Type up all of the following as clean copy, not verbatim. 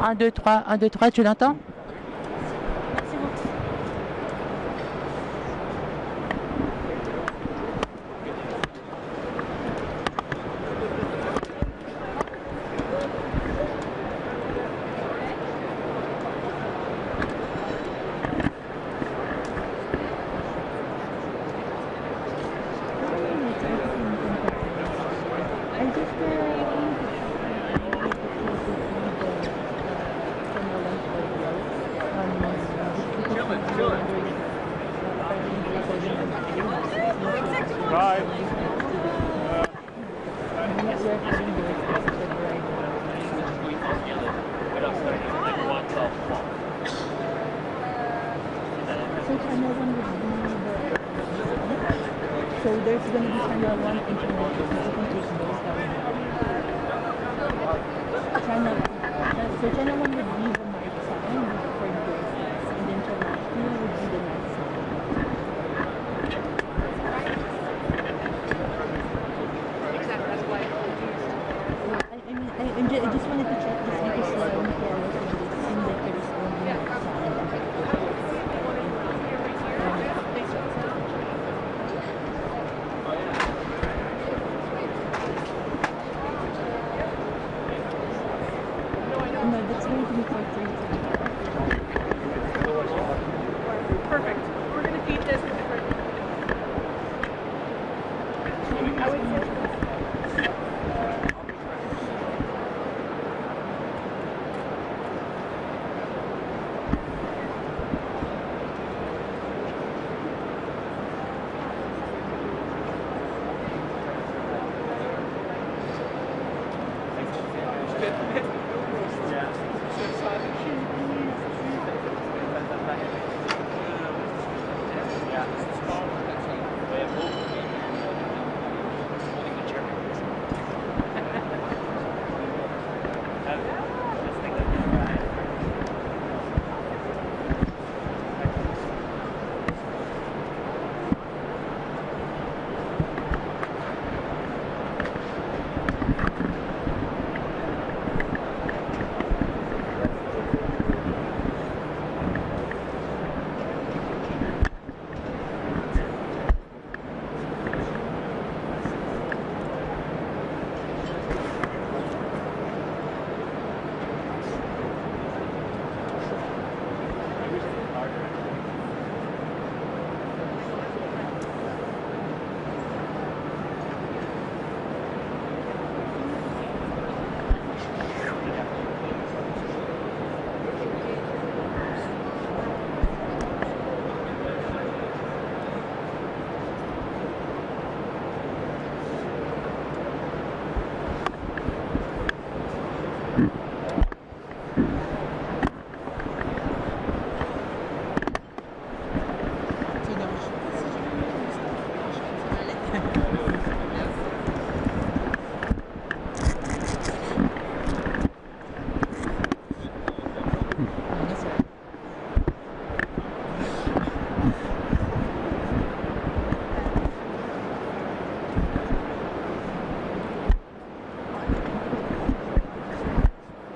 1, 2, 3, 1, 2, 3, tu l'entends? Merci beaucoup. So there's going to be channel 1 and channel 2. So you can take those down. So channel 1 would be the night sound for the voices, and then channel 2 would be the night sound. Exactly, that's why I just wanted to check this because when the piano is it seemed like there is only night sound. No, that's going to be for 3. perfect. We're going to feed this with different. I would say.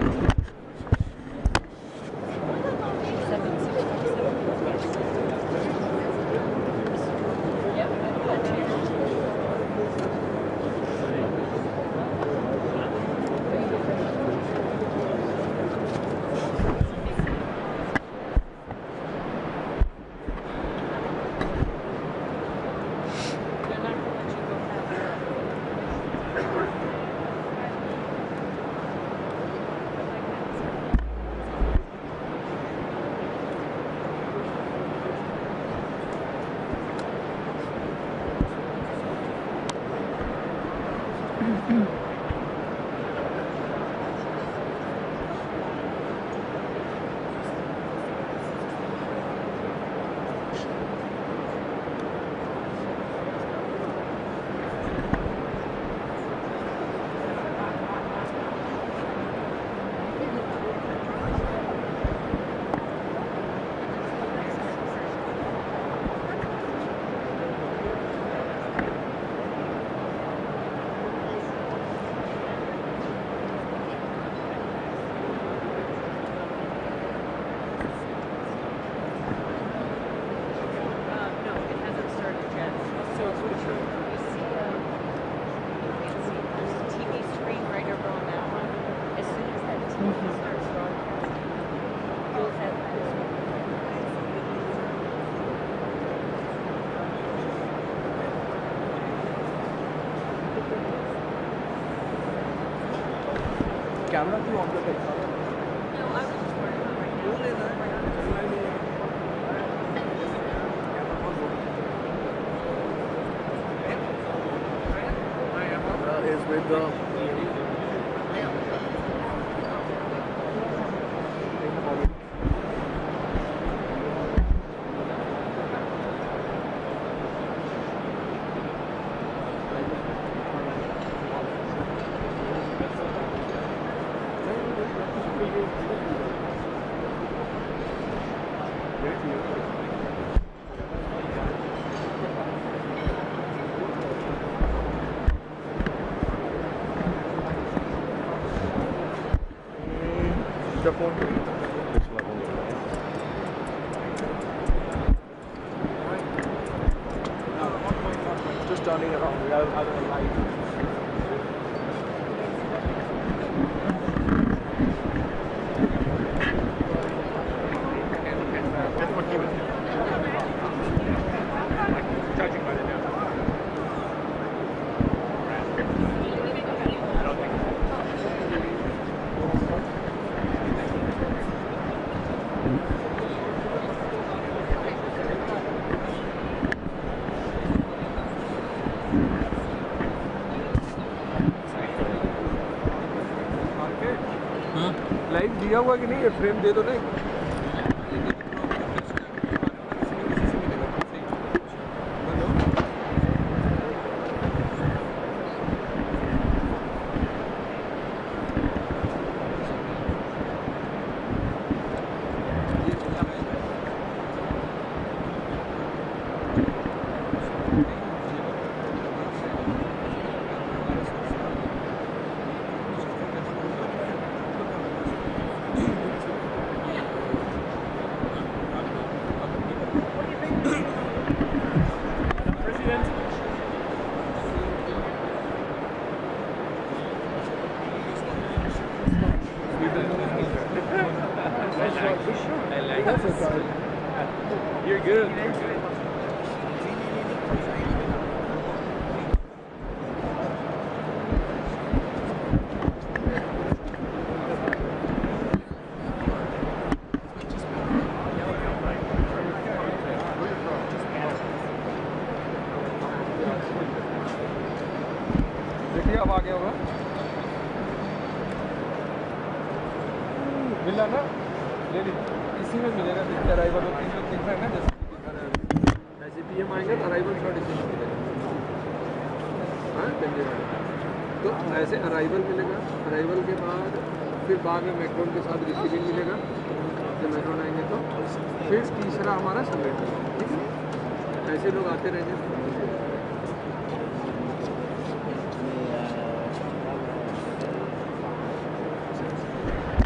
Camera to on the deck. No, I was just worried about right now. Is with the phone. Just turning around. We have other light. Live दिया हुआ कि नहीं है frame दे दो नहीं You're good. देखिए अब आ गया होगा मिला ना ले लीजिए इसी में मिलेगा जिसके अराइवल और 3 लोग दिख रहे हैं ना जैसे पीएम आएंगे तो अराइवल शॉट इसी में मिलेगा हाँ तो ऐसे अराइवल मिलेगा अराइवल के बाद फिर बाद में मैक्रोन के साथ रिसीविंग मिलेगा जब मैक्रोन आएंगे तो फिर तीसरा हमारा समिट ठीक है ऐसे लोग आते रहेंगे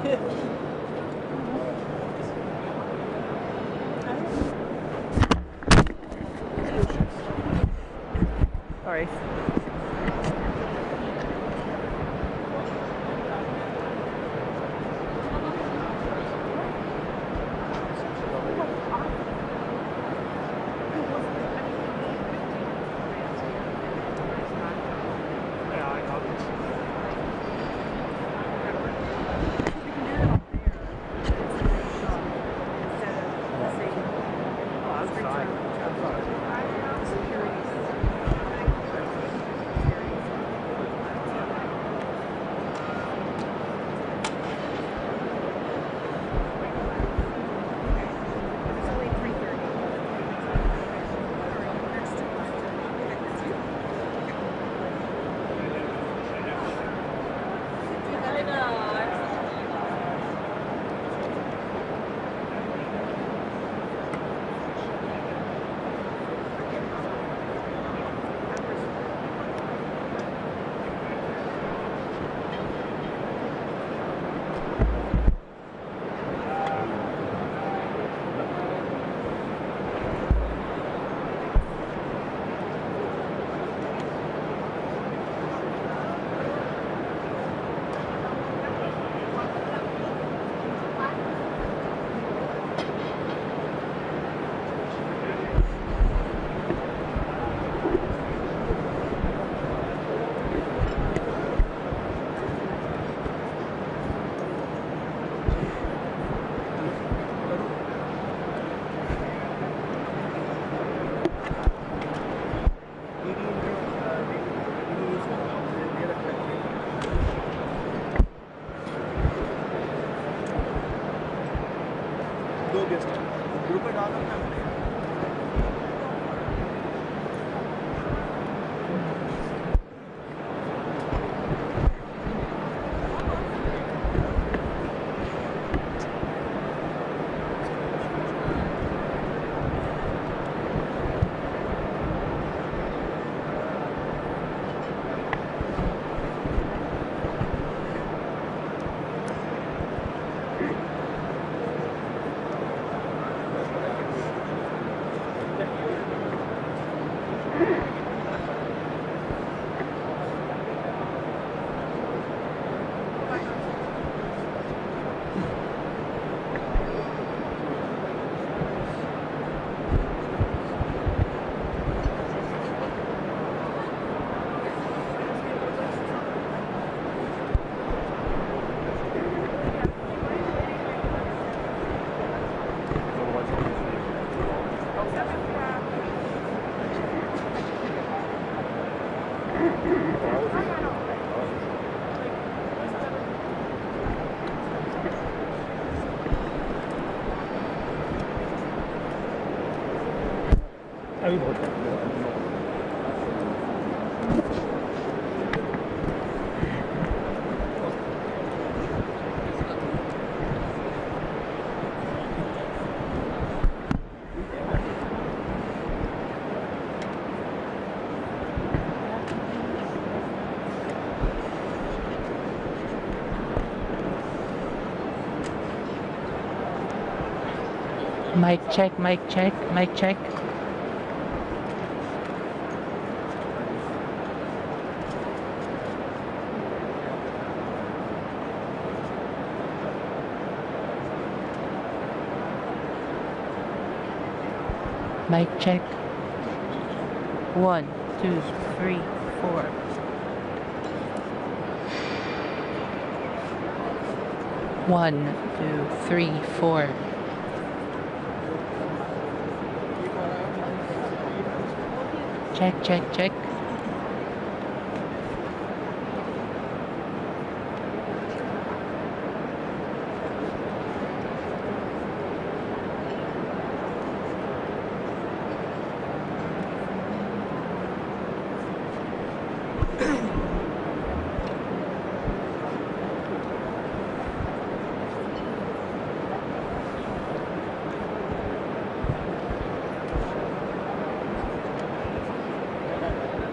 Sorry. Mic check, mic check, mic check. Mic check. 1, 2, 3, 4. One, two, three, four. Check, check, check.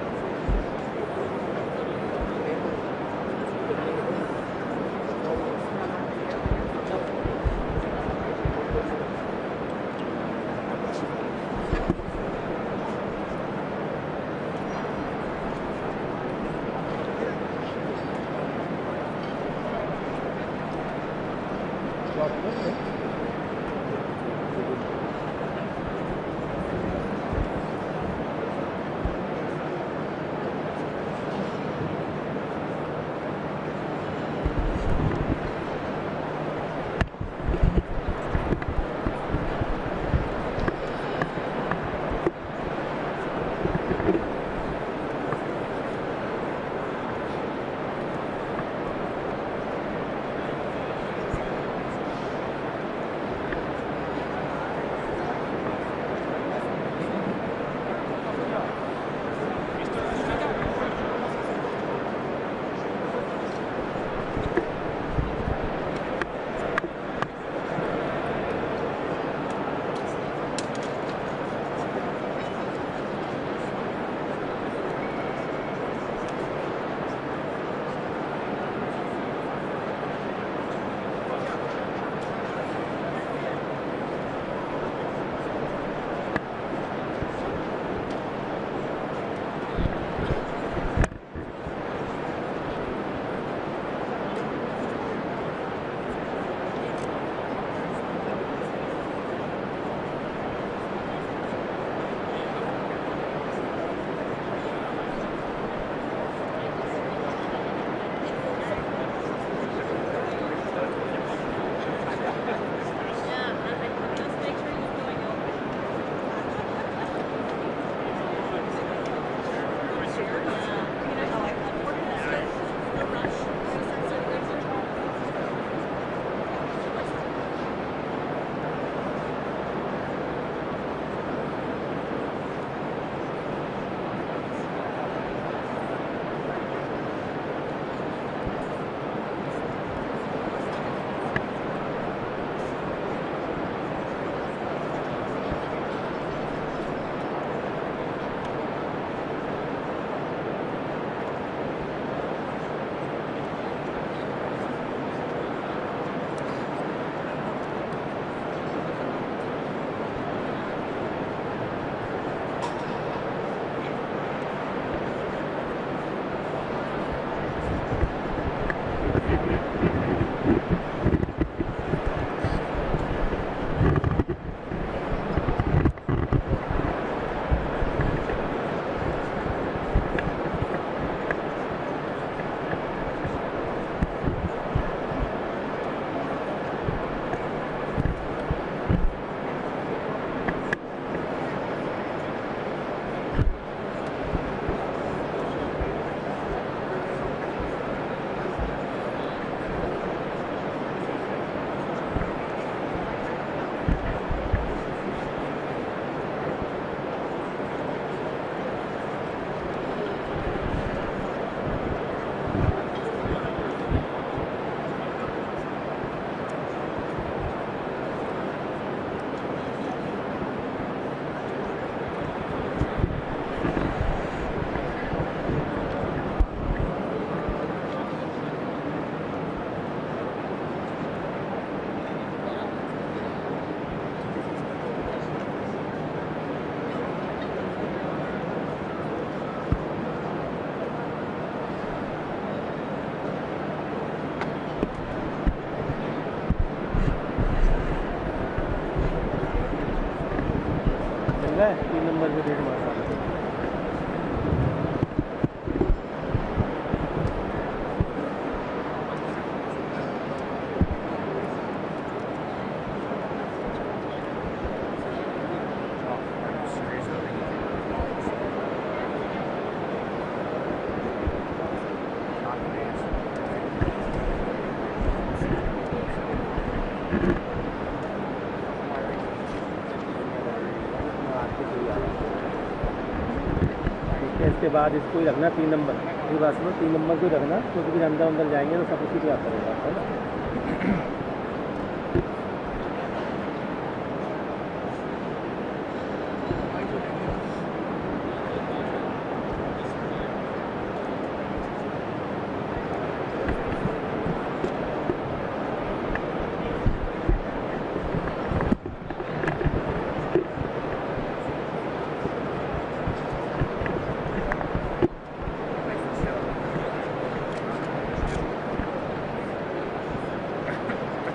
है 3 नंबर पे रेड मारा। इसके बाद इसको ही रखना 3 नंबर, ये बात सुनो 3 नंबर को ही रखना, क्योंकि फिर अंदर अंदर जाएंगे तो सब उसी पे आता रहेगा, है ना।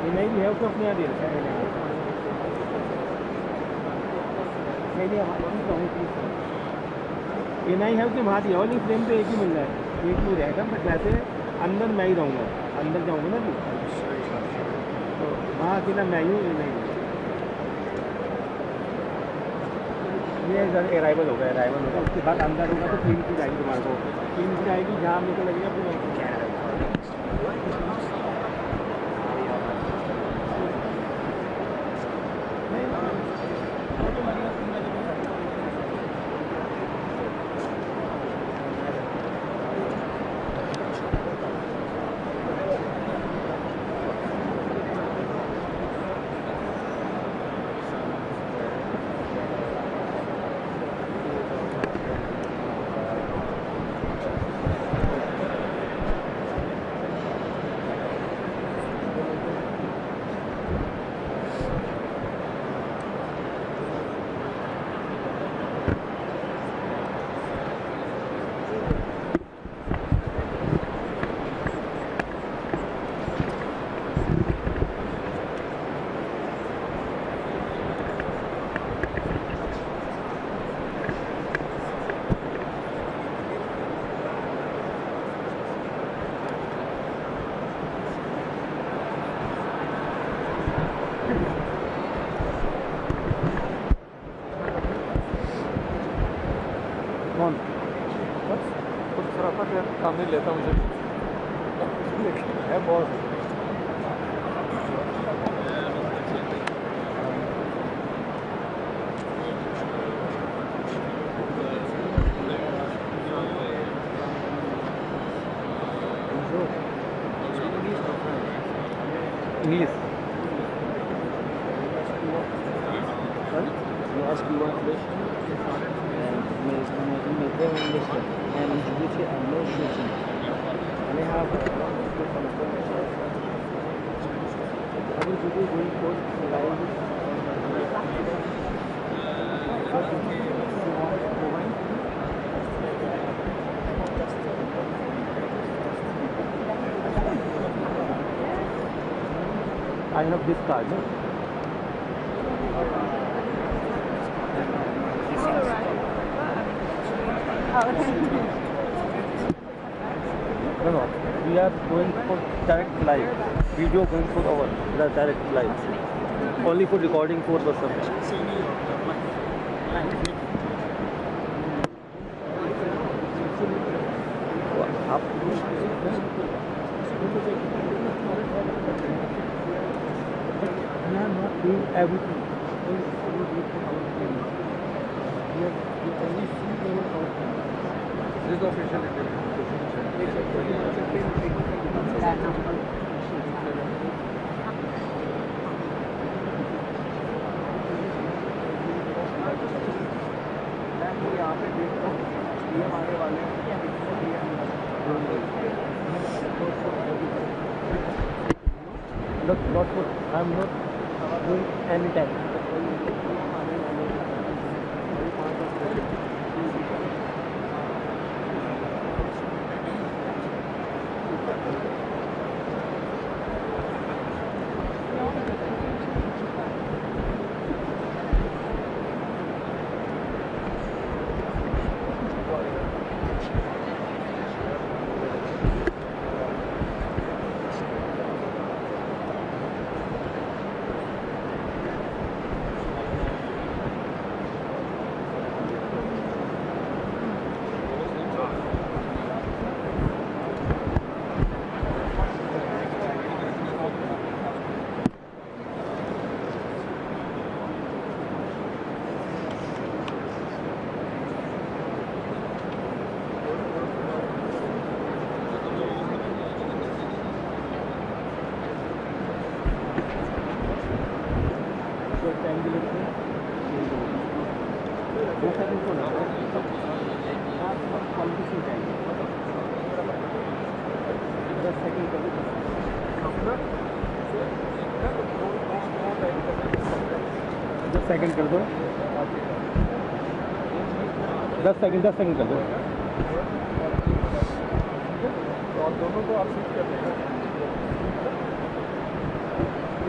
ये नहीं भी है उसको अपने यहाँ दे रखा है नहीं ये नहीं है उसके वहाँ दिया और नहीं फ्रेम पे एक ही मिल रहा है एक ही रहेगा बट वैसे अंदर मैं ही रहूँगा अंदर जाऊँगा ना भी तो वहाँ अकेला मैं ही हूँ ये नहीं ये अराइवल होगा उसके बाद अंदर होगा तो 3 चीज़ आएगी तुम्हारे को 3 चीज़ आएगी जहाँ मेरे को लगेगा फिर सामने लेता हूँ है बहुत English. You ask me one question and make them understand and introduce it and no switching. And I have I will give you going for live. I have this card. No? No. We are going for direct live. Video going for the direct live. Only for recording for the subject. We are not doing everything. We only see our outcome. This is the official Not good. I'm not doing any time. Second कर दो 10 second कर दो और दोनों को आप seat कर देना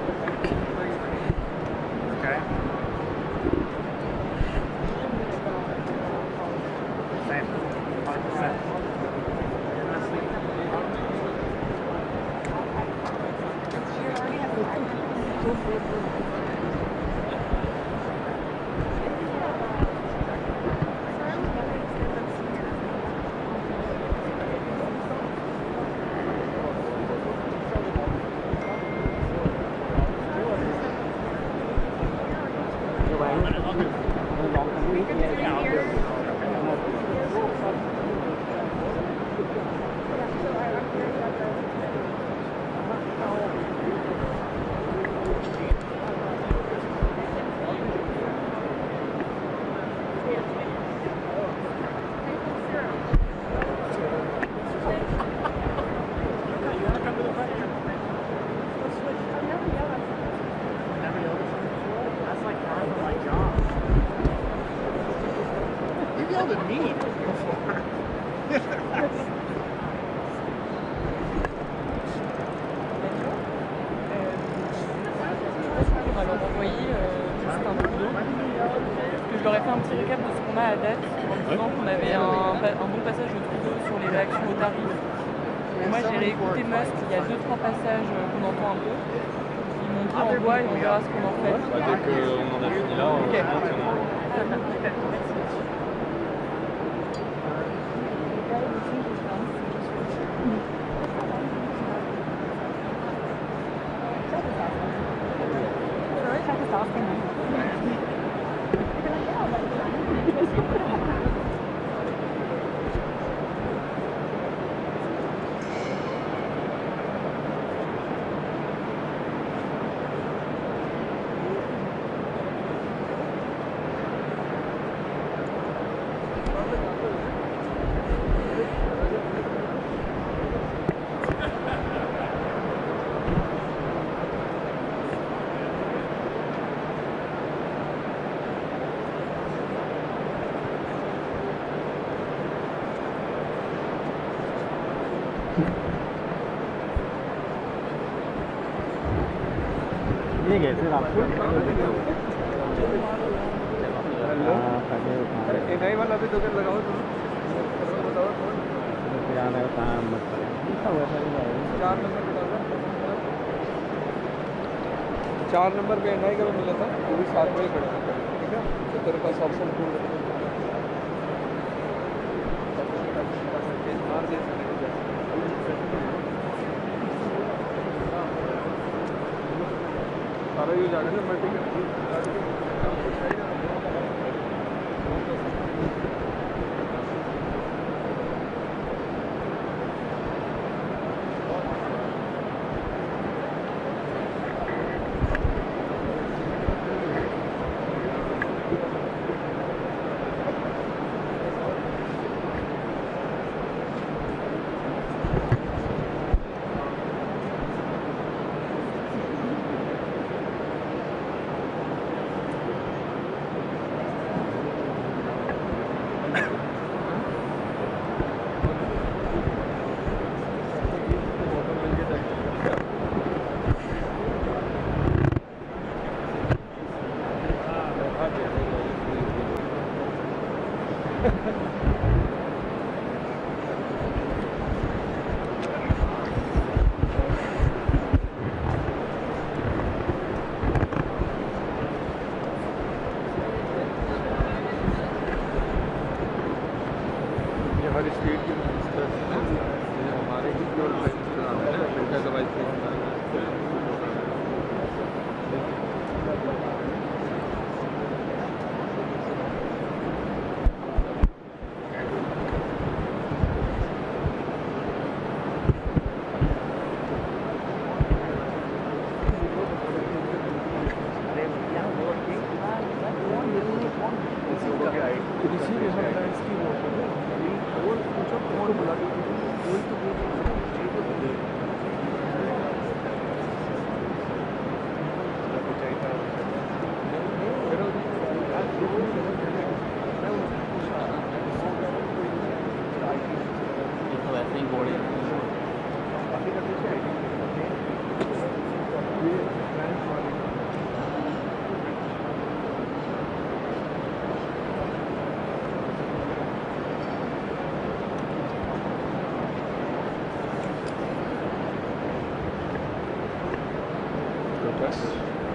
Je leur ai fait un petit récap de ce qu'on a à date, en disant qu'on avait un bon passage de Trudeau sur les réactions aux tarifs. Et moi j'ai réécouté Musk, il y a 2-3 passages qu'on entend un peu. Ils m'ont dit en voix et on verra ce qu'on en fait. Dès qu'on en a fini là, on ये कैसे आपको नई वाला भी token लगाओ तुम बताओ काम मत करें 4 नंबर पे डालो 4 नंबर पे एनआई का भी मिला था वो भी साथ में ही खड़ा था ठीक है तो तेरे पास ऑप्शन टू सारा यूज आ गया ना मल्टी हर स्टेट के मिनिस्टर हमारे ही केवल प्राइम मिनिस्टर आते हैं अमेरिका का वाइस प्रेसिडेंट Crux.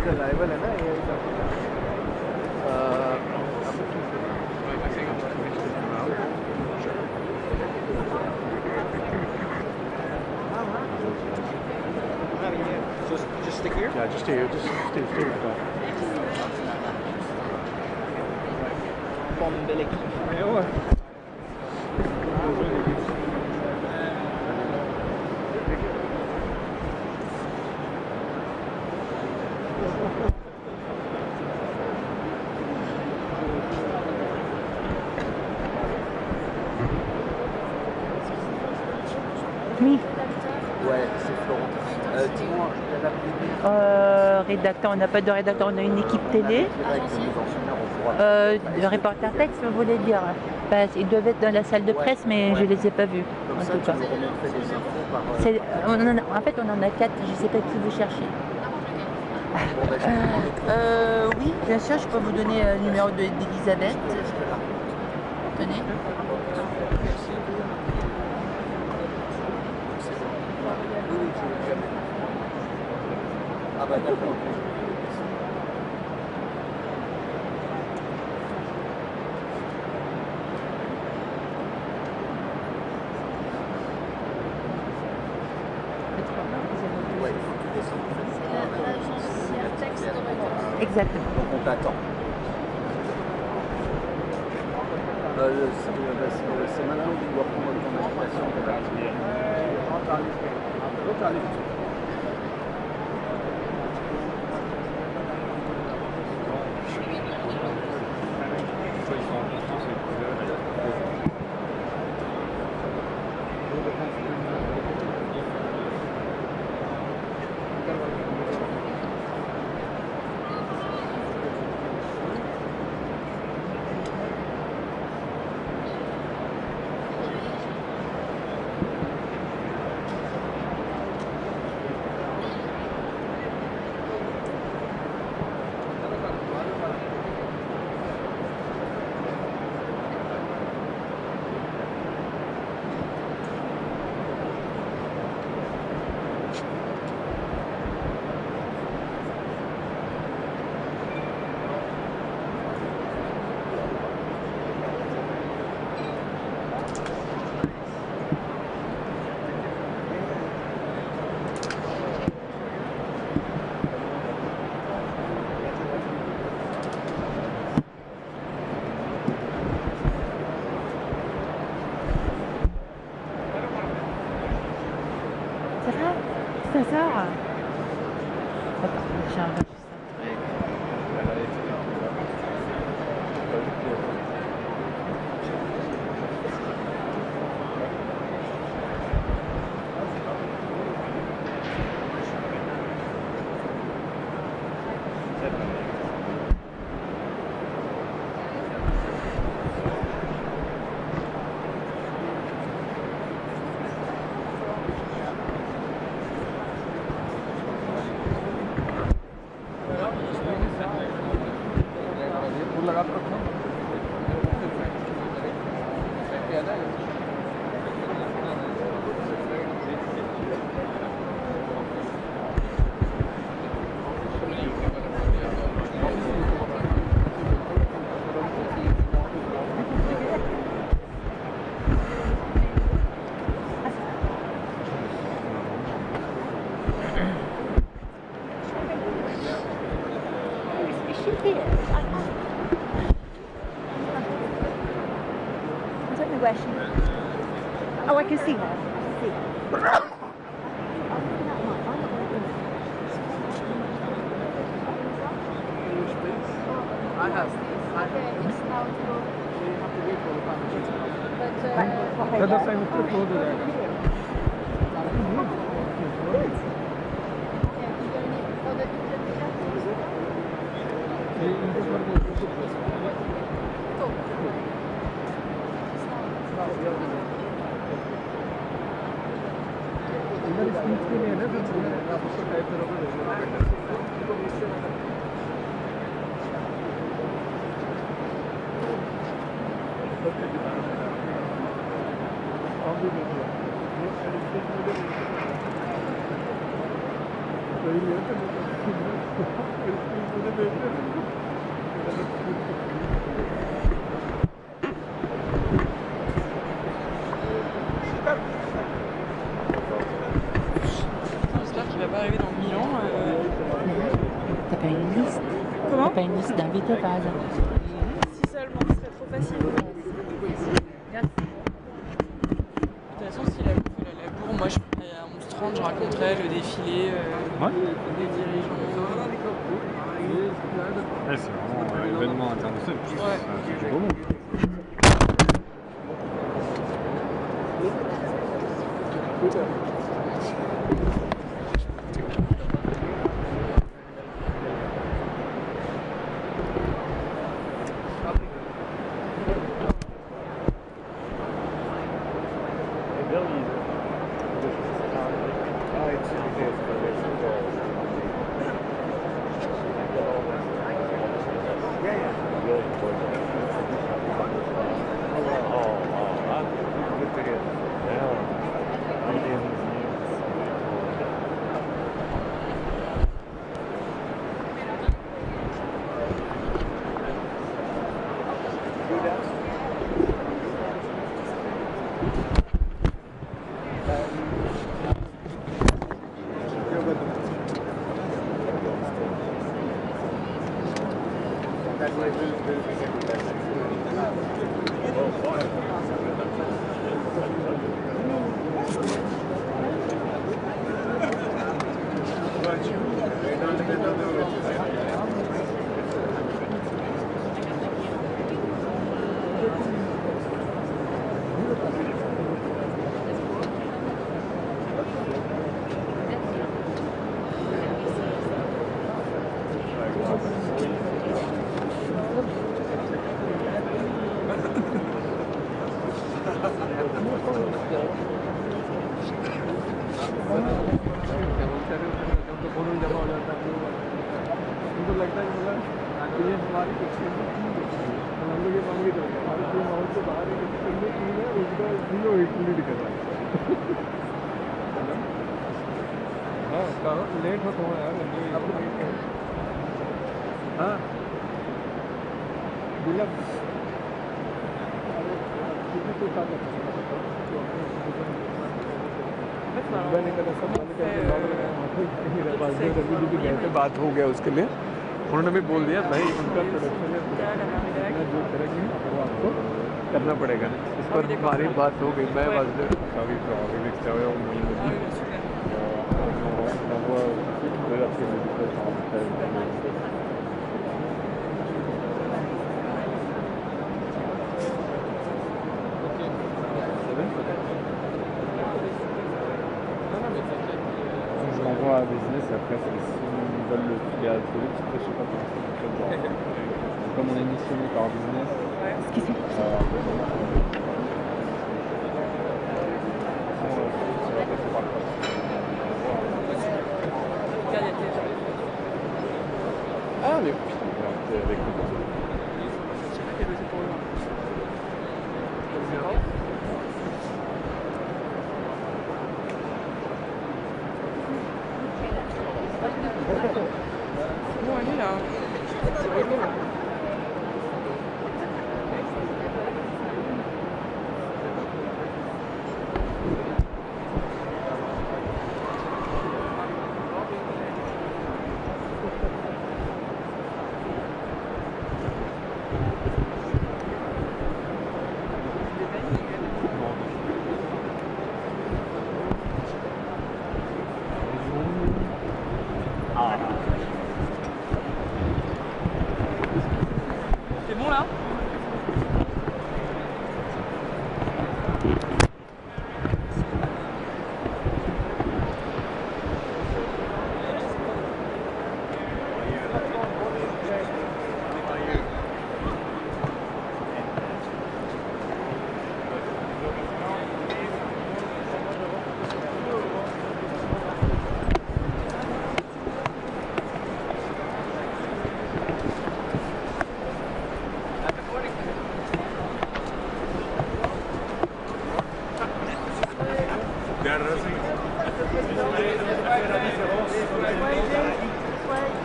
अराइवल है ना ये Just stick here? Yeah, just here, just stay with that. Bombelik. Oui. Ouais, c'est Florent. Dis-moi, Rédacteur, on n'a pas de rédacteur, on a une équipe télé. De reporter texte, vous voulez dire. Bah, ils doivent être dans la salle de presse, mais je les ai pas vus. En tout cas. En fait, on en a 4, je ne sais pas qui vous cherchez. Oui, bien sûr, je peux vous donner le numéro d'Elisabeth. Tenez. Ah bah d'accord. Ouais, il faut que tu descendes. Exactement. Donc on t'attend. C'est maintenant que tu dois prendre ton invitation. Ça sort. Attends, j'ai un truc. Where she is. Oh, I can see her. I can see her. I have. It's now to go. Other side of the road हो जाएगा. इधर speech के लिए ना sir आप उसको type करोगे J'espère qu'il va pas arriver dans 1000 ans. T'as pas une liste? Comment? T'as pas une liste d'invités par hasard? Si seulement, ce serait trop facile. Merci. De toute façon, si la bourre, moi je ferais à 11h30, je raconterais le défilé des dirigeants. Ouais, c'est vraiment un événement international. Ouais. C'est du beau monde. Late हो थोड़ा यार हाँ बिल्ला बात हो गया उसके लिए उन्होंने भी बोल दिया भाई उनका प्रोडक्शन है जो करेंगे वो आपको करना पड़ेगा इस पर हमारी बात हो गई मैं Je l'envoie à business et après s'ils veulent le filer à Alcoolique, après je sais pas comment ça fonctionne. Comme on est missionné par business, Ce qui fait. Ah mais putain, c'est avec le temps. Bon, elle est là. C'est rigolo. C'est bon là? There are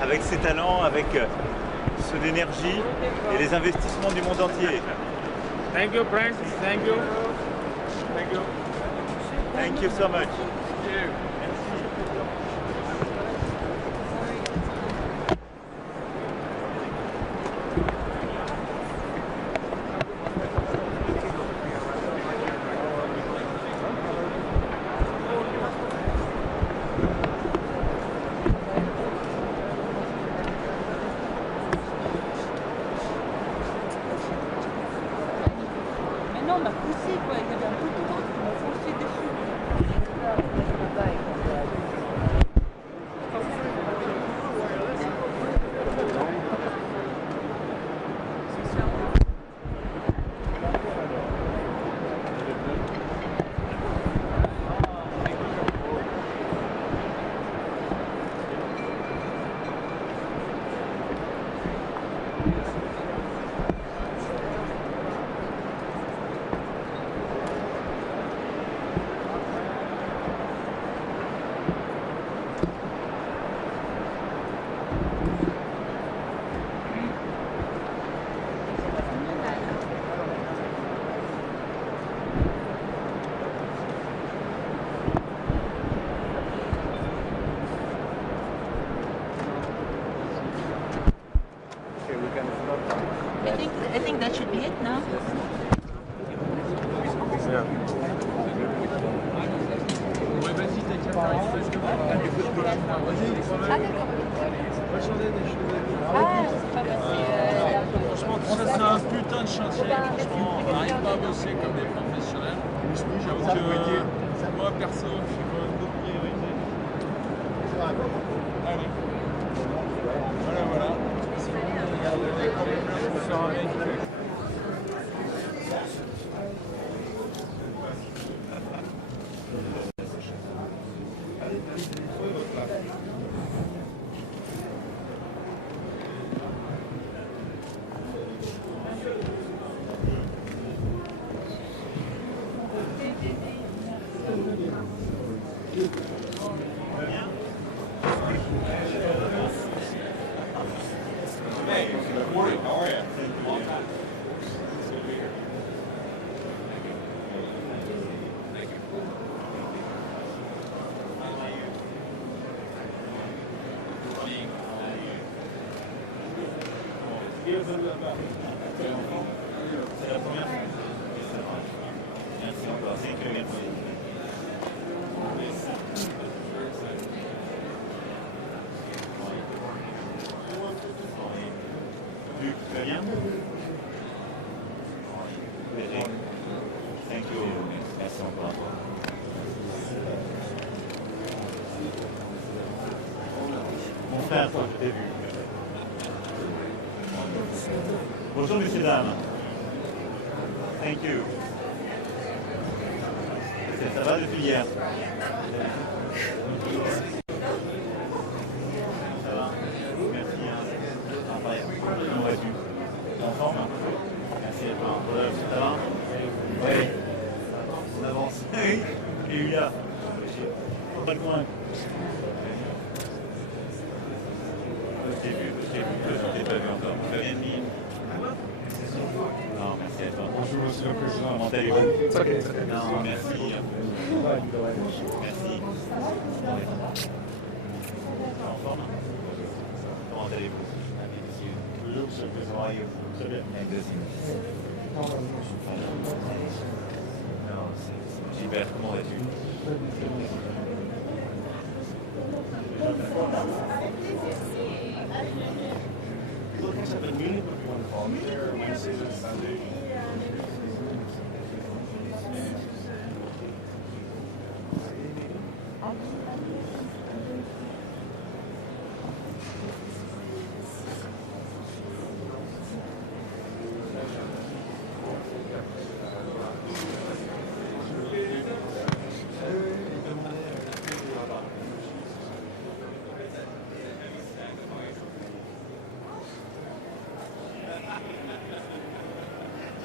avec ses talents, avec ceux d'énergie et les investissements du monde entier. Thank you, friends. Thank you. Thank you. Thank you so much. Mais non, on m'a poussé quoi, il y avait un peu de drogue qui m'a foncé dessus. I think that should be it now. Franchement, tout ça, c'est un putain de chantier. Franchement, on n'arrive pas à bosser comme des professionnels. Donc, moi, perso, je suis quand même d'autres priorités. Allez. Voilà. On sort avec. C'est la première fois. Merci encore. C'est que merci. Luc, tu vas bien? Eric, thank you. Merci encore. Mon frère, toi, je t'ai vu. Bonjour, messieurs, dames. Thank you. Ça va depuis hier? Ça va? Merci. Incroyable. Comment vas-tu? En forme? Merci à toi. Ça va? Oui. On avance. Et Yulia? Pas loin. Je t'ai vu. Je t'ai pas vu encore. Tu vas bien, Mille? Non, merci à toi. Bonjour, monsieur le président. Comment allez-vous? Non, merci. Merci. En forme? Comment allez-vous? Bonjour, monsieur le président. Comment allez-vous? Très bien. Non, c'est Gilbert, comment vas-tu?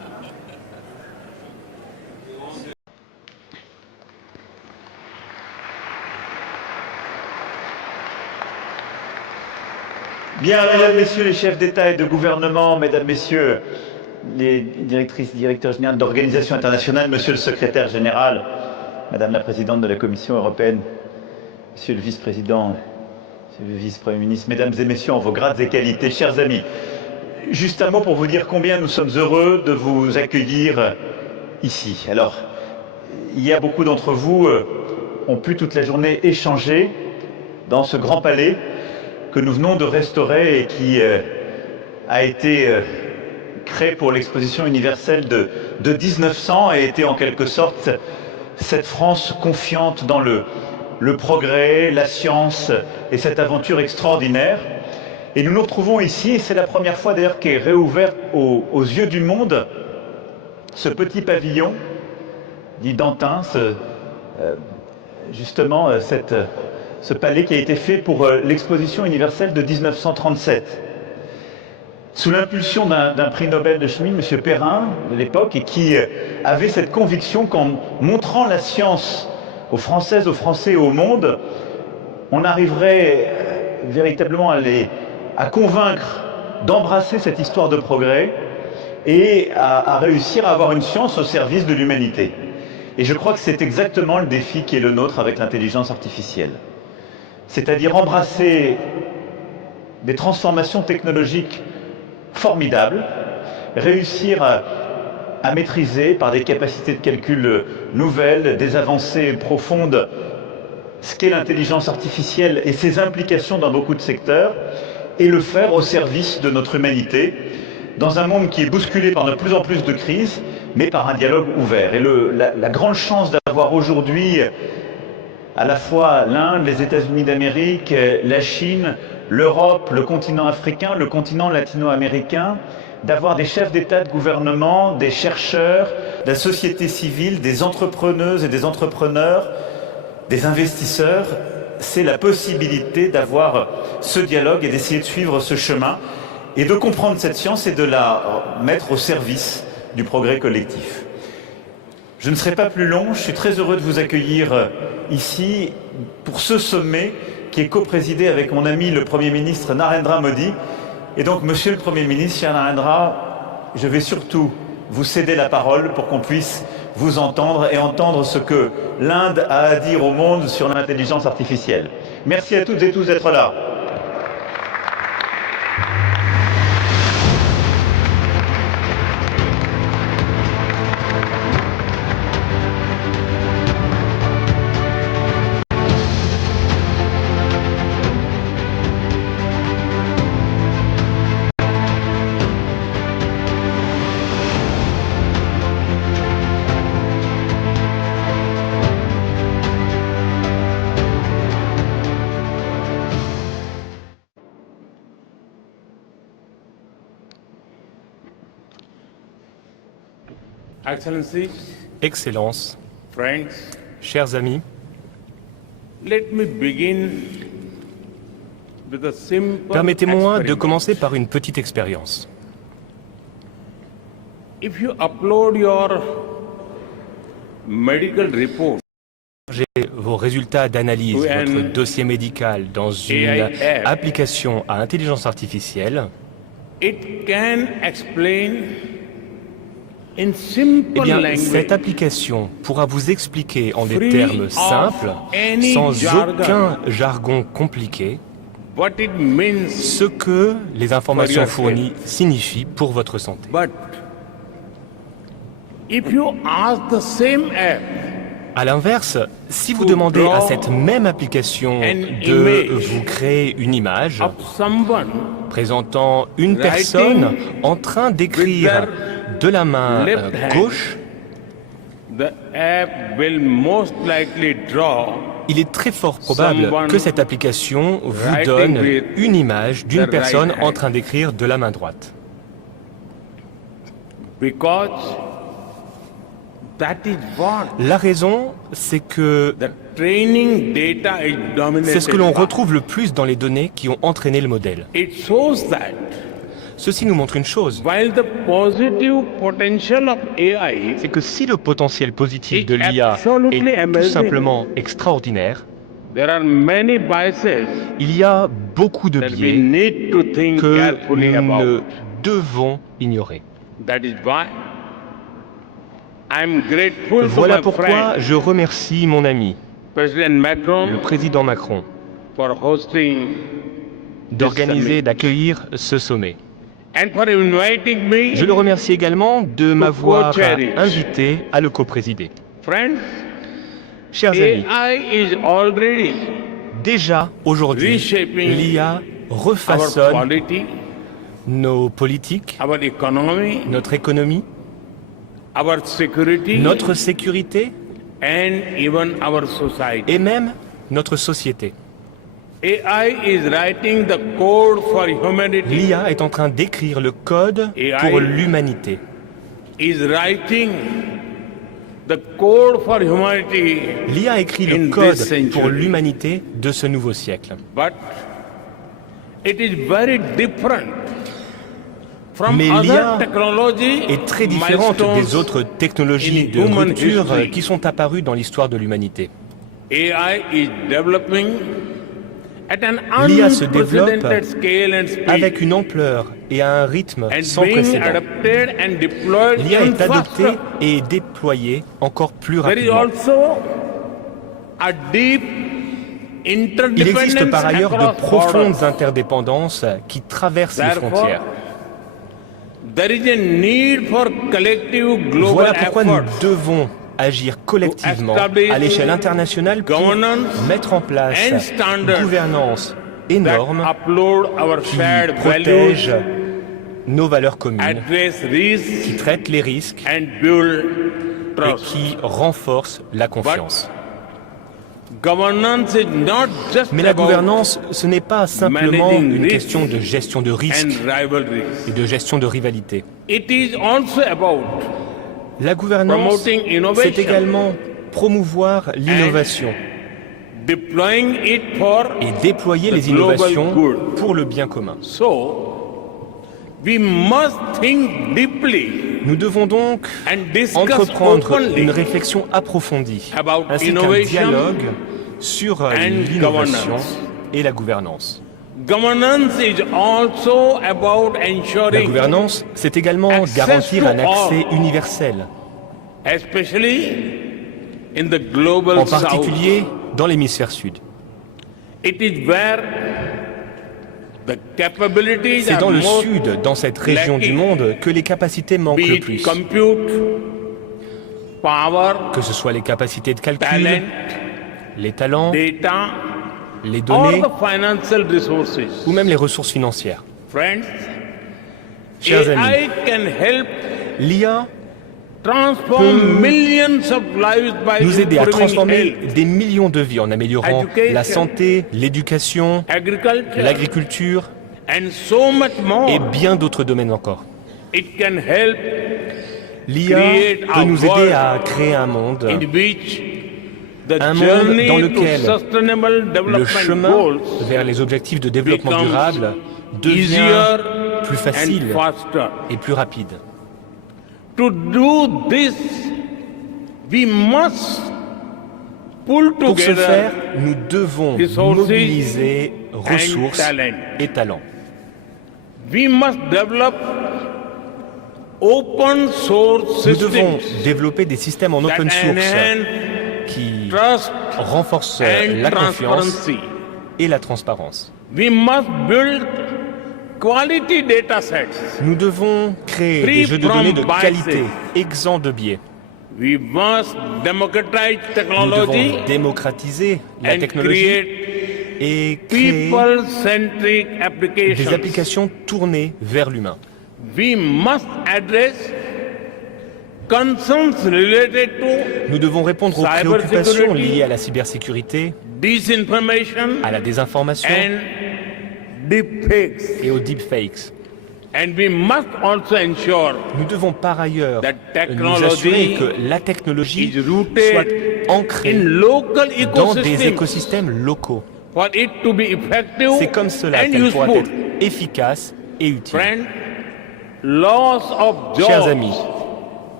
Bien, mesdames, messieurs les chefs d'État et de gouvernement, mesdames, messieurs les directrices, directeurs généraux d'organisations internationales, monsieur le secrétaire général, madame la présidente de la Commission européenne, monsieur le vice-président, monsieur le vice-premier ministre, mesdames et messieurs en vos grades et qualités, chers amis, juste un mot pour vous dire combien nous sommes heureux de vous accueillir ici. Alors, il y a beaucoup d'entre vous ont pu toute la journée échanger dans ce grand palais que nous venons de restaurer et qui a été créé pour l'exposition universelle de 1900 et était en quelque sorte cette France confiante dans le progrès, la science et cette aventure extraordinaire. Et nous nous retrouvons ici, et c'est la première fois d'ailleurs qu'est réouvert aux yeux du monde ce petit pavillon dit d'Antin, justement ce palais qui a été fait pour l'exposition universelle de 1937. Sous l'impulsion d'un prix Nobel de chimie, M. Perrin, de l'époque, et qui avait cette conviction qu'en montrant la science aux Françaises, aux Français et au monde, on arriverait véritablement à convaincre d'embrasser cette histoire de progrès et à réussir à avoir une science au service de l'humanité. Et je crois que c'est exactement le défi qui est le nôtre avec l'intelligence artificielle. C'est-à-dire embrasser des transformations technologiques formidables, réussir à maîtriser par des capacités de calcul nouvelles, des avancées profondes, ce qu'est l'intelligence artificielle et ses implications dans beaucoup de secteurs, et le faire au service de notre humanité, dans un monde qui est bousculé par de plus en plus de crises, mais par un dialogue ouvert. Et la grande chance d'avoir aujourd'hui à la fois l'Inde, les États-Unis d'Amérique, la Chine, l'Europe, le continent africain, le continent latino-américain, d'avoir des chefs d'État, de gouvernement, des chercheurs, de la société civile, des entrepreneuses et des entrepreneurs, des investisseurs, c'est la possibilité d'avoir ce dialogue et d'essayer de suivre ce chemin et de comprendre cette science et de la mettre au service du progrès collectif. Je ne serai pas plus long, je suis très heureux de vous accueillir ici pour ce sommet qui est co-présidé avec mon ami le Premier ministre Narendra Modi. Et donc, Monsieur le Premier ministre, cher Narendra, je vais surtout vous céder la parole pour qu'on puisse vous entendre et entendre ce que l'Inde a à dire au monde sur l'intelligence artificielle. Merci à toutes et tous d'être là. Excellences, chers amis, permettez-moi de commencer par une petite expérience. J'ai vos résultats d'analyse, votre dossier médical dans une application à intelligence artificielle. Eh bien, cette application pourra vous expliquer en des termes simples, sans aucun jargon compliqué, ce que les informations fournies signifient pour votre santé. À l'inverse, si vous demandez à cette même application de vous créer une image présentant une personne en train d'écrire de la main gauche, il est très fort probable que cette application vous donne une image d'une personne en train d'écrire de la main droite. La raison, c'est que c'est ce que l'on retrouve le plus dans les données qui ont entraîné le modèle. Ceci nous montre une chose, c'est que si le potentiel positif de l'IA est tout simplement extraordinaire, Il y a beaucoup de biais que nous ne devons ignorer. Voilà pourquoi je remercie mon ami, le président Macron, d'organiser, d'accueillir ce sommet. Je le remercie également de m'avoir invité à le coprésider. Chers amis, déjà aujourd'hui, l'IA refaçonne nos politiques, notre économie, notre sécurité et même notre société. L'IA est en train d'écrire le code pour l'humanité. L'IA écrit le code pour l'humanité de ce nouveau siècle. Mais l'IA est très différente des autres technologies de rupture qui sont apparues dans l'histoire de l'humanité. L'IA se développe avec une ampleur et à un rythme sans précédent. L'IA est adoptée et déployée encore plus rapidement. Il existe par ailleurs de profondes interdépendances qui traversent les frontières. Voilà pourquoi nous devons agir collectivement à l'échelle internationale pour mettre en place une gouvernance et normes qui protègent nos valeurs communes, qui traitent les risques et qui renforcent la confiance. Mais la gouvernance, ce n'est pas simplement une question de gestion de risques et de gestion de rivalité. La gouvernance, c'est également promouvoir l'innovation et déployer les innovations pour le bien commun. Nous devons donc entreprendre une réflexion approfondie ainsi qu'un dialogue sur l'innovation et la gouvernance. La gouvernance, c'est également garantir un accès universel, en particulier dans l'hémisphère sud. C'est dans le sud, dans cette région du monde, que les capacités manquent le plus. Que ce soit les capacités de calcul, les talents, les données ou même les ressources financières. Chers amis, l'IA peut nous aider à transformer des millions de vies en améliorant la santé, l'éducation, l'agriculture et bien d'autres domaines encore. L'IA peut nous aider à créer un monde dans lequel le chemin vers les objectifs de développement durable devient plus facile et plus rapide. Pour ce faire, nous devons mobiliser ressources et talents. Nous devons développer des systèmes en open source qui renforcent la confiance et la transparence. Nous devons créer des jeux de données de qualité, exempts de biais. Nous devons démocratiser la technologie et créer des applications tournées vers l'humain. Nous devons répondre aux préoccupations liées à la cybersécurité, à la désinformation et aux deepfakes. Nous devons par ailleurs nous assurer que la technologie soit ancrée dans des écosystèmes locaux. C'est comme cela qu'elle pourra être efficace et utile. Chers amis,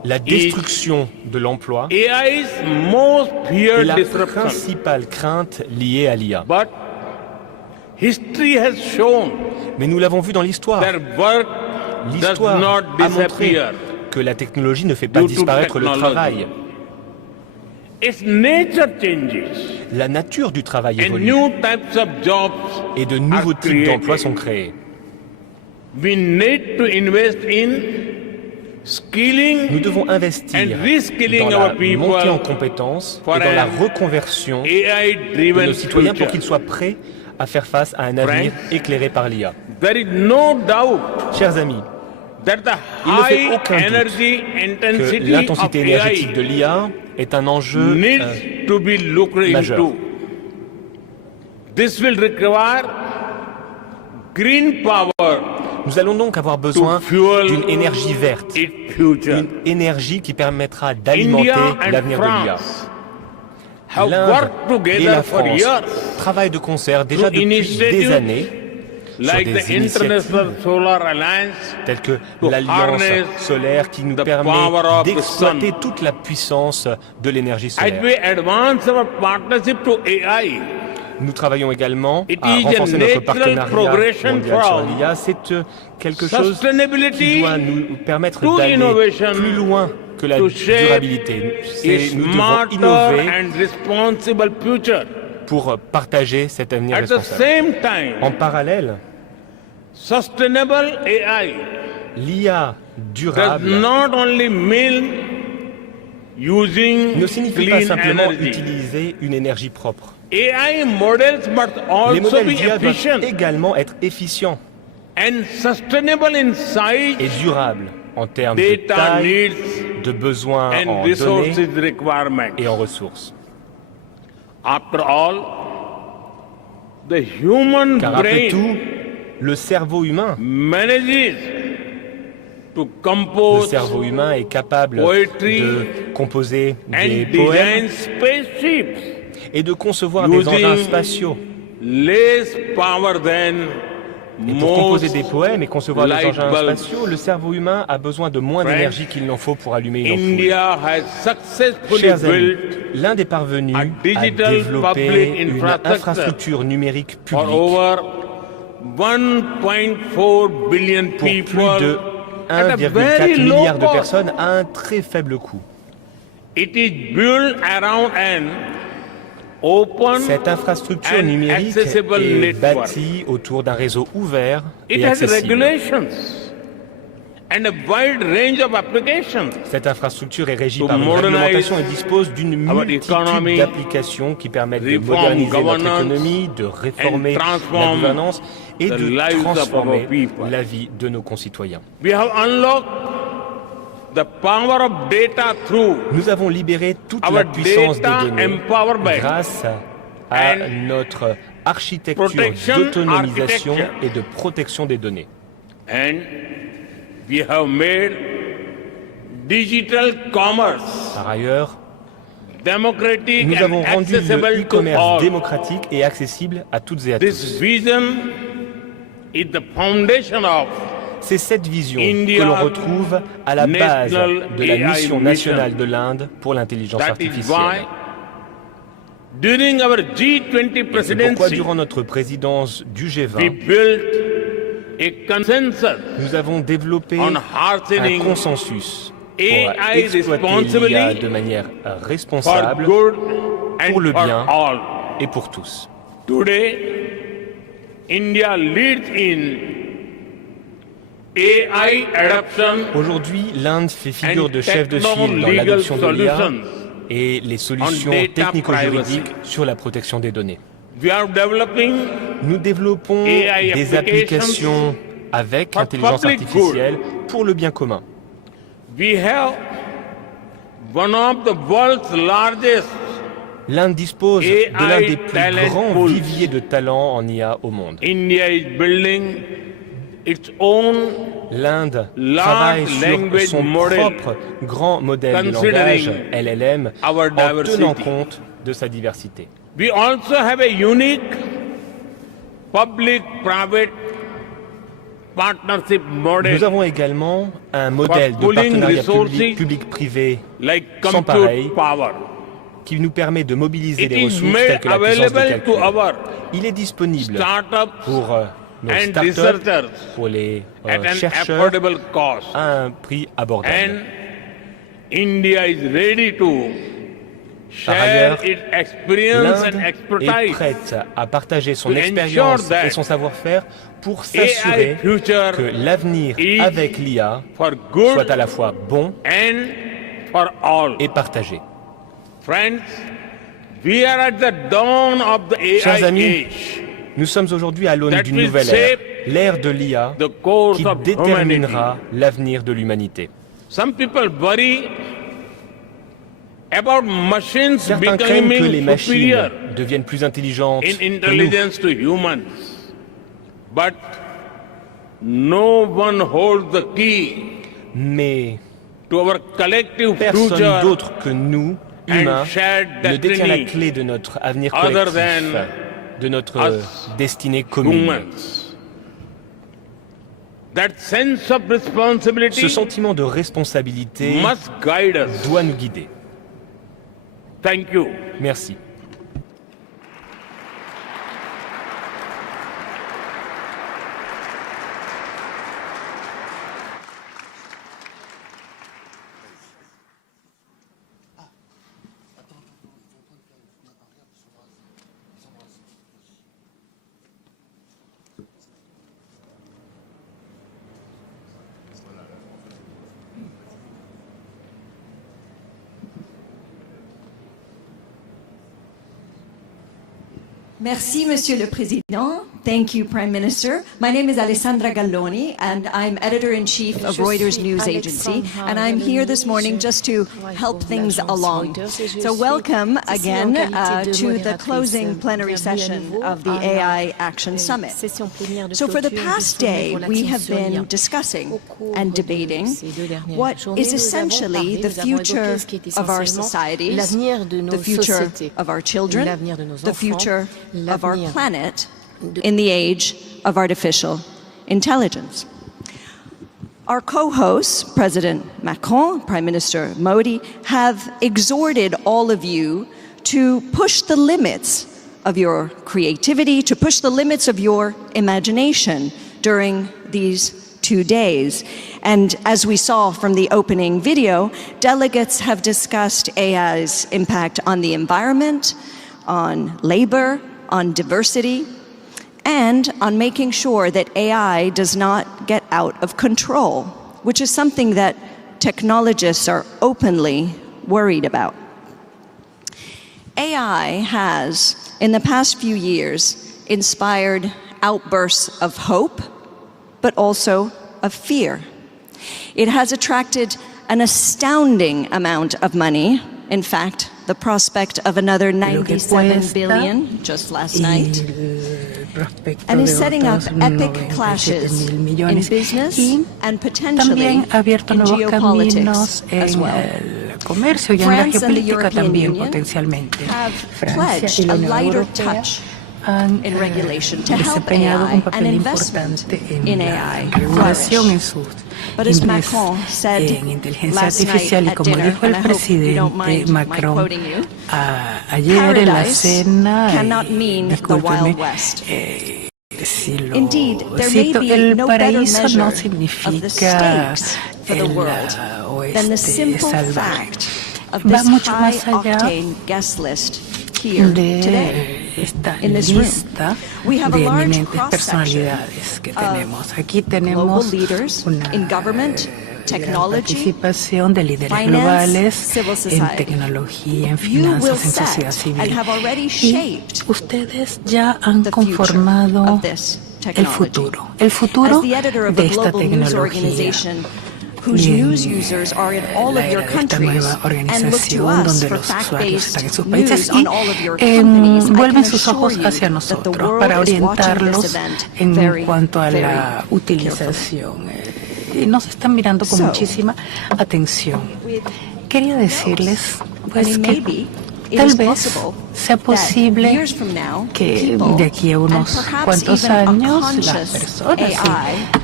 la destruction de l'emploi AI's most est feared la disruption. principale crainte liée à l'IA. But history has shown Mais nous l'avons vu dans l'histoire. that work does L'histoire not a montré disappear. que la technologie ne fait pas due to disparaître le technology. travail. Its nature changes La nature du travail and évolue new types of jobs et de nouveaux are types d'emplois created. sont créés. We need to invest in skilling Nous devons investir and reskilling dans la our people montée en compétences et for dans la an reconversion de AI-driven nos citoyens pour future. qu'ils soient prêts à faire face à un avenir éclairé par l'IA. There is no doubt Chers amis, that the il ne fait high aucun doute energy que intensity l'intensité of énergétique AI de l'IA est un enjeu needs to be looked majeur. into. This will require green power Nous allons donc avoir besoin to fuel d'une énergie verte, its future. une énergie qui permettra d'alimenter India and l'avenir de l'IA. France have L'Inde worked et together la for France years, travaillent de concert déjà through depuis des initiatives années sur like des the initiatives International Solar Alliance, telles que to l'Alliance harness solaire qui nous the permet power of the d'exploiter sun. toute la puissance de l'énergie as solaire. we advance our partnership to AI. Nous travaillons également It à is a renforcer notre natural partenariat progression mondial sur from l'IA. C'est quelque chose qui sustainability doit nous permettre to d'aller innovation plus loin que la to shape durabilité. a Nous devons smarter innover and responsible future. pour partager cet avenir At the responsable. same time, En parallèle, sustainable AI l'IA does durable not only mean using ne signifie pas clean simplement energy. utiliser une énergie propre. AI models must Les also modèles be d'IA doivent efficient également être efficients and sustainable in size, et durables en termes de data taille, needs, de besoins and en resources données requirements. et en ressources. After all, the human Car après brain tout, le cerveau humain, manages to le compose cerveau humain est capable poetry de composer des and poèmes design spaceships et de concevoir des engins using spatiaux. less power than Et pour composer most des poèmes et concevoir des light engins bulbs. spatiaux, le cerveau humain a besoin de moins Friends, d'énergie qu'il n'en faut pour allumer une ampoule. India has successfully Chers amis, built l'Inde est parvenue a à digital développer public une infrastructure infrastructure numérique for publique over 1.4 billion pour plus people de at a 1,4 very low milliard de cost. personnes à un très faible coût. It is built around an open Cette infrastructure and numérique accessible est network. bâtie autour d'un réseau ouvert It et has accessible. regulations and a wide range of applications Cette infrastructure est régie to par une modernize réglementation et dispose d'une our multitude economy, d'applications qui permettent de reform moderniser notre governance, économie, de réformer and la transform gouvernance et the de lives of transformer our people. la vie de nos concitoyens. We have unlocked the power of data through Nous avons libéré toute our la puissance des data données empowerment grâce à and notre architecture protection d'autonomisation architecture. et de protection des données. and we have made digital commerce Par ailleurs, democratic nous avons and rendu le accessible to e-commerce all. démocratique et accessible à toutes et à tous. This vision is the foundation of C'est cette vision India que l'on retrouve à la base National de la AI mission Mission. nationale de l'Inde pour l'intelligence that is why artificielle. during our G20 Et c'est pourquoi, presidency durant notre présidence du we G20, built a consensus nous avons développé on un hardening consensus pour AI exploiter l'IA responsibly de manière for responsable good and pour le for bien all. et pour tous. Today, India leads in AI adoption Aujourd'hui, l'Inde fait figure and de chef de file dans techno-legal l'adoption de l'IA solutions. et les solutions on data technico-juridiques privacy. sur la protection des données. We are developing Nous développons AI des applications avec for l'intelligence public artificielle pour le bien commun. We have one of the world's largest L'Inde dispose de l'un AI des plus talent grands pools. viviers de talents en IA au monde. India is building its own L'Inde Large travaille sur language son model, propre grand modèle de considering langage LLM our en tenant diversity. compte de sa diversité. We also have a unique public-private Nous avons également un modèle de partenariat public-privé sans pareil qui nous permet de mobiliser les ressources telles que la puissance de calcul. Il est disponible pour nos startups, pour les chercheurs, à un prix abordable. Par ailleurs, l'Inde est prête à partager son expérience et son savoir-faire pour s'assurer que l'avenir avec l'IA soit à la fois bon et partagé. Chers amis, nous sommes aujourd'hui à l'aune d'une nouvelle ère, l'ère de l'IA qui déterminera l'avenir de l'humanité. Certains craignent que les machines deviennent plus intelligentes que nous. Mais personne d'autre que nous, humains, ne détient la clé de notre avenir collectif, de notre destinée commune. Ce sentiment de responsabilité doit nous guider. Merci. Merci, Monsieur le Président. Thank you, Prime Minister. My name is Alessandra Galloni, and I'm Editor-in-Chief of Reuters News Agency, and I'm here this morning just to help things along. So welcome again to the closing plenary session of the AI Action Summit. So for the past day, we have been discussing and debating what is essentially the future of our societies, the future of our children, the future of our planet, in the age of artificial intelligence. Our co-hosts, President Macron, Prime Minister Modi, have exhorted all of you to push the limits of your creativity, to push the limits of your imagination during these 2 days. And as we saw from the opening video, delegates have discussed AI's impact on the environment, on labor, on diversity, and on making sure that AI does not get out of control, which is something that technologists are openly worried about. AI has, in the past few years, inspired outbursts of hope, but also of fear. It has attracted an astounding amount of money. In fact, the prospect of another 97 billion just last night, and is setting up epic clashes in business and potentially in geopolitics as well. France and the European Union have pledged a lighter touch in regulation to help AI and investment in AI flourish. But as Macron said last night at dinner, and I hope you don't mind my quoting you, paradise cannot mean the Wild West. Indeed, there may be no better measure of the stakes for the world than the simple fact of this high-octane guest list here today. In this room, we have a large cross-section of global leaders in government, technology, finance, civil society. You will set and have already shaped the future of this technology. As the editor of a global news organization whose news users are in all of your countries and look to us for fact-based news on all of your companies, I can assure you that the world is watching this event very, very carefully. Nos están mirando con muchísima atención. Quería decirles, pues, que tal vez sea posible que de aquí a unos cuantos años las personas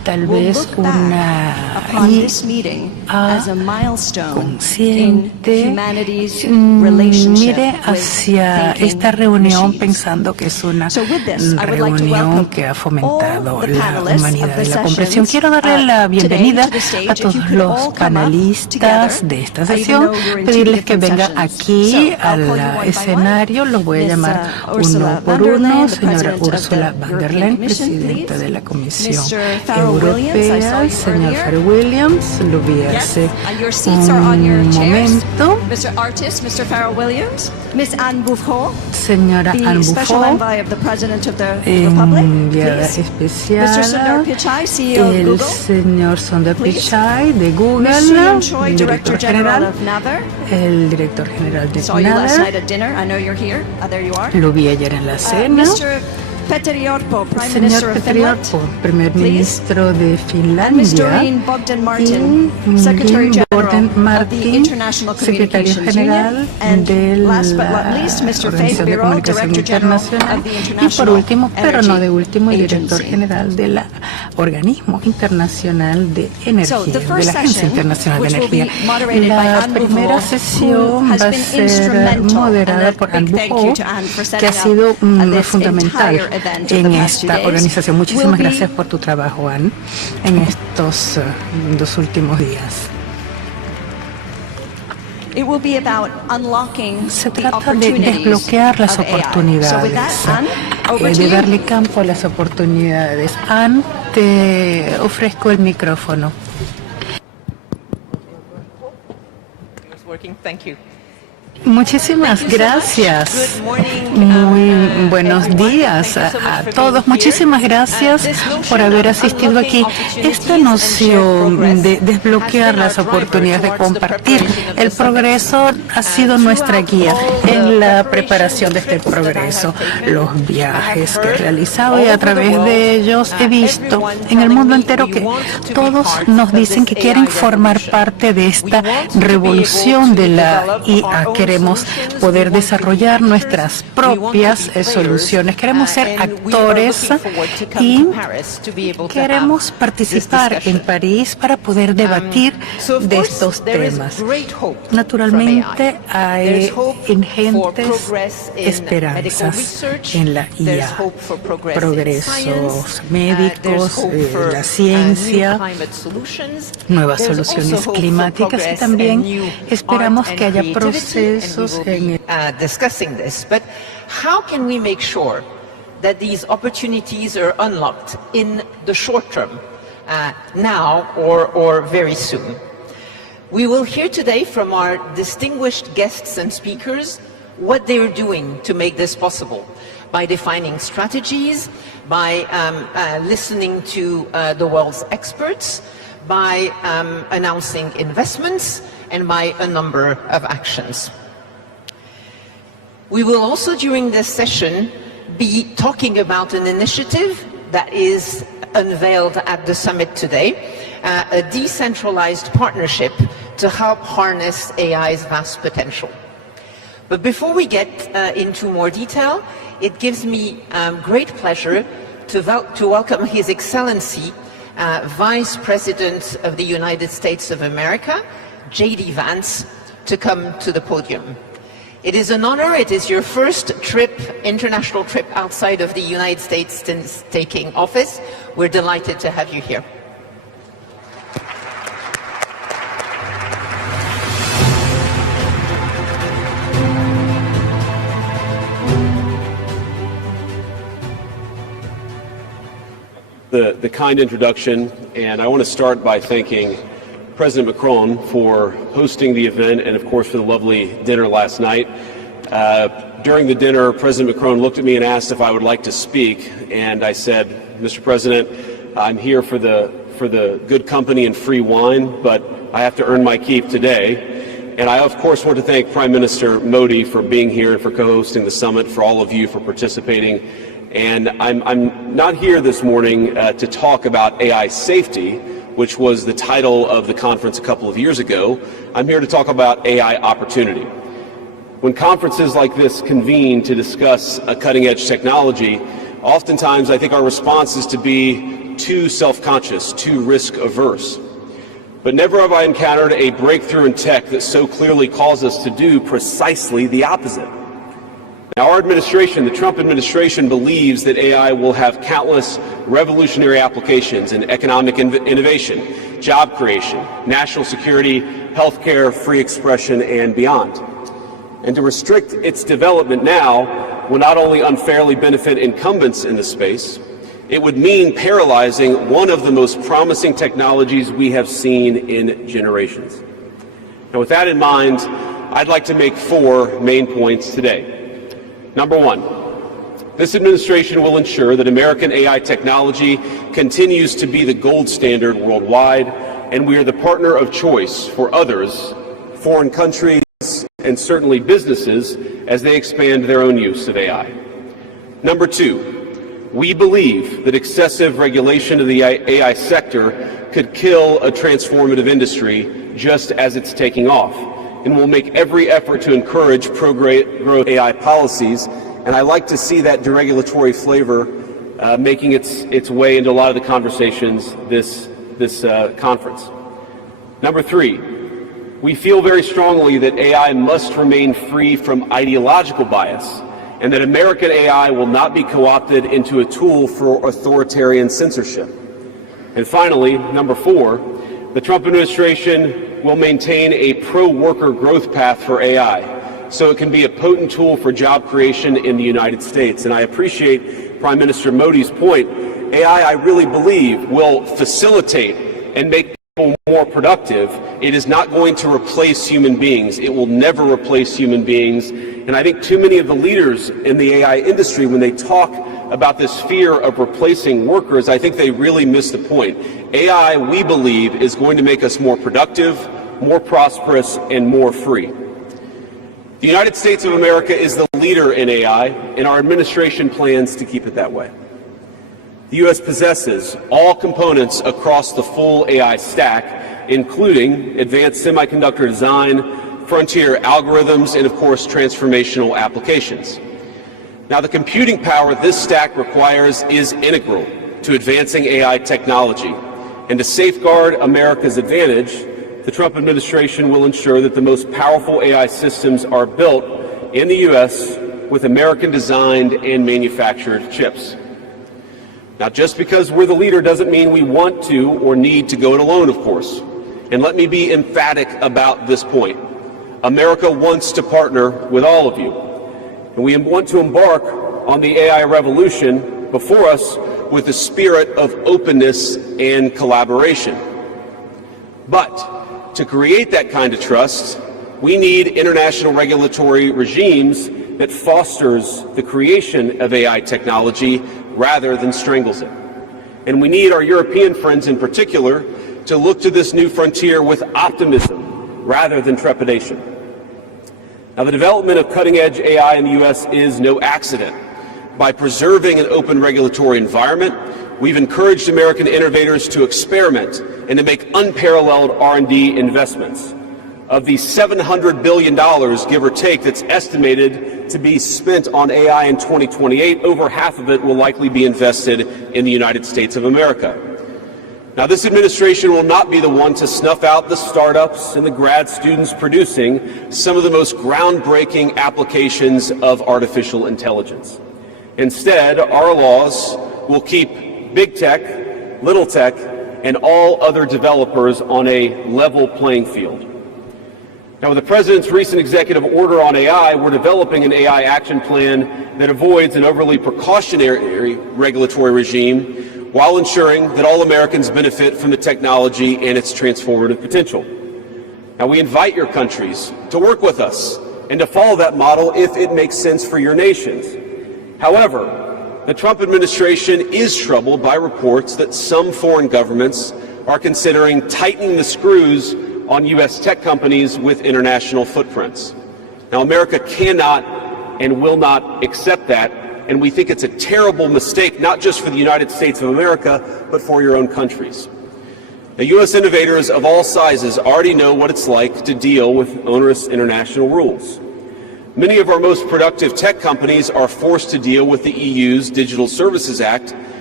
tal vez una consciente mire hacia esta reunión pensando que es una reunión que ha fomentado la humanidad y la comprensión. Quiero darle la bienvenida a todos los panelistas de esta sesión, pedirles que vengan aquí al escenario. Los voy a llamar uno por uno. Señora Ursula von der Leyen, presidenta de la Comisión Europea, señor Pharrell Williams, lo vi hace un momento. Señora Anne Buffon, enviada especial, el señor Sundar Pichai de Google, director general, el director general de Nader, lo vi ayer en la cena. Señor Petteri Orpo, primer ministro de Finlandia, y Bogdan Martin, secretario general de la Organización de Comunicación Internacional, y por último, pero no de último, director general del Organismo Internacional de Energía, de la Agencia Internacional de Energía. La primera sesión va a ser moderada por Anne Buffon, que ha sido fundamental en esta organización. Muchísimas gracias por tu trabajo, Anne, en estos 2 últimos días. Se trata de desbloquear las oportunidades, de darle campo a las oportunidades. Anne, te ofrezco el micrófono. Muchísimas gracias. Muy buenos días a todos. Muchísimas gracias por haber asistido aquí. Esta noción de desbloquear las oportunidades, de compartir el progreso, ha sido nuestra guía en la preparación de este progreso. Los viajes que he realizado, y a través de ellos he visto en el mundo entero que todos nos dicen que quieren formar parte de esta revolución de la IA. Queremos poder desarrollar nuestras propias soluciones. Queremos ser actores y queremos participar en París para poder debatir de estos temas. Naturalmente, hay ingentes esperanzas en la IA, progresos médicos, la ciencia, nuevas soluciones climáticas, y también esperamos que haya procesos en discussing this, but how can we make sure that these opportunities are unlocked in the short term, now or very soon? We will hear today from our distinguished guests and speakers what they are doing to make this possible, by defining strategies, by listening to the world's experts, by announcing investments, and by a number of actions. We will also, during this session, be talking about an initiative that is unveiled at the summit today, a decentralized partnership to help harness AI's vast potential. But before we get into more detail, it gives me great pleasure to welcome His Excellency, Vice President of the United States of America, JD Vance, to come to the podium. It is an honor. It is your first international trip outside of the United States since taking office. We're delighted to have you here. The kind introduction, and I want to start by thanking President Macron for hosting the event, and of course for the lovely dinner last night. During the dinner, President Macron looked at me and asked if I would like to speak, and I said, Mr. President, I'm here for the good company and free wine, but I have to earn my keep today. And I, of course, want to thank Prime Minister Modi for being here and for co-hosting the summit, for all of you for participating. And I'm not here this morning to talk about AI safety, which was the title of the conference a couple of years ago. I'm here to talk about AI opportunity. When conferences like this convene to discuss a cutting-edge technology, oftentimes I think our response is to be too self-conscious, too risk-averse. But never have I encountered a breakthrough in tech that so clearly calls us to do precisely the opposite. Now, our administration, the Trump administration, believes that AI will have countless revolutionary applications in economic innovation, job creation, national security, healthcare, free expression, and beyond. And to restrict its development now will not only unfairly benefit incumbents in the space, it would mean paralyzing one of the most promising technologies we have seen in generations. Now, with that in mind, I'd like to make 4 main points today. Number 1, this administration will ensure that American AI technology continues to be the gold standard worldwide, and we are the partner of choice for others, foreign countries, and certainly businesses as they expand their own use of AI. Number 2, we believe that excessive regulation of the AI sector could kill a transformative industry just as it's taking off, and will make every effort to encourage pro-growth AI policies, and I like to see that deregulatory flavor making its way into a lot of the conversations this conference. Number 3, we feel very strongly that AI must remain free from ideological bias, and that American AI will not be co-opted into a tool for authoritarian censorship. And finally, number 4, the Trump administration will maintain a pro-worker growth path for AI, so it can be a potent tool for job creation in the United States. And I appreciate Prime Minister Modi's point. AI, I really believe, will facilitate and make people more productive. It is not going to replace human beings. It will never replace human beings. And I think too many of the leaders in the AI industry, when they talk about this fear of replacing workers, I think they really miss the point. AI, we believe, is going to make us more productive, more prosperous, and more free. The United States of America is the leader in AI, and our administration plans to keep it that way. The U.S. possesses all components across the full AI stack, including advanced semiconductor design, frontier algorithms, and of course, transformational applications. Now, the computing power this stack requires is integral to advancing AI technology. And to safeguard America's advantage, the Trump administration will ensure that the most powerful AI systems are built in the U.S. with American-designed and manufactured chips. Now, just because we're the leader doesn't mean we want to or need to go it alone, of course. And let me be emphatic about this point. America wants to partner with all of you. And we want to embark on the AI revolution before us with a spirit of openness and collaboration. But to create that kind of trust, we need international regulatory regimes that fosters the creation of AI technology rather than strangles it. And we need our European friends in particular to look to this new frontier with optimism rather than trepidation. Now, the development of cutting-edge AI in the U.S. is no accident. By preserving an open regulatory environment, we've encouraged American innovators to experiment and to make unparalleled R&D investments. Of the $700 billion, give or take, that's estimated to be spent on AI in 2028, over half of it will likely be invested in the United States of America. Now, this administration will not be the one to snuff out the startups and the grad students producing some of the most groundbreaking applications of artificial intelligence. Instead, our laws will keep big tech, little tech, and all other developers on a level playing field. Now, with the President's recent executive order on AI, we're developing an AI action plan that avoids an overly precautionary regulatory regime while ensuring that all Americans benefit from the technology and its transformative potential. Now, we invite your countries to work with us and to follow that model if it makes sense for your nations. However, the Trump administration is troubled by reports that some foreign governments are considering tightening the screws on U.S. tech companies with international footprints. Now, America cannot and will not accept that, and we think it's a terrible mistake, not just for the United States of America, but for your own countries. Now, U.S. innovators of all sizes already know what it's like to deal with onerous international rules. Many of our most productive tech companies are forced to deal with the EU's Digital Services Act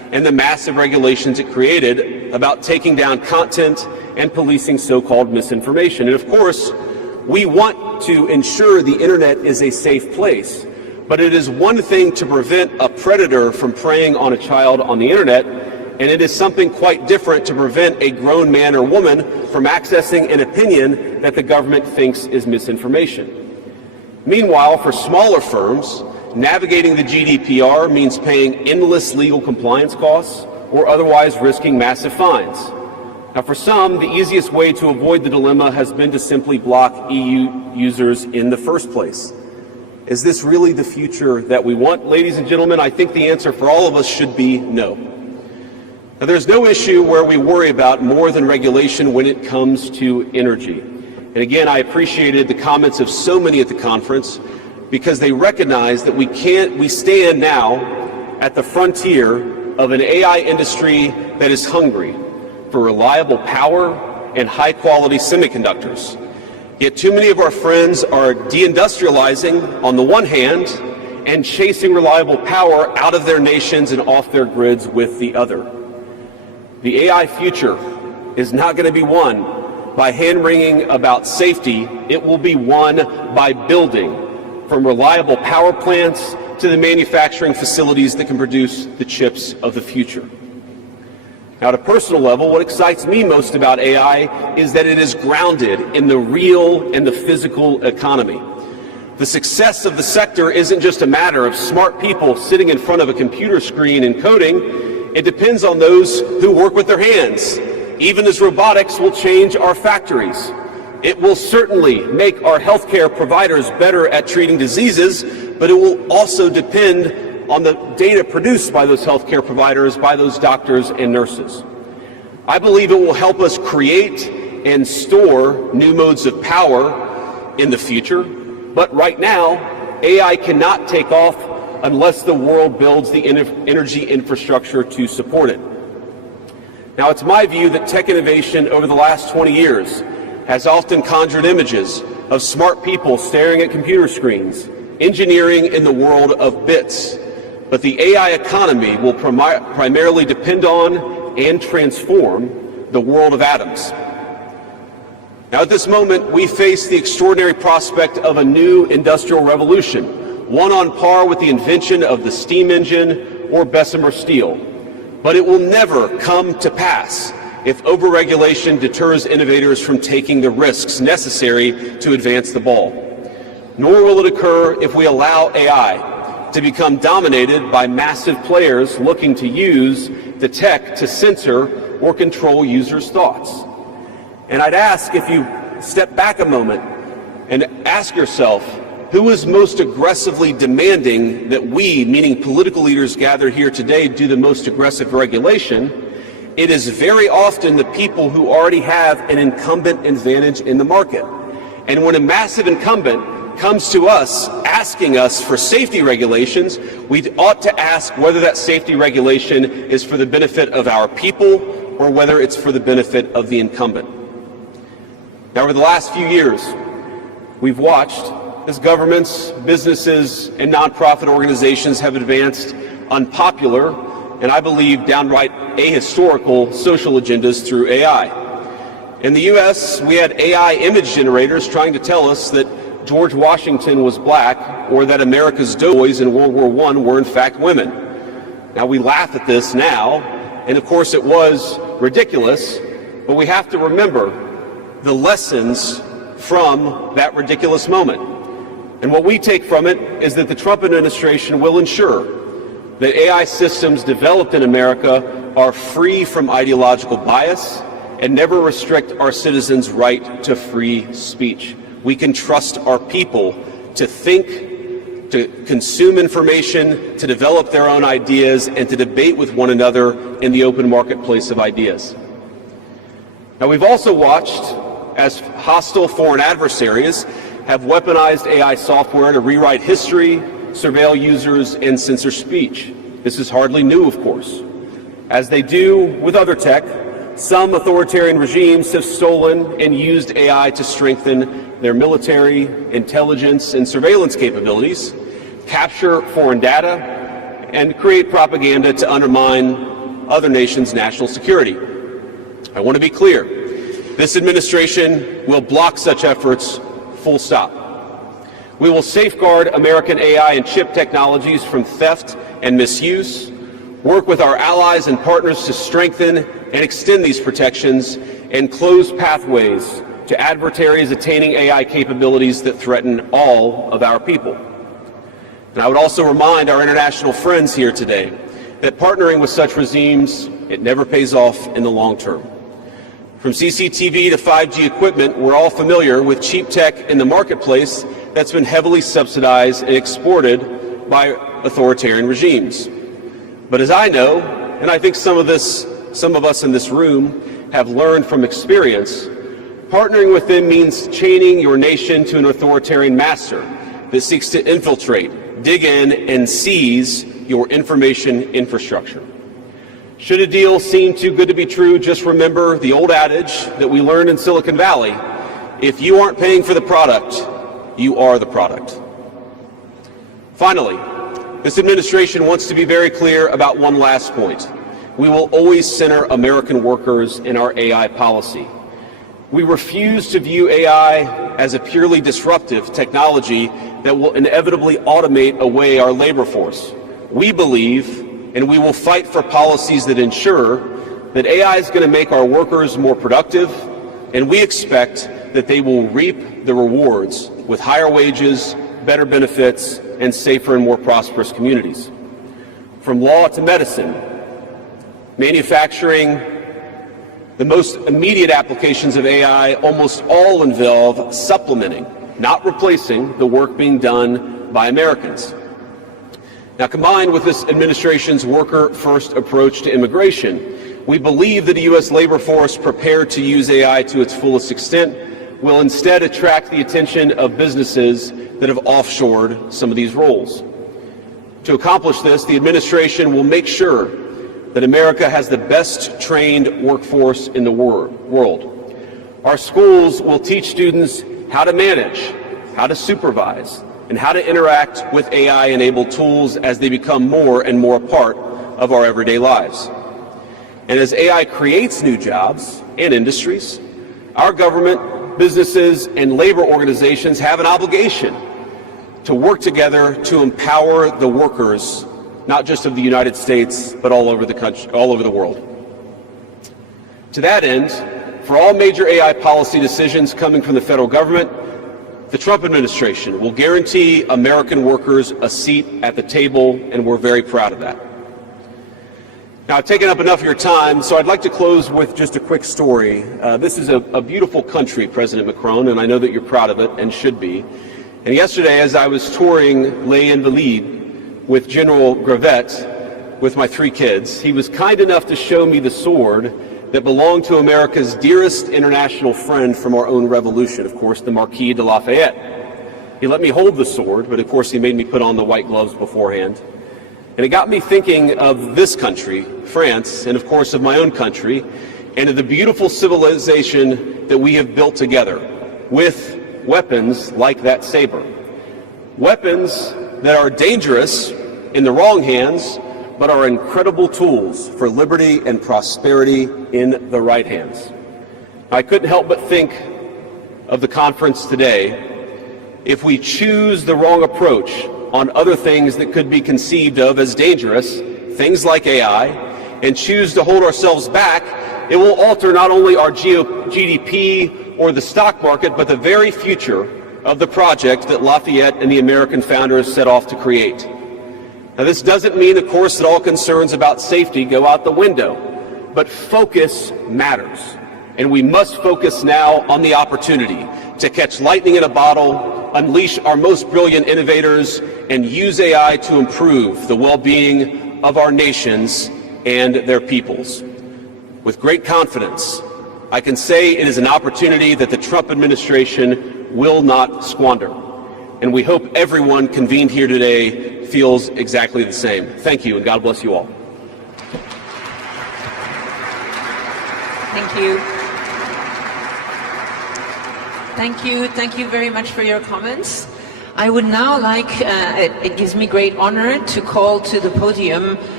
and the massive regulations it created about taking down content and policing so-called misinformation. And of course, we want to ensure the internet is a safe place, but it is one thing to prevent a predator from preying on a child on the internet, and it is something quite different to prevent a grown man or woman from accessing an opinion that the government thinks is misinformation. Meanwhile, for smaller firms, navigating the GDPR means paying endless legal compliance costs or otherwise risking massive fines. Now, for some, the easiest way to avoid the dilemma has been to simply block EU users in the first place. Is this really the future that we want? Ladies and gentlemen, I think the answer for all of us should be no. Now, there's no issue where we worry about more than regulation when it comes to energy. And again, I appreciated the comments of so many at the conference because they recognize that we stand now at the frontier of an AI industry that is hungry for reliable power and high-quality semiconductors. Yet too many of our friends are deindustrializing on the one hand and chasing reliable power out of their nations and off their grids with the other. The AI future is not going to be won by hand-wringing about safety. It will be won by building, from reliable power plants to the manufacturing facilities that can produce the chips of the future. Now, at a personal level, what excites me most about AI is that it is grounded in the real and the physical economy. The success of the sector isn't just a matter of smart people sitting in front of a computer screen and coding. It depends on those who work with their hands, even as robotics will change our factories. It will certainly make our healthcare providers better at treating diseases, but it will also depend on the data produced by those healthcare providers, by those doctors and nurses. I believe it will help us create and store new modes of power in the future, but right now, AI cannot take off unless the world builds the energy infrastructure to support it. Now, it's my view that tech innovation over the last 20 years has often conjured images of smart people staring at computer screens, engineering in the world of bits. But the AI economy will primarily depend on and transform the world of atoms. Now, at this moment, we face the extraordinary prospect of a new industrial revolution, one on par with the invention of the steam engine or Bessemer steel. But it will never come to pass if overregulation deters innovators from taking the risks necessary to advance the ball. Nor will it occur if we allow AI to become dominated by massive players looking to use the tech to censor or control users' thoughts. And I'd ask if you step back a moment and ask yourself, who is most aggressively demanding that we, meaning political leaders gathered here today, do the most aggressive regulation? It is very often the people who already have an incumbent advantage in the market. And when a massive incumbent comes to us asking us for safety regulations, we ought to ask whether that safety regulation is for the benefit of our people or whether it's for the benefit of the incumbent. Now, over the last few years, we've watched as governments, businesses, and nonprofit organizations have advanced unpopular and, I believe, downright ahistorical social agendas through AI. In the U.S., we had AI image generators trying to tell us that George Washington was black or that America's doughboys in World War I were in fact women. Now, we laugh at this now, and of course it was ridiculous, but we have to remember the lessons from that ridiculous moment. And what we take from it is that the Trump administration will ensure that AI systems developed in America are free from ideological bias and never restrict our citizens' right to free speech. We can trust our people to think, to consume information, to develop their own ideas, and to debate with one another in the open marketplace of ideas. Now, we've also watched as hostile foreign adversaries have weaponized AI software to rewrite history, surveil users, and censor speech. This is hardly new, of course. As they do with other tech, some authoritarian regimes have stolen and used AI to strengthen their military, intelligence, and surveillance capabilities, capture foreign data, and create propaganda to undermine other nations' national security. I want to be clear. This administration will block such efforts, full stop. We will safeguard American AI and chip technologies from theft and misuse, work with our allies and partners to strengthen and extend these protections, and close pathways to adversaries attaining AI capabilities that threaten all of our people. And I would also remind our international friends here today that partnering with such regimes, it never pays off in the long term. From CCTV to 5G equipment, we're all familiar with cheap tech in the marketplace that's been heavily subsidized and exported by authoritarian regimes. But as I know, and I think some of us in this room have learned from experience, partnering with them means chaining your nation to an authoritarian master that seeks to infiltrate, dig in, and seize your information infrastructure. Should a deal seem too good to be true, just remember the old adage that we learned in Silicon Valley: if you aren't paying for the product, you are the product. Finally, this administration wants to be very clear about one last point. We will always center American workers in our AI policy. We refuse to view AI as a purely disruptive technology that will inevitably automate away our labor force. We believe, and we will fight for policies that ensure that AI is going to make our workers more productive, and we expect that they will reap the rewards with higher wages, better benefits, and safer and more prosperous communities. From law to medicine, manufacturing, the most immediate applications of AI almost all involve supplementing, not replacing, the work being done by Americans. Now, combined with this administration's worker-first approach to immigration, we believe that a U.S. labor force prepared to use AI to its fullest extent will instead attract the attention of businesses that have offshored some of these roles. To accomplish this, the administration will make sure that America has the best trained workforce in the world. Our schools will teach students how to manage, how to supervise, and how to interact with AI-enabled tools as they become more and more a part of our everyday lives. And as AI creates new jobs and industries, our government, businesses, and labor organizations have an obligation to work together to empower the workers, not just of the United States, but all over the country, all over the world. To that end, for all major AI policy decisions coming from the federal government, the Trump administration will guarantee American workers a seat at the table, and we're very proud of that. Now, I've taken up enough of your time, so I'd like to close with just a quick story. This is a beautiful country, President Macron, and I know that you're proud of it and should be. And yesterday, as I was touring Les Invalides with General Gravette with my 3 kids, he was kind enough to show me the sword that belonged to America's dearest international friend from our own revolution, of course, the Marquis de Lafayette. He let me hold the sword, but of course he made me put on the white gloves beforehand. And it got me thinking of this country, France, and of course of my own country, and of the beautiful civilization that we have built together with weapons like that saber. Weapons that are dangerous in the wrong hands, but are incredible tools for liberty and prosperity in the right hands. I couldn't help but think of the conference today. If we choose the wrong approach on other things that could be conceived of as dangerous, things like AI, and choose to hold ourselves back, it will alter not only our GDP or the stock market, but the very future of the project that Lafayette and the American founders set off to create. Now, this doesn't mean, of course, that all concerns about safety go out the window, but focus matters. And we must focus now on the opportunity to catch lightning in a bottle, unleash our most brilliant innovators, and use AI to improve the well-being of our nations and their peoples. With great confidence, I can say it is an opportunity that the Trump administration will not squander. And we hope everyone convened here today feels exactly the same. Thank you, and God bless you all. Thank you. Thank you very much for your comments. I would now like, it gives me great honor to call to the podium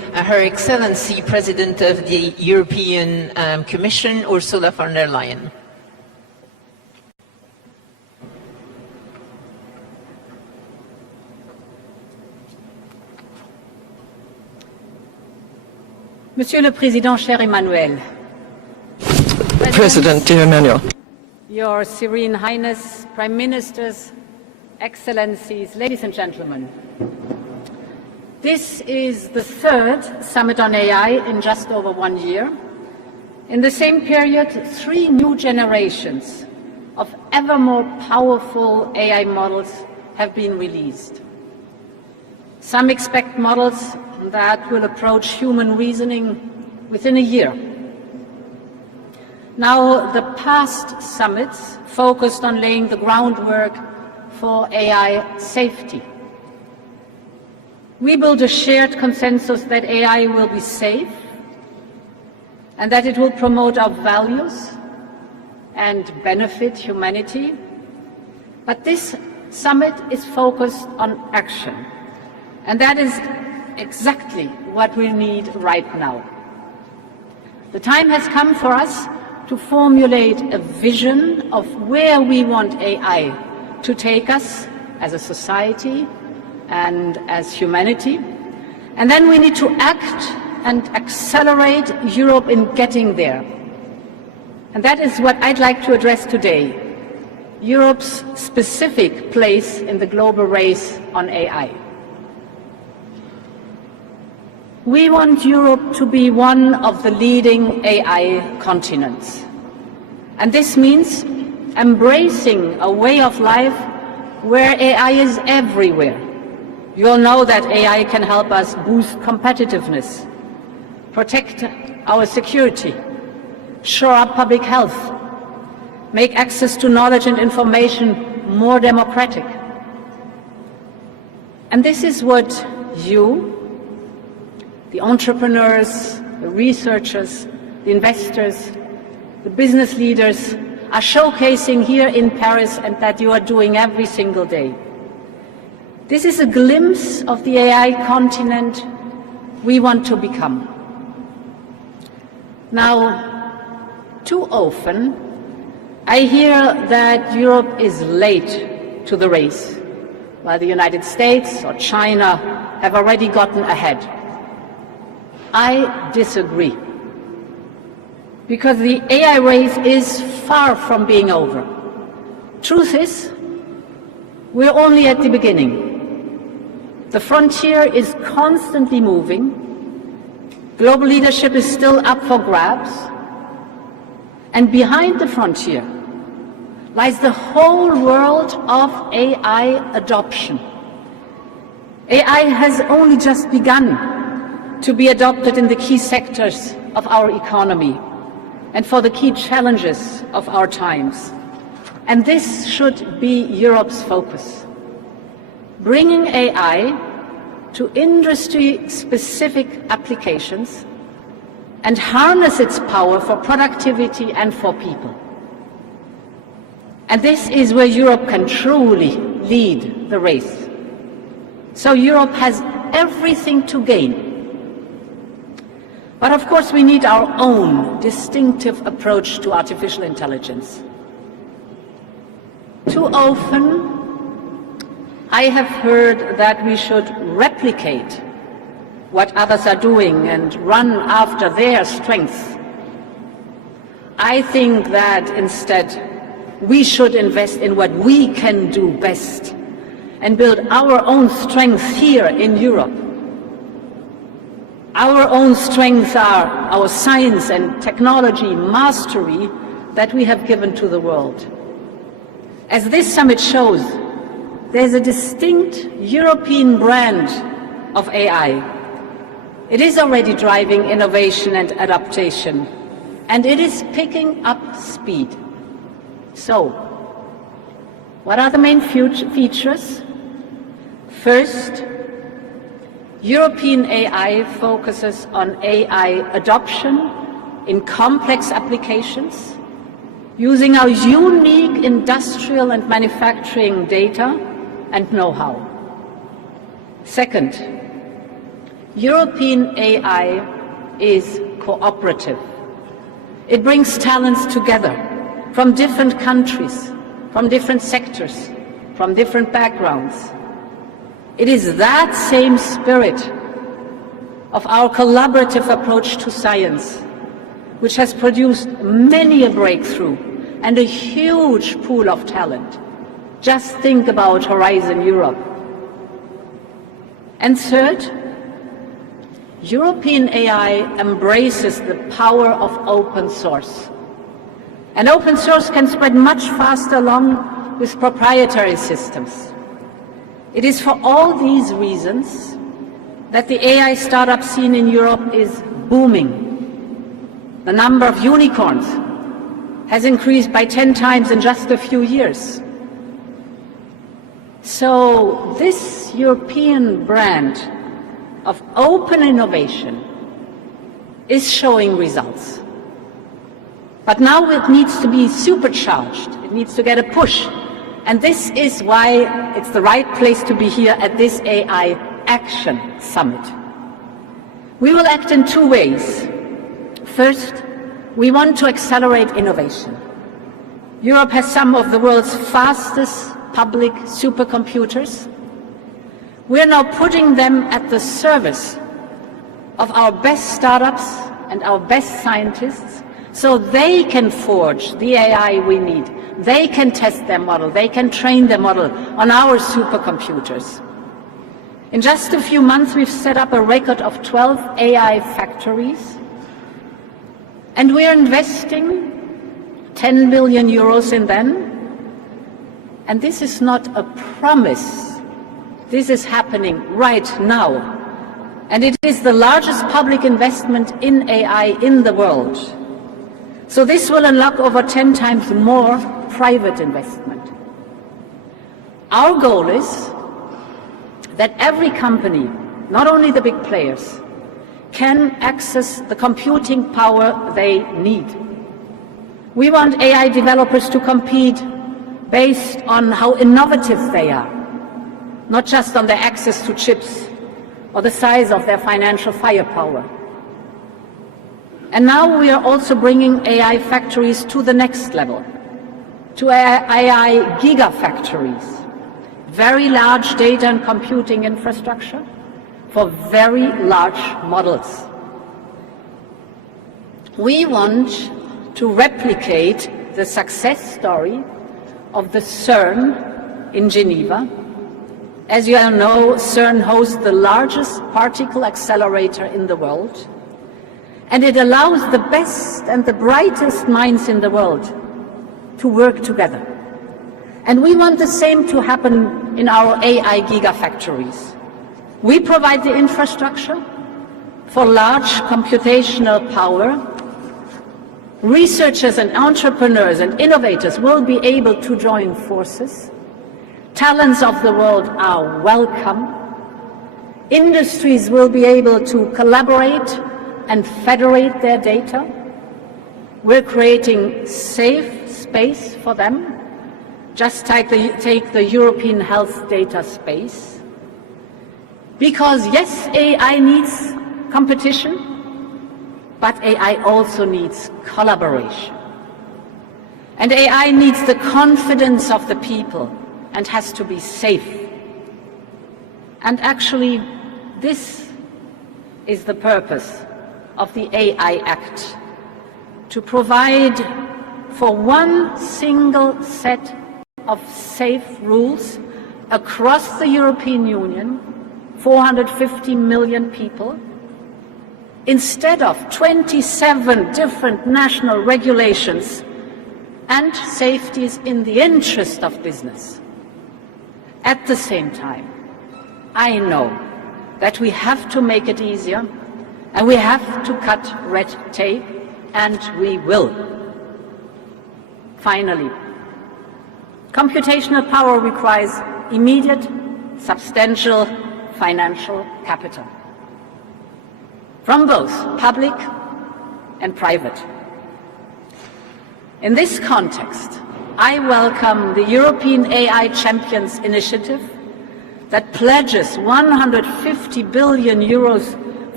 Her Excellency President of the European Commission, Ursula von der Leyen. Monsieur le Président, cher Emmanuel. President, dear Emmanuel. Your Serene Highness, Prime Ministers, Excellencies, ladies and gentlemen. This is the third Summit on AI in just over 1 year. In the same period, 3 new generations of ever more powerful AI models have been released. Some expect models that will approach human reasoning within a year. Now, the past summits focused on laying the groundwork for AI safety. We build a shared consensus that AI will be safe and that it will promote our values and benefit humanity. But this summit is focused on action, and that is exactly what we need right now. The time has come for us to formulate a vision of where we want AI to take us as a society and as humanity. And then we need to act and accelerate Europe in getting there. And that is what I'd like to address today, Europe's specific place in the global race on AI. We want Europe to be one of the leading AI continents. And this means embracing a way of life where AI is everywhere. You all know that AI can help us boost competitiveness, protect our security, shore up public health, make access to knowledge and information more democratic. And this is what you, the entrepreneurs, the researchers, the investors, the business leaders are showcasing here in Paris and that you are doing every single day. This is a glimpse of the AI continent we want to become. Now, too often, I hear that Europe is late to the race, while the United States or China have already gotten ahead. I disagree, because the AI race is far from being over. Truth is, we're only at the beginning. The frontier is constantly moving. Global leadership is still up for grabs. And behind the frontier lies the whole world of AI adoption. AI has only just begun to be adopted in the key sectors of our economy and for the key challenges of our times. And this should be Europe's focus. Bringing AI to industry-specific applications and harness its power for productivity and for people. And this is where Europe can truly lead the race. So Europe has everything to gain. But of course we need our own distinctive approach to artificial intelligence. Too often I have heard that we should replicate what others are doing and run after their strengths. I think that instead we should invest in what we can do best and build our own strengths here in Europe. Our own strengths are our science and technology mastery that we have given to the world. As this summit shows, there's a distinct European brand of AI. It is already driving innovation and adaptation, and it is picking up speed. So, what are the main features? First, European AI focuses on AI adoption in complex applications, using our unique industrial and manufacturing data and know-how. Second, European AI is cooperative. It brings talents together from different countries, from different sectors, from different backgrounds. It is that same spirit of our collaborative approach to science which has produced many a breakthrough and a huge pool of talent. Just think about Horizon Europe. And third, European AI embraces the power of open source. And open source can spread much faster along with proprietary systems. It is for all these reasons that the AI startup scene in Europe is booming. The number of unicorns has increased by 10 times in just a few years. So this European brand of open innovation is showing results. But now it needs to be supercharged. It needs to get a push. And this is why it's the right place to be here at this AI Action Summit. We will act in two ways. First, we want to accelerate innovation. Europe has some of the world's fastest public supercomputers. We are now putting them at the service of our best startups and our best scientists so they can forge the AI we need. They can test their model, they can train their model on our supercomputers. In just a few months, we've set up a record of 12 AI factories, and we are investing 10 billion euros in them. And this is not a promise. This is happening right now. And it is the largest public investment in AI in the world. So this will unlock over 10 times more private investment. Our goal is that every company, not only the big players, can access the computing power they need. We want AI developers to compete based on how innovative they are, not just on their access to chips or the size of their financial firepower. And now we are also bringing AI factories to the next level, to AI gigafactories, very large data and computing infrastructure for very large models. We want to replicate the success story of the CERN in Geneva. As you all know, CERN hosts the largest particle accelerator in the world, and it allows the best and the brightest minds in the world to work together. And we want the same to happen in our AI gigafactories. We provide the infrastructure for large computational power. Researchers and entrepreneurs and innovators will be able to join forces. Talents of the world are welcome. Industries will be able to collaborate and federate their data. We're creating safe space for them. Just take the European health data space. Because yes, AI needs competition, but AI also needs collaboration. And AI needs the confidence of the people and has to be safe. And actually, this is the purpose of the AI Act, to provide for one single set of safe rules across the European Union, 450 million people, instead of 27 different national regulations, and safety is in the interest of business. At the same time, I know that we have to make it easier, and we have to cut red tape, and we will. Finally, computational power requires immediate, substantial financial capital from both public and private. In this context, I welcome the European AI Champions initiative that pledges 150 billion euros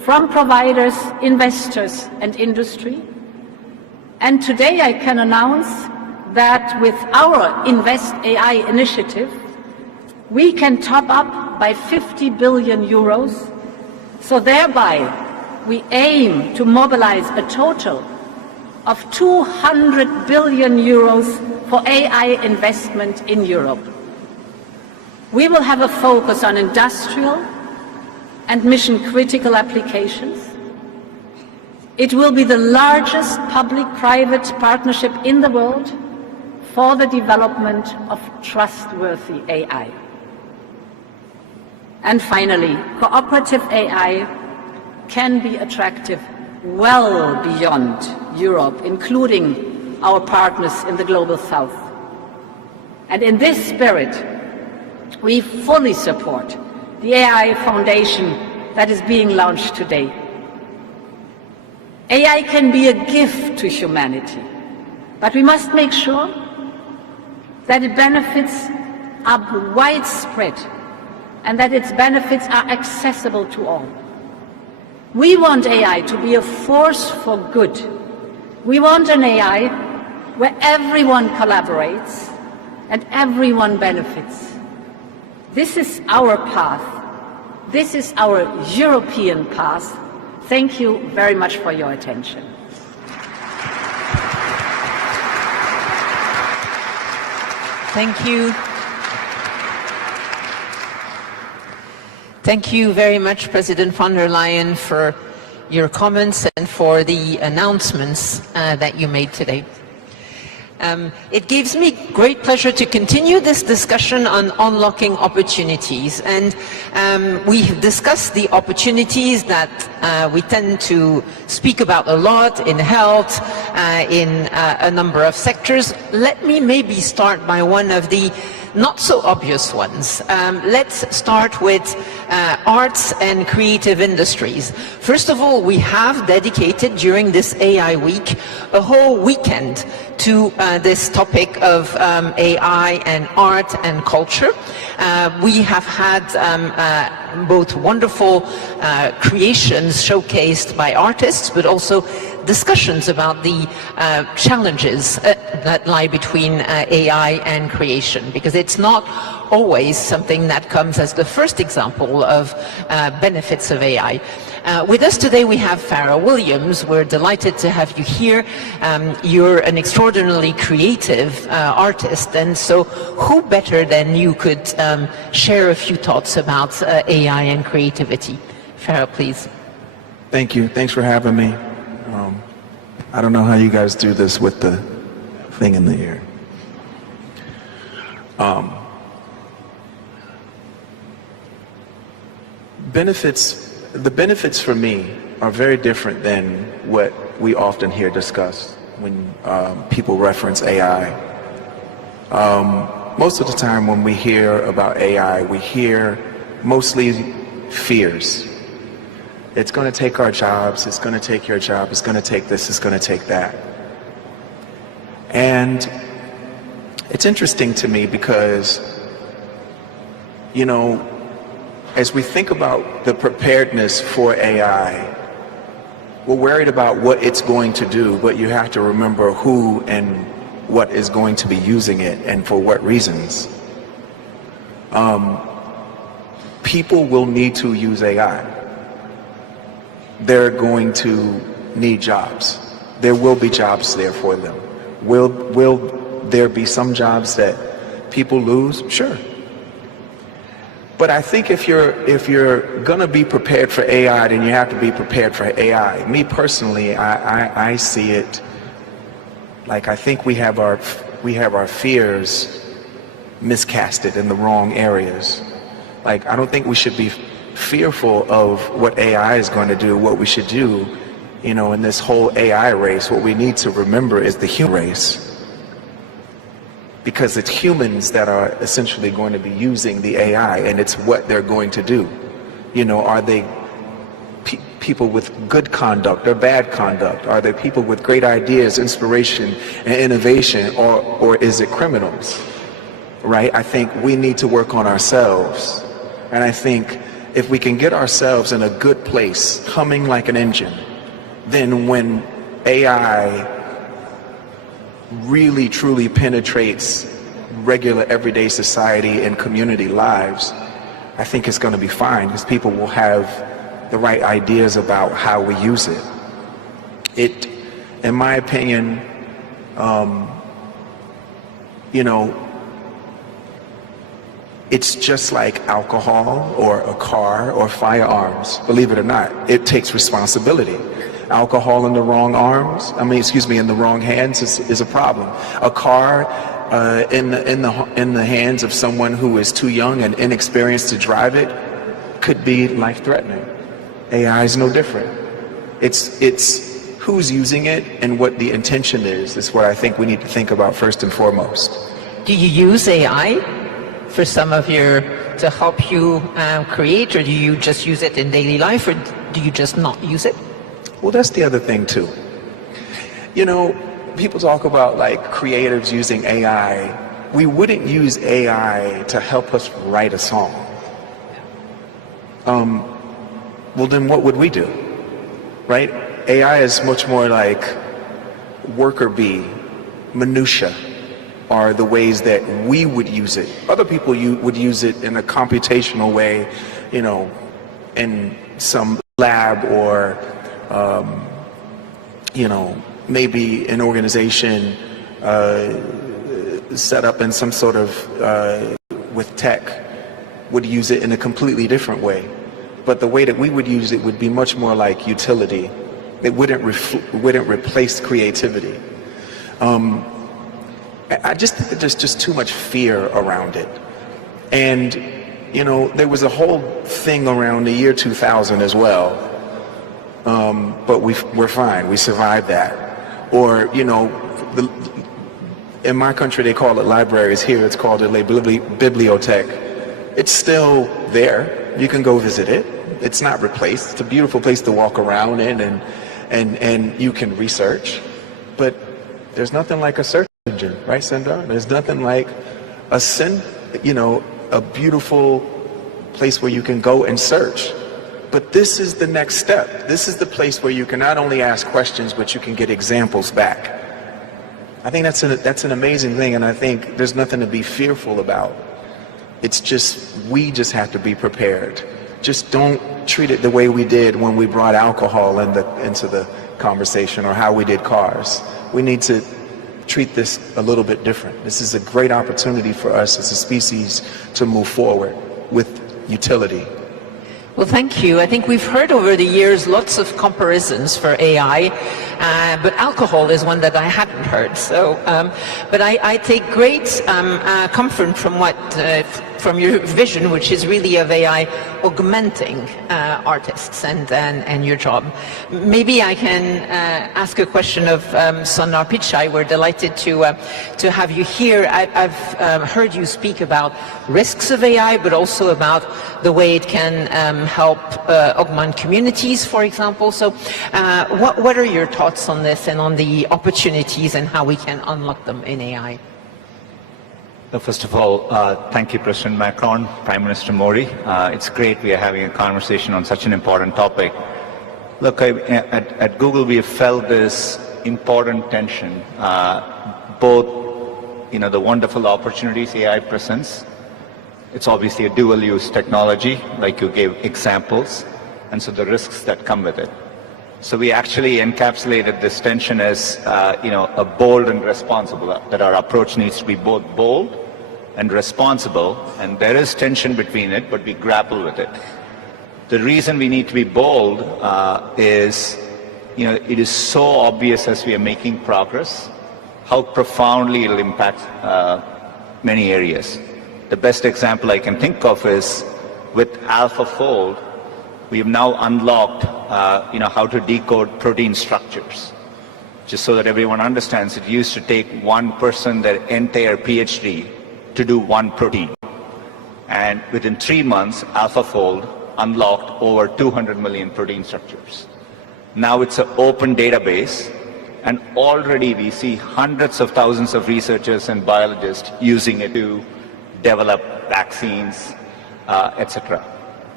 from providers, investors, and industry. And today I can announce that with our Invest AI initiative, we can top up by 50 billion euros. So thereby, we aim to mobilize a total of 200 billion euros for AI investment in Europe. We will have a focus on industrial and mission-critical applications. It will be the largest public-private partnership in the world for the development of trustworthy AI. And finally, cooperative AI can be attractive well beyond Europe, including our partners in the Global South. And in this spirit, we fully support the AI Foundation that is being launched today. AI can be a gift to humanity, but we must make sure that its benefits are widespread and that its benefits are accessible to all. We want AI to be a force for good. We want an AI where everyone collaborates and everyone benefits. This is our path. This is our European path. Thank you very much for your attention. Thank you. Thank you very much, President von der Leyen, for your comments and for the announcements that you made today. It gives me great pleasure to continue this discussion on unlocking opportunities. And we've discussed the opportunities that we tend to speak about a lot in health, in a number of sectors. Let me maybe start by one of the not so obvious ones. Let's start with arts and creative industries. First of all, we have dedicated during this AI week a whole weekend to this topic of AI and art and culture. We have had both wonderful creations showcased by artists, but also discussions about the challenges that lie between AI and creation, because it's not always something that comes as the first example of benefits of AI. With us today we have Farah Williams. We're delighted to have you here. You're an extraordinarily creative artist, and so who better than you could share a few thoughts about AI and creativity. Farah, please. Thank you. Thanks for having me. I don't know how you guys do this with the thing in the ear. The benefits for me are very different than what we often hear discussed when people reference AI. Most of the time when we hear about AI, we hear mostly fears. It's going to take our jobs, it's going to take your job, it's going to take this, it's going to take that. And it's interesting to me because, you know, as we think about the preparedness for AI, we're worried about what it's going to do, but you have to remember who and what is going to be using it and for what reasons. People will need to use AI. They're going to need jobs. There will be jobs there for them. Will there be some jobs that people lose? Sure. But I think if you're gonna be prepared for AI, then you have to be prepared for AI. Me personally, I see it like I think we have our fears miscasted in the wrong areas. Like, I don't think we should be fearful of what AI is going to do. What we should do, you know, in this whole AI race, what we need to remember is the human race. Because it's humans that are essentially going to be using the AI, and it's what they're going to do. You know, are they people with good conduct or bad conduct? Are they people with great ideas, inspiration, and innovation, or is it criminals? Right? I think we need to work on ourselves. And I think if we can get ourselves in a good place, humming like an engine, then when AI really truly penetrates regular everyday society and community lives, I think it's going to be fine because people will have the right ideas about how we use it. It, in my opinion, you know, it's just like alcohol or a car or firearms. Believe it or not, it takes responsibility. Alcohol in the wrong arms, in the wrong hands is a problem. A car in the hands of someone who is too young and inexperienced to drive it could be life-threatening. AI is no different. It's who's using it and what the intention is what I think we need to think about first and foremost. Do you use AI for some of to help you create, or do you just use it in daily life, or do you just not use it? Well, that's the other thing too. You know, people talk about like creatives using AI. We wouldn't use AI to help us write a song. Well, then what would we do? Right? AI is much more like worker bee, minutia are the ways that we would use it. Other people would use it in a computational way, you know, in some lab or, you know, maybe an organization set up in some sort of, with tech, would use it in a completely different way. But the way that we would use it would be much more like utility. It wouldn't replace creativity. I just think that there's just too much fear around it. And, you know, there was a whole thing around the year 2000 as well. But we're fine, we survived that. Or, you know, in my country they call it libraries, here it's called a bibliothèque. It's still there, you can go visit it. It's not replaced, it's a beautiful place to walk around in and you can research. But there's nothing like a search engine, right, Sundar? There's nothing like a beautiful place where you can go and search. But this is the next step. This is the place where you can not only ask questions, but you can get examples back. I think that's an amazing thing, and I think there's nothing to be fearful about. It's just, we just have to be prepared. Just don't treat it the way we did when we brought alcohol into the conversation, or how we did cars. We need to treat this a little bit different. This is a great opportunity for us as a species to move forward with utility. Well, thank you. I think we've heard over the years lots of comparisons for AI, but alcohol is one that I hadn't heard. So, but I take great comfort from your vision, which is really of AI augmenting artists and your job. Maybe I can ask a question of Sundar Pichai. We're delighted to have you here. I've heard you speak about risks of AI, but also about the way it can help augment communities, for example. So what are your thoughts on this and on the opportunities and how we can unlock them in AI? First of all, thank you, President Macron, Prime Minister Modi. It's great we are having a conversation on such an important topic. Look, at Google, we have felt this important tension, both, you know, the wonderful opportunities AI presents. It's obviously a dual-use technology, like you gave examples, and so the risks that come with it. So we actually encapsulated this tension as, you know, a bold and responsible, that our approach needs to be both bold and responsible, and there is tension between it, but we grapple with it. The reason we need to be bold is, you know, it is so obvious as we are making progress, how profoundly it'll impact many areas. The best example I can think of is with AlphaFold, we have now unlocked, you know, how to decode protein structures. Just so that everyone understands, it used to take one person their entire PhD to do one protein. And within 3 months, AlphaFold unlocked over 200 million protein structures. Now it's an open database, and already we see hundreds of thousands of researchers and biologists using it to develop vaccines, etc.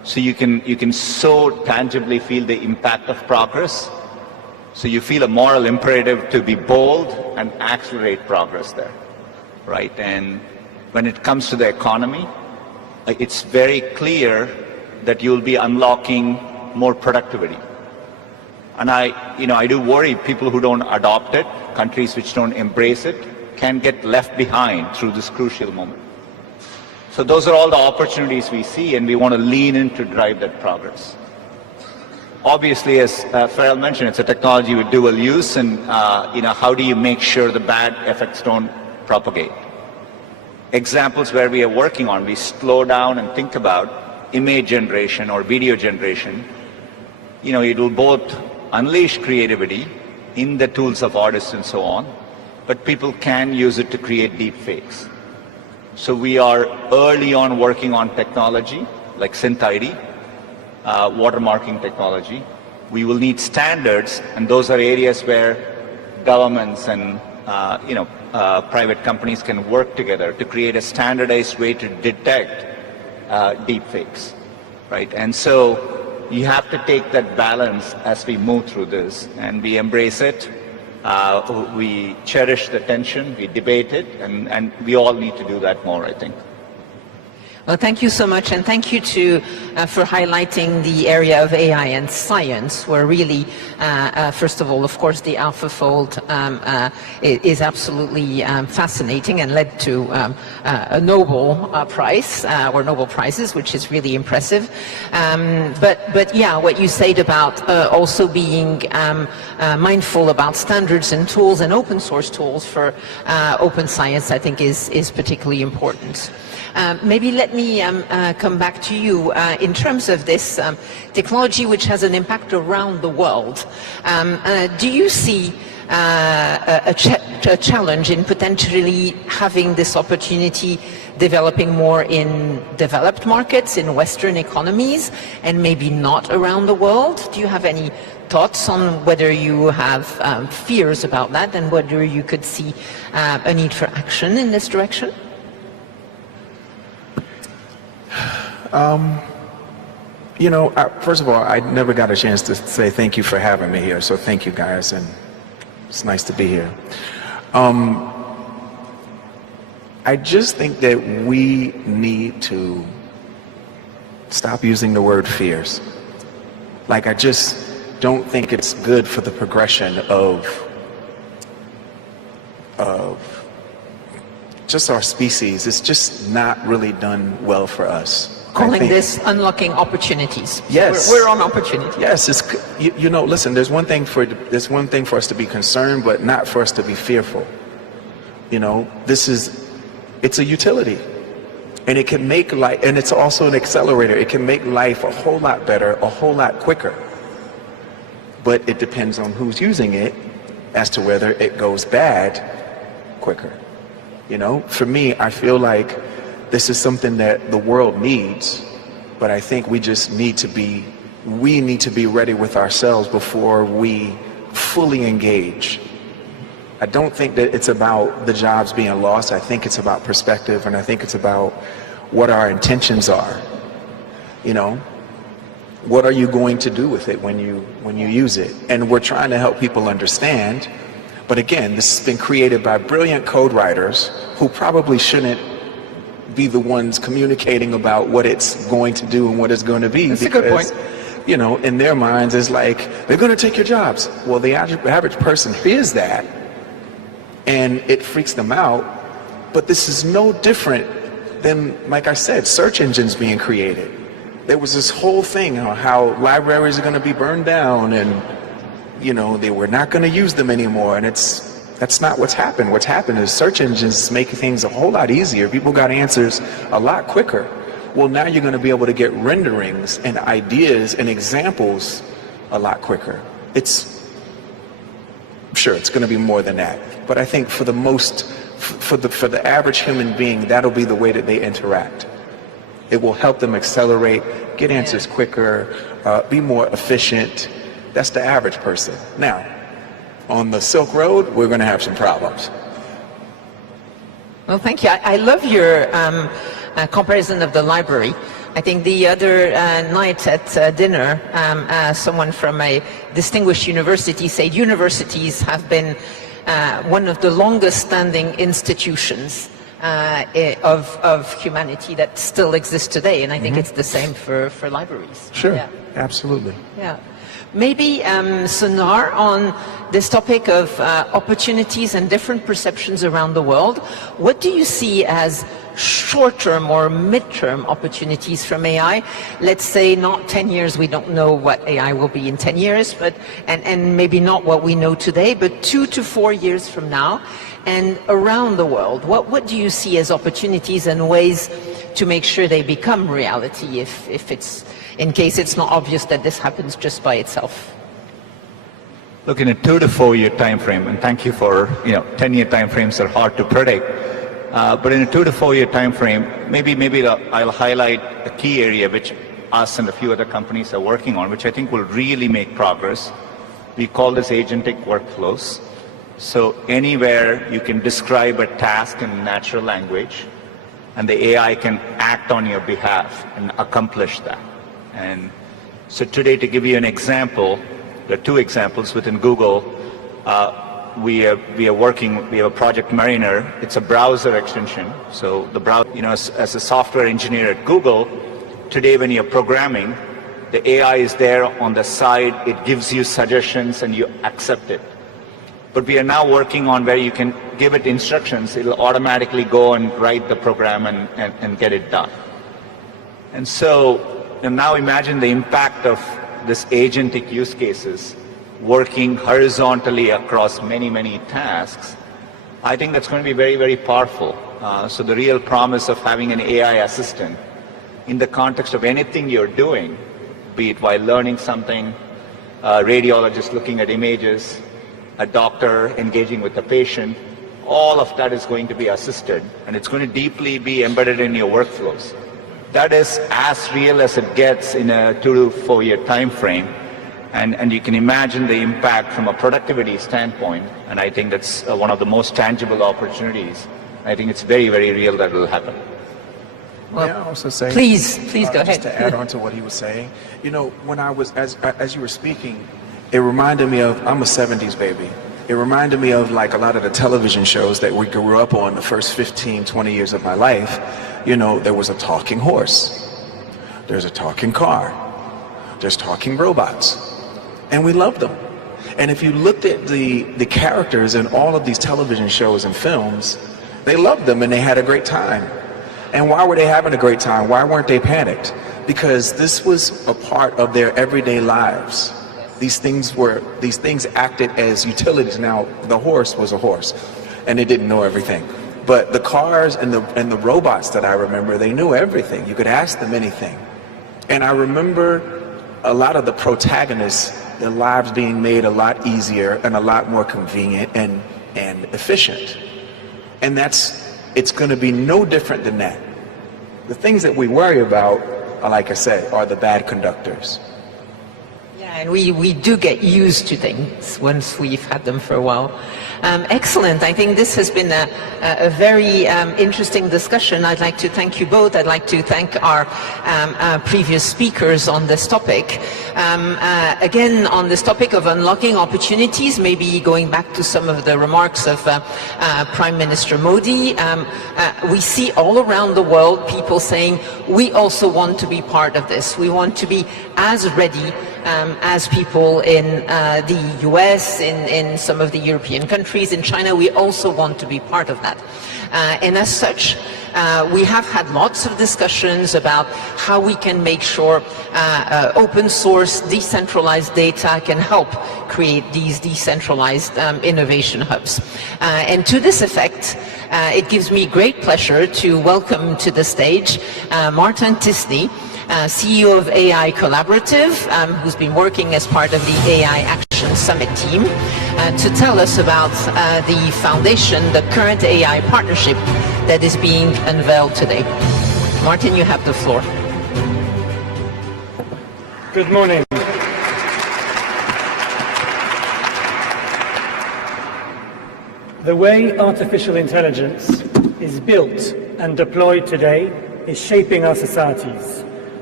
So you can so tangibly feel the impact of progress. So you feel a moral imperative to be bold and accelerate progress there, right? And when it comes to the economy, it's very clear that you'll be unlocking more productivity. And I do worry people who don't adopt it, countries which don't embrace it, can get left behind through this crucial moment. So those are all the opportunities we see, and we want to lean in to drive that progress. Obviously, as Farrell mentioned, it's a technology with dual use, and how do you make sure the bad effects don't propagate? Examples where we are working on, we slow down and think about image generation or video generation. It will both unleash creativity in the tools of artists and so on, but people can use it to create deep fakes. So we are early on working on technology like SynthID, watermarking technology. We will need standards, and those are areas where governments and private companies can work together to create a standardized way to detect deep fakes, right? And so you have to take that balance as we move through this, and we embrace it. We cherish the tension, we debate it, and we all need to do that more, I think. Well, thank you so much, and thank you for highlighting the area of AI and science, where really, first of all, of course, the AlphaFold is absolutely fascinating and led to a Nobel Prize, or Nobel Prizes, which is really impressive. But yeah, what you said about also being mindful about standards and tools and open source tools for open science, I think is particularly important. Maybe let me come back to you in terms of this technology which has an impact around the world. Do you see a challenge in potentially having this opportunity developing more in developed markets, in Western economies, and maybe not around the world? Do you have any thoughts on whether you have fears about that, and whether you could see a need for action in this direction? First of all, I never got a chance to say thank you for having me here, so thank you guys, and it's nice to be here. I just think that we need to stop using the word fears. Like, I just don't think it's good for the progression of just our species. It's just not really done well for us. Calling this unlocking opportunities. Yes, we're on opportunity. Yes, it's listen. There's one thing for us to be concerned, but not for us to be fearful. It's a utility, and it can make life, and it's also an accelerator. It can make life a whole lot better, a whole lot quicker. But it depends on who's using it as to whether it goes bad quicker. For me, I feel like this is something that the world needs, but I think we need to be ready with ourselves before we fully engage. I don't think that it's about the jobs being lost. I think it's about perspective, and I think it's about what our intentions are. What are you going to do with it when you use it? And we're trying to help people understand. But again, this has been created by brilliant code writers who probably shouldn't be the ones communicating about what it's going to do and what it's going to be. That's a good point. In their minds, it's like, they're going to take your jobs. Well, the average person hears that, and it freaks them out. But this is no different than, like I said, search engines being created. There was this whole thing on how libraries are going to be burned down, and they were not going to use them anymore, and that's not what's happened. What's happened is search engines make things a whole lot easier. People got answers a lot quicker. Well, now you're going to be able to get renderings and ideas and examples a lot quicker. Sure, it's going to be more than that, but I think for the average human being, that'll be the way that they interact. It will help them accelerate, get answers quicker, be more efficient. That's the average person. Now, on the Silk Road, we're going to have some problems. Well, thank you. I love your comparison of the library. I think the other night at dinner, someone from a distinguished university said universities have been one of the longest standing institutions of humanity that still exists today, and I think it's the same for libraries. Sure, yeah. Absolutely. Yeah. Maybe, Sonar, on this topic of opportunities and different perceptions around the world, what do you see as short-term or mid-term opportunities from AI? Let's say not 10 years, we don't know what AI will be in 10 years, but and maybe not what we know today, but 2 to 4 years from now, and around the world, what do you see as opportunities and ways to make sure they become reality if it's, in case it's not obvious that this happens just by itself? Look, in a 2 to 4 year time frame, and thank you for, 10-year time frames are hard to predict, but in a 2 to 4 year time frame, maybe I'll highlight a key area which us and a few other companies are working on, which I think will really make progress. We call this agentic workflows. So anywhere you can describe a task in natural language, and the AI can act on your behalf and accomplish that. And so today, to give you an example, there are 2 examples within Google. We are working, we have a Project Mariner. It's a browser extension. So the browser, as a software engineer at Google, today when you're programming, the AI is there on the side. It gives you suggestions and you accept it. But we are now working on where you can give it instructions. It'll automatically go and write the program and get it done. And so now imagine the impact of this agentic use cases working horizontally across many, many tasks. I think that's going to be very, very powerful. So the real promise of having an AI assistant in the context of anything you're doing, be it while learning something, a radiologist looking at images, a doctor engaging with the patient, all of that is going to be assisted, and it's going to deeply be embedded in your workflows. That is as real as it gets in a 2 to 4 year time frame, and you can imagine the impact from a productivity standpoint, and I think that's one of the most tangible opportunities. I think it's very, very real that will happen. Well, may I also say, please go ahead. Just to add on to what he was saying, when I was, as you were speaking, it reminded me of, I'm a 70s baby. It reminded me of like a lot of the television shows that we grew up on the first 15, 20 years of my life. There was a talking horse. There's a talking car. There's talking robots. And we loved them. And if you looked at the characters in all of these television shows and films, they loved them and they had a great time. And why were they having a great time? Why weren't they panicked? Because this was a part of their everyday lives. These things acted as utilities. Now, the horse was a horse, and it didn't know everything. But the cars and the robots that I remember, they knew everything. You could ask them anything. And I remember a lot of the protagonists, their lives being made a lot easier and a lot more convenient and efficient. And it's going to be no different than that. The things that we worry about, like I said, are the bad conductors. And we do get used to things once we've had them for a while. Excellent. I think this has been a very interesting discussion. I'd like to thank you both. I'd like to thank our previous speakers on this topic. Again, on this topic of unlocking opportunities, maybe going back to some of the remarks of Prime Minister Modi, we see all around the world people saying, we also want to be part of this. We want to be as ready as people in the US, in some of the European countries, in China. We also want to be part of that. And as such, we have had lots of discussions about how we can make sure open source, decentralized data can help create these decentralized innovation hubs. And to this effect, it gives me great pleasure to welcome to the stage Martin Tisney, CEO of AI Collaborative, who's been working as part of the AI Action Summit team, to tell us about the foundation, the current AI partnership that is being unveiled today. Martin, you have the floor. Good morning. The way artificial intelligence is built and deployed today is shaping our societies.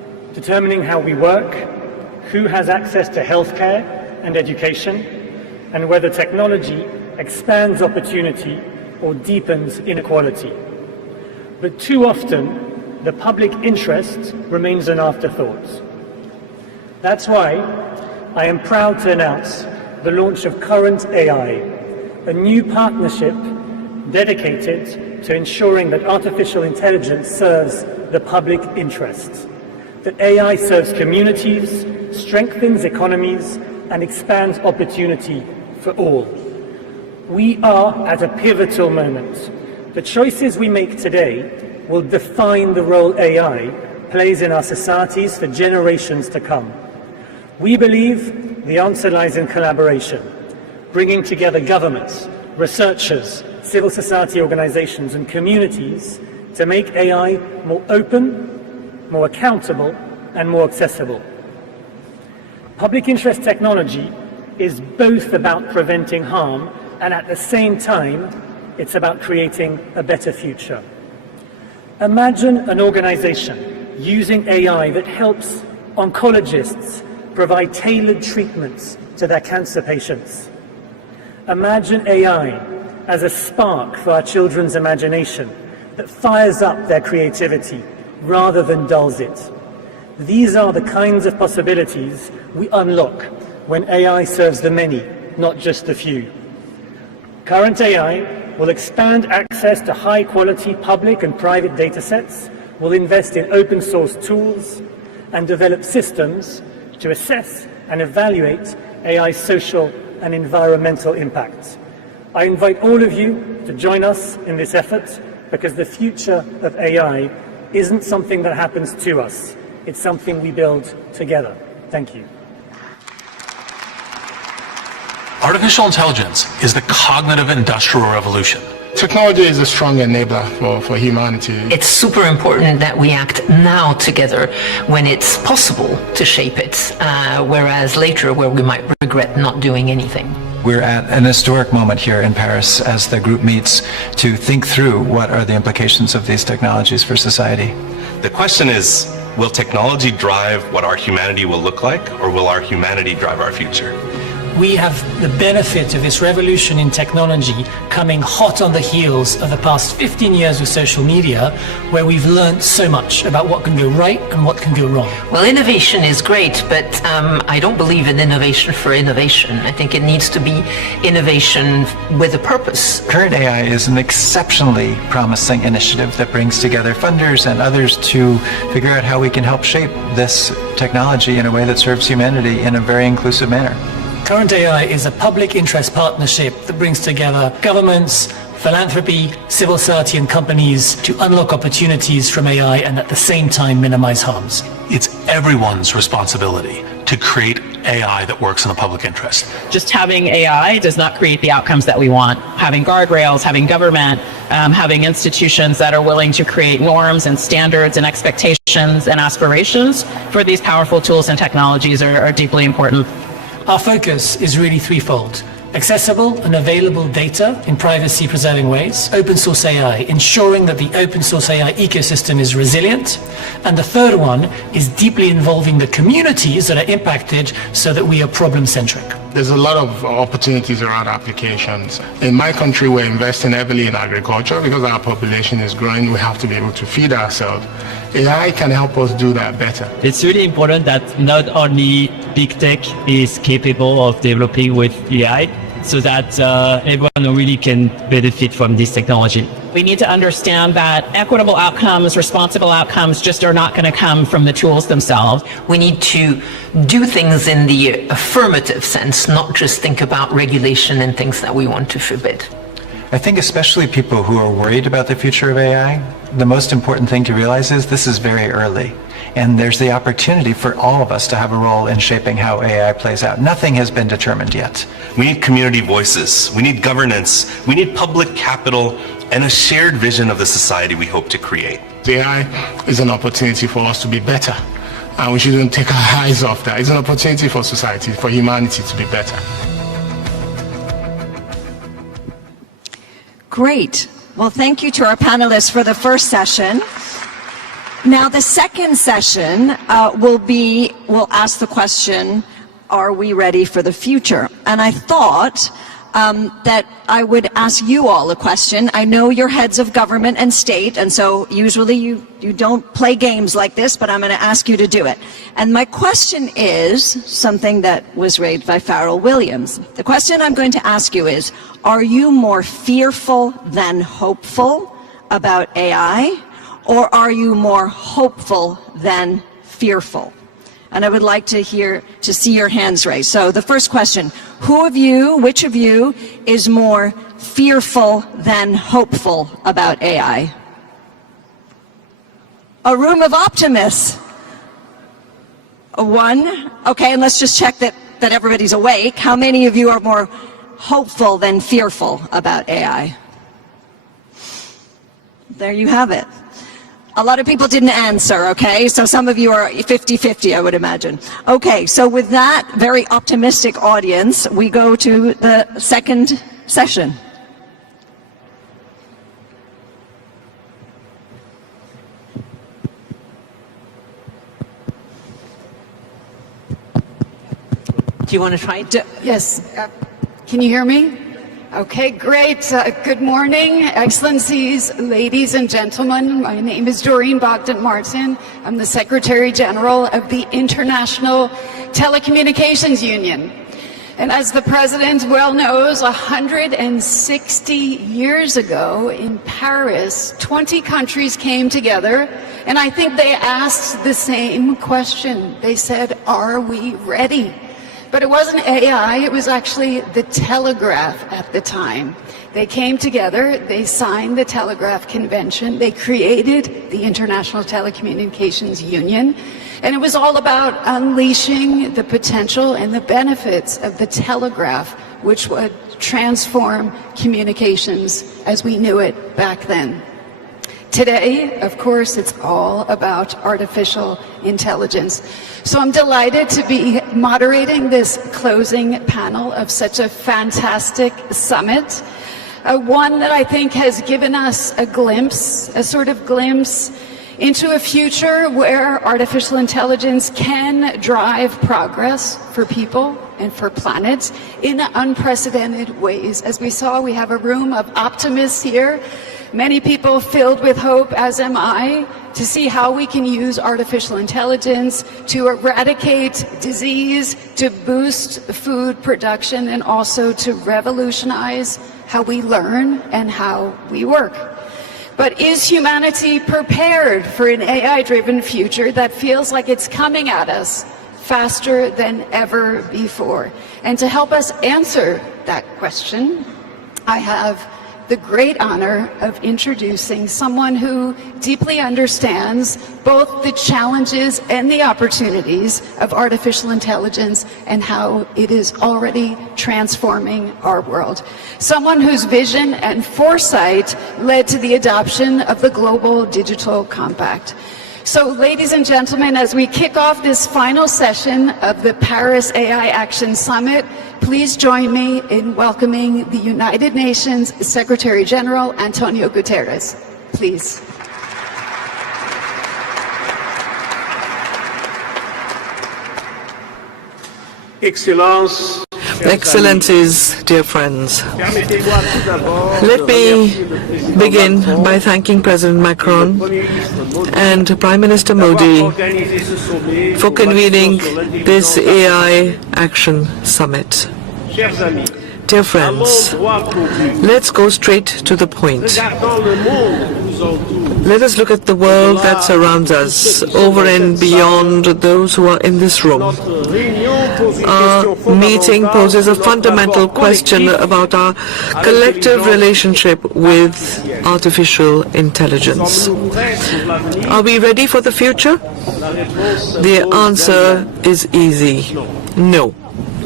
determining how we work, who has access to healthcare and education, and whether technology expands opportunity or deepens inequality. But too often, the public interest remains an afterthought. That's why I am proud to announce the launch of Current AI, a new partnership dedicated to ensuring that artificial intelligence serves the public interest, that AI serves communities, strengthens economies, and expands opportunity for all. We are at a pivotal moment. The choices we make today will define the role AI plays in our societies for generations to come. We believe the answer lies in collaboration, bringing together governments, researchers, civil society organizations, and communities to make AI more open, more accountable, and more accessible. Public interest technology is both about preventing harm, and at the same time, it's about creating a better future. Imagine an organization using AI that helps oncologists provide tailored treatments to their cancer patients. Imagine AI as a spark for our children's imagination that fires up their creativity rather than dulls it. These are the kinds of possibilities we unlock when AI serves the many, not just the few. Current AI will expand access to high-quality public and private datasets, will invest in open-source tools, and develop systems to assess and evaluate AI's social and environmental impacts. I invite all of you to join us in this effort, because the future of AI isn't something that happens to us. It's something we build together. Thank you. Artificial intelligence is the cognitive industrial revolution. Technology is a strong enabler for humanity. It's super important that we act now together when it's possible to shape it, whereas later where we might regret not doing anything. We're at an historic moment here in Paris as the group meets to think through what are the implications of these technologies for society. The question is, will technology drive what our humanity will look like, or will our humanity drive our future? We have the benefit of this revolution in technology coming hot on the heels of the past 15 years of social media, where we've learned so much about what can go right and what can go wrong. Well, innovation is great, but I don't believe in innovation for innovation. I think it needs to be innovation with a purpose. Current AI is an exceptionally promising initiative that brings together funders and others to figure out how we can help shape this technology in a way that serves humanity in a very inclusive manner. Current AI is a public interest partnership that brings together governments, philanthropy, civil society and companies to unlock opportunities from AI and at the same time minimize harms. It's everyone's responsibility to create AI that works in the public interest. Just having AI does not create the outcomes that we want. Having guardrails, having government, having institutions that are willing to create norms and standards and expectations and aspirations for these powerful tools and technologies are deeply important. Our focus is really threefold: accessible and available data in privacy-preserving ways, open source AI, ensuring that the open source AI ecosystem is resilient, and the third one is deeply involving the communities that are impacted so that we are problem-centric. There's a lot of opportunities around applications. In my country, we're investing heavily in agriculture because our population is growing. We have to be able to feed ourselves. AI can help us do that better. It's really important that not only big tech is capable of developing with AI, so that everyone really can benefit from this technology. We need to understand that equitable outcomes, responsible outcomes just are not going to come from the tools themselves. We need to do things in the affirmative sense, not just think about regulation and things that we want to forbid. I think especially people who are worried about the future of AI, the most important thing to realize is this is very early. And there's the opportunity for all of us to have a role in shaping how AI plays out. Nothing has been determined yet. We need community voices, we need governance, we need public capital, and a shared vision of the society we hope to create. AI is an opportunity for us to be better, and we shouldn't take our eyes off that. It's an opportunity for society, for humanity to be better. Great. Well, thank you to our panelists for the first session. Now, the second session will ask the question, are we ready for the future? And I thought that I would ask you all a question. I know you're heads of government and state, and so usually you don't play games like this, but I'm going to ask you to do it. And my question is something that was raised by Pharrell Williams. The question I'm going to ask you is, are you more fearful than hopeful about AI, or are you more hopeful than fearful? And I would like to see your hands raised. So the first question, which of you is more fearful than hopeful about AI? A room of optimists. One. Okay, and let's just check that everybody's awake. How many of you are more hopeful than fearful about AI? There you have it. A lot of people didn't answer, okay? So some of you are 50-50, I would imagine. Okay, so with that very optimistic audience, we go to the second session. Do you want to try? Yes. Can you hear me? Okay, great. Good morning, Excellencies, ladies and gentlemen. My name is Doreen Bogdan-Martin. I'm the Secretary General of the International Telecommunications Union. And as the President well knows, 160 years ago in Paris, 20 countries came together, and I think they asked the same question. They said, are we ready? But it wasn't AI, it was actually the telegraph at the time. They came together, they signed the Telegraph Convention, they created the International Telecommunications Union, and it was all about unleashing the potential and the benefits of the telegraph, which would transform communications as we knew it back then. Today, of course, it's all about artificial intelligence. So I'm delighted to be moderating this closing panel of such a fantastic summit, one that I think has given us a sort of glimpse into a future where artificial intelligence can drive progress for people and for planets in unprecedented ways. As we saw, we have a room of optimists here. Many people filled with hope, as am I, to see how we can use artificial intelligence to eradicate disease, to boost food production, and also to revolutionize how we learn and how we work. But is humanity prepared for an AI-driven future that feels like it's coming at us faster than ever before? And to help us answer that question, I have the great honor of introducing someone who deeply understands both the challenges and the opportunities of artificial intelligence and how it is already transforming our world. Someone whose vision and foresight led to the adoption of the Global Digital Compact. So, ladies and gentlemen, as we kick off this final session of the Paris AI Action Summit, please join me in welcoming the United Nations Secretary General, Antonio Guterres. Please. Excellencies, dear friends, let me begin by thanking President Macron and Prime Minister Modi for convening this AI Action Summit. Dear friends, let's go straight to the point. Let us look at the world that surrounds us, over and beyond those who are in this room. Our meeting poses a fundamental question about our collective relationship with artificial intelligence. Are we ready for the future? The answer is easy: no.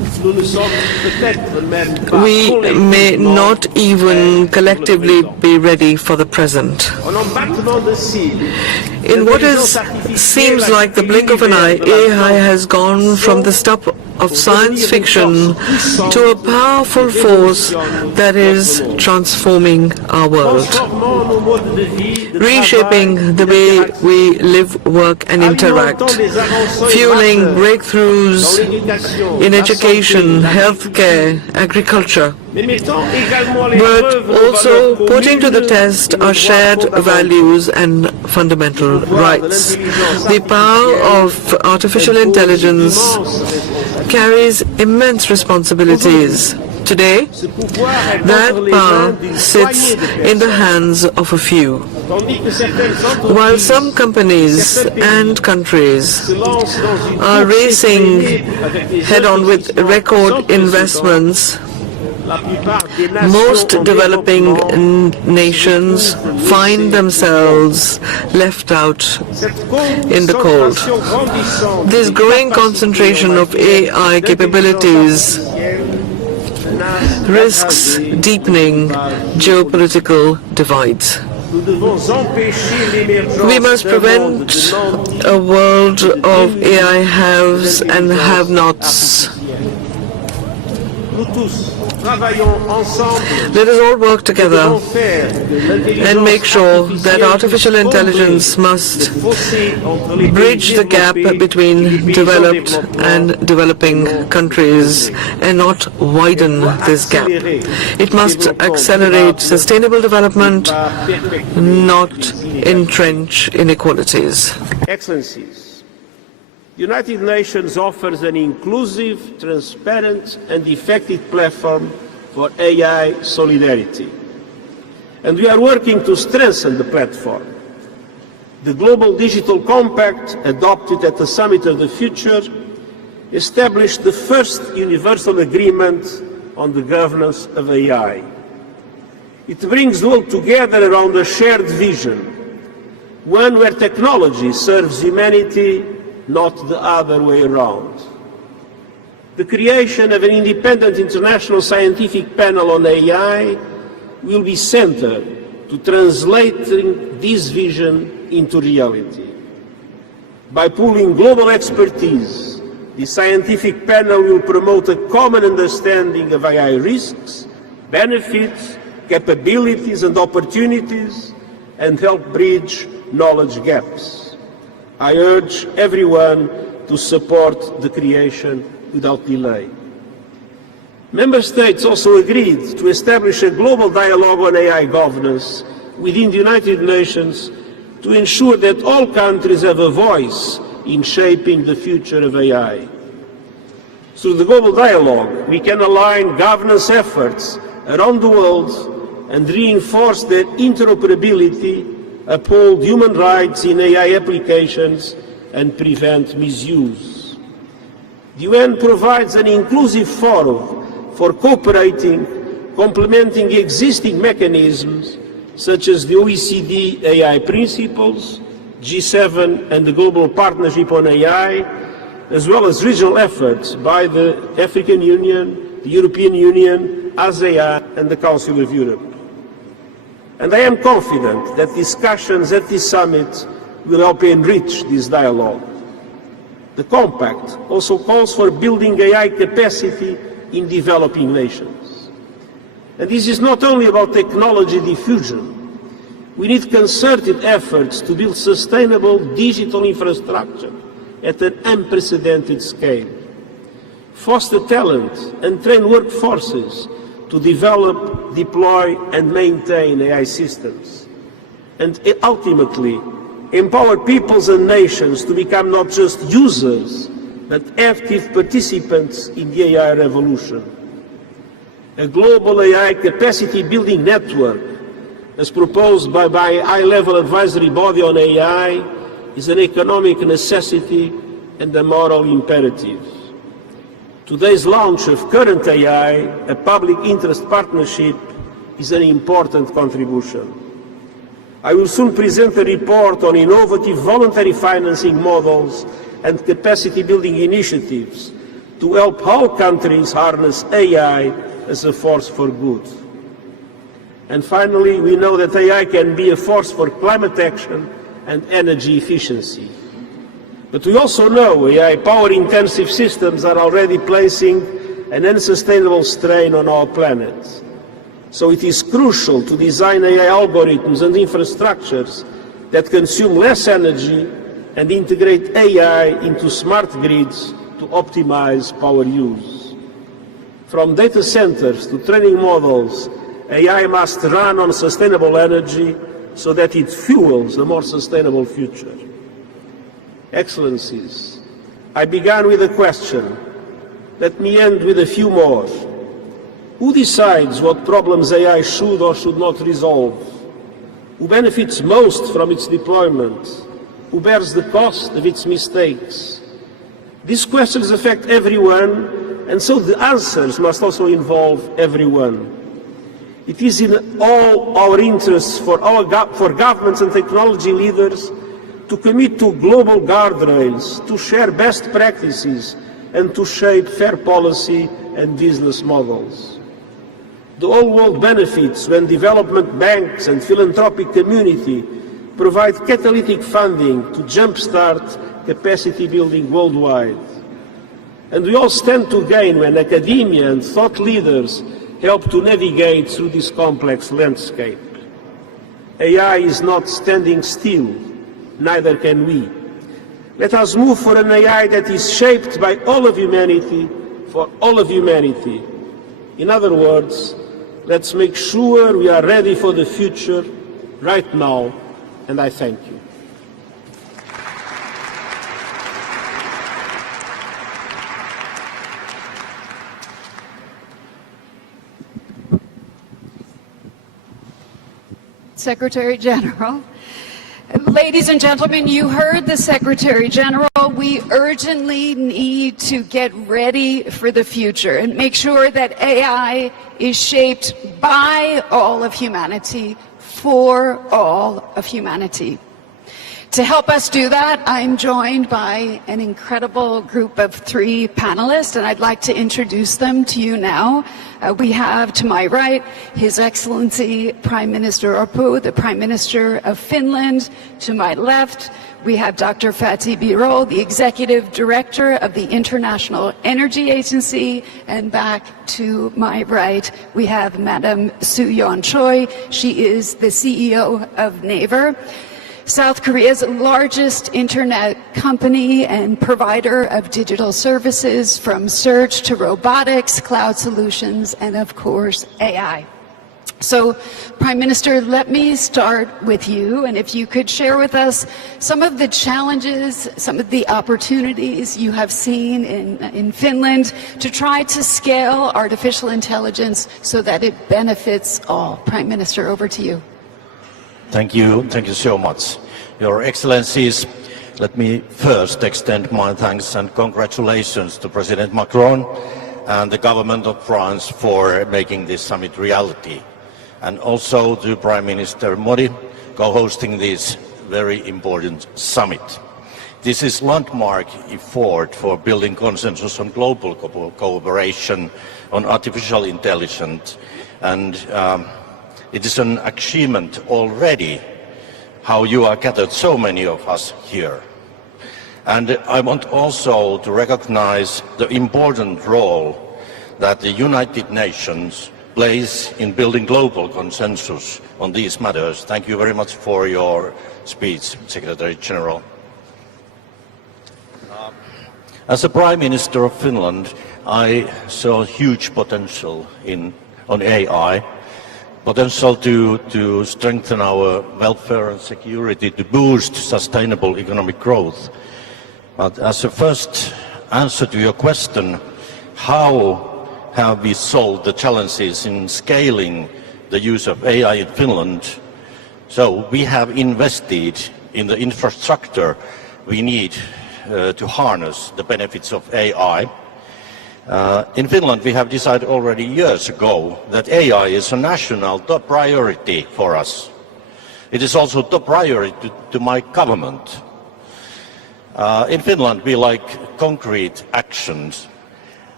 We may not even collectively be ready for the present. In what seems like the blink of an eye, AI has gone from the stuff of science fiction to a powerful force that is transforming our world, reshaping the way we live, work and interact, fueling breakthroughs in education, healthcare, agriculture, but also putting to the test our shared values and fundamental rights. The power of artificial intelligence carries immense responsibilities. Today, that power sits in the hands of a few. While some companies and countries are racing head-on with record investments, most developing nations find themselves left out in the cold. This growing concentration of AI capabilities risks deepening geopolitical divides. We must prevent a world of AI haves and have-nots. Let us all work together and make sure that artificial intelligence must bridge the gap between developed and developing countries and not widen this gap. It must accelerate sustainable development, not entrench inequalities. Excellencies, the United Nations offers an inclusive, transparent and effective platform for AI solidarity. And we are working to strengthen the platform. The Global Digital Compact, adopted at the Summit of the Future, established the first universal agreement on the governance of AI. It brings the world together around a shared vision, one where technology serves humanity, not the other way around. The creation of an independent international scientific panel on AI will be central to translating this vision into reality. By pooling global expertise, the scientific panel will promote a common understanding of AI risks, benefits, capabilities and opportunities, and help bridge knowledge gaps. I urge everyone to support the creation without delay. Member States also agreed to establish a global dialogue on AI governance within the United Nations to ensure that all countries have a voice in shaping the future of AI. Through the global dialogue, we can align governance efforts around the world and reinforce their interoperability, uphold human rights in AI applications, and prevent misuse. The UN provides an inclusive forum for cooperating, complementing existing mechanisms such as the OECD AI principles, G7 and the Global Partnership on AI, as well as regional efforts by the African Union, the European Union, ASEAN and the Council of Europe. And I am confident that discussions at this summit will help enrich this dialogue. The Compact also calls for building AI capacity in developing nations. And this is not only about technology diffusion. We need concerted efforts to build sustainable digital infrastructure at an unprecedented scale, foster talent and train workforces to develop, deploy and maintain AI systems, and ultimately empower peoples and nations to become not just users, but active participants in the AI revolution. A global AI capacity building network, as proposed by my high-level advisory body on AI, is an economic necessity and a moral imperative. Today's launch of Current AI, a public interest partnership, is an important contribution. I will soon present a report on innovative voluntary financing models and capacity building initiatives to help all countries harness AI as a force for good. And finally, we know that AI can be a force for climate action and energy efficiency. But we also know AI power-intensive systems are already placing an unsustainable strain on our planet. So it is crucial to design AI algorithms and infrastructures that consume less energy and integrate AI into smart grids to optimize power use. From data centers to training models, AI must run on sustainable energy so that it fuels a more sustainable future. Excellencies, I began with a question. Let me end with a few more. Who decides what problems AI should or should not resolve? Who benefits most from its deployment? Who bears the cost of its mistakes? These questions affect everyone, and so the answers must also involve everyone. It is in all our interests for governments and technology leaders to commit to global guardrails, to share best practices, and to shape fair policy and business models. The whole world benefits when development banks and philanthropic community provide catalytic funding to jumpstart capacity building worldwide. And we all stand to gain when academia and thought leaders help to navigate through this complex landscape. AI is not standing still, neither can we. Let us move for an AI that is shaped by all of humanity, for all of humanity. In other words, let's make sure we are ready for the future right now, and I thank you. Secretary General. Ladies and gentlemen, you heard the Secretary General. We urgently need to get ready for the future and make sure that AI is shaped by all of humanity, for all of humanity. To help us do that, I'm joined by an incredible group of 3 panelists, and I'd like to introduce them to you now. We have to my right, His Excellency Prime Minister Orpo, the Prime Minister of Finland. To my left, we have Dr. Fatih Birol, the Executive Director of the International Energy Agency. And back to my right, we have Madam Soo-yeon Choi. She is the CEO of Naver, South Korea's largest internet company and provider of digital services, from search to robotics, cloud solutions, and of course, AI. So, Prime Minister, let me start with you, and if you could share with us some of the challenges, some of the opportunities you have seen in Finland to try to scale artificial intelligence so that it benefits all. Prime Minister, over to you. Thank you so much. Your Excellencies, let me first extend my thanks and congratulations to President Macron and the government of France for making this summit reality, and also to Prime Minister Modi co-hosting this very important summit. This is a landmark effort for building consensus on global cooperation on artificial intelligence, and it is an achievement already how you are gathered, so many of us here. And I want also to recognize the important role that the United Nations plays in building global consensus on these matters. Thank you very much for your speech, Secretary General. As a Prime Minister of Finland, I saw huge potential on AI. Potential to strengthen our welfare and security, to boost sustainable economic growth. But as a first answer to your question, how have we solved the challenges in scaling the use of AI in Finland? So we have invested in the infrastructure we need to harness the benefits of AI. In Finland, we have decided already years ago that AI is a national top priority for us. It is also top priority to my government. In Finland, we like concrete actions,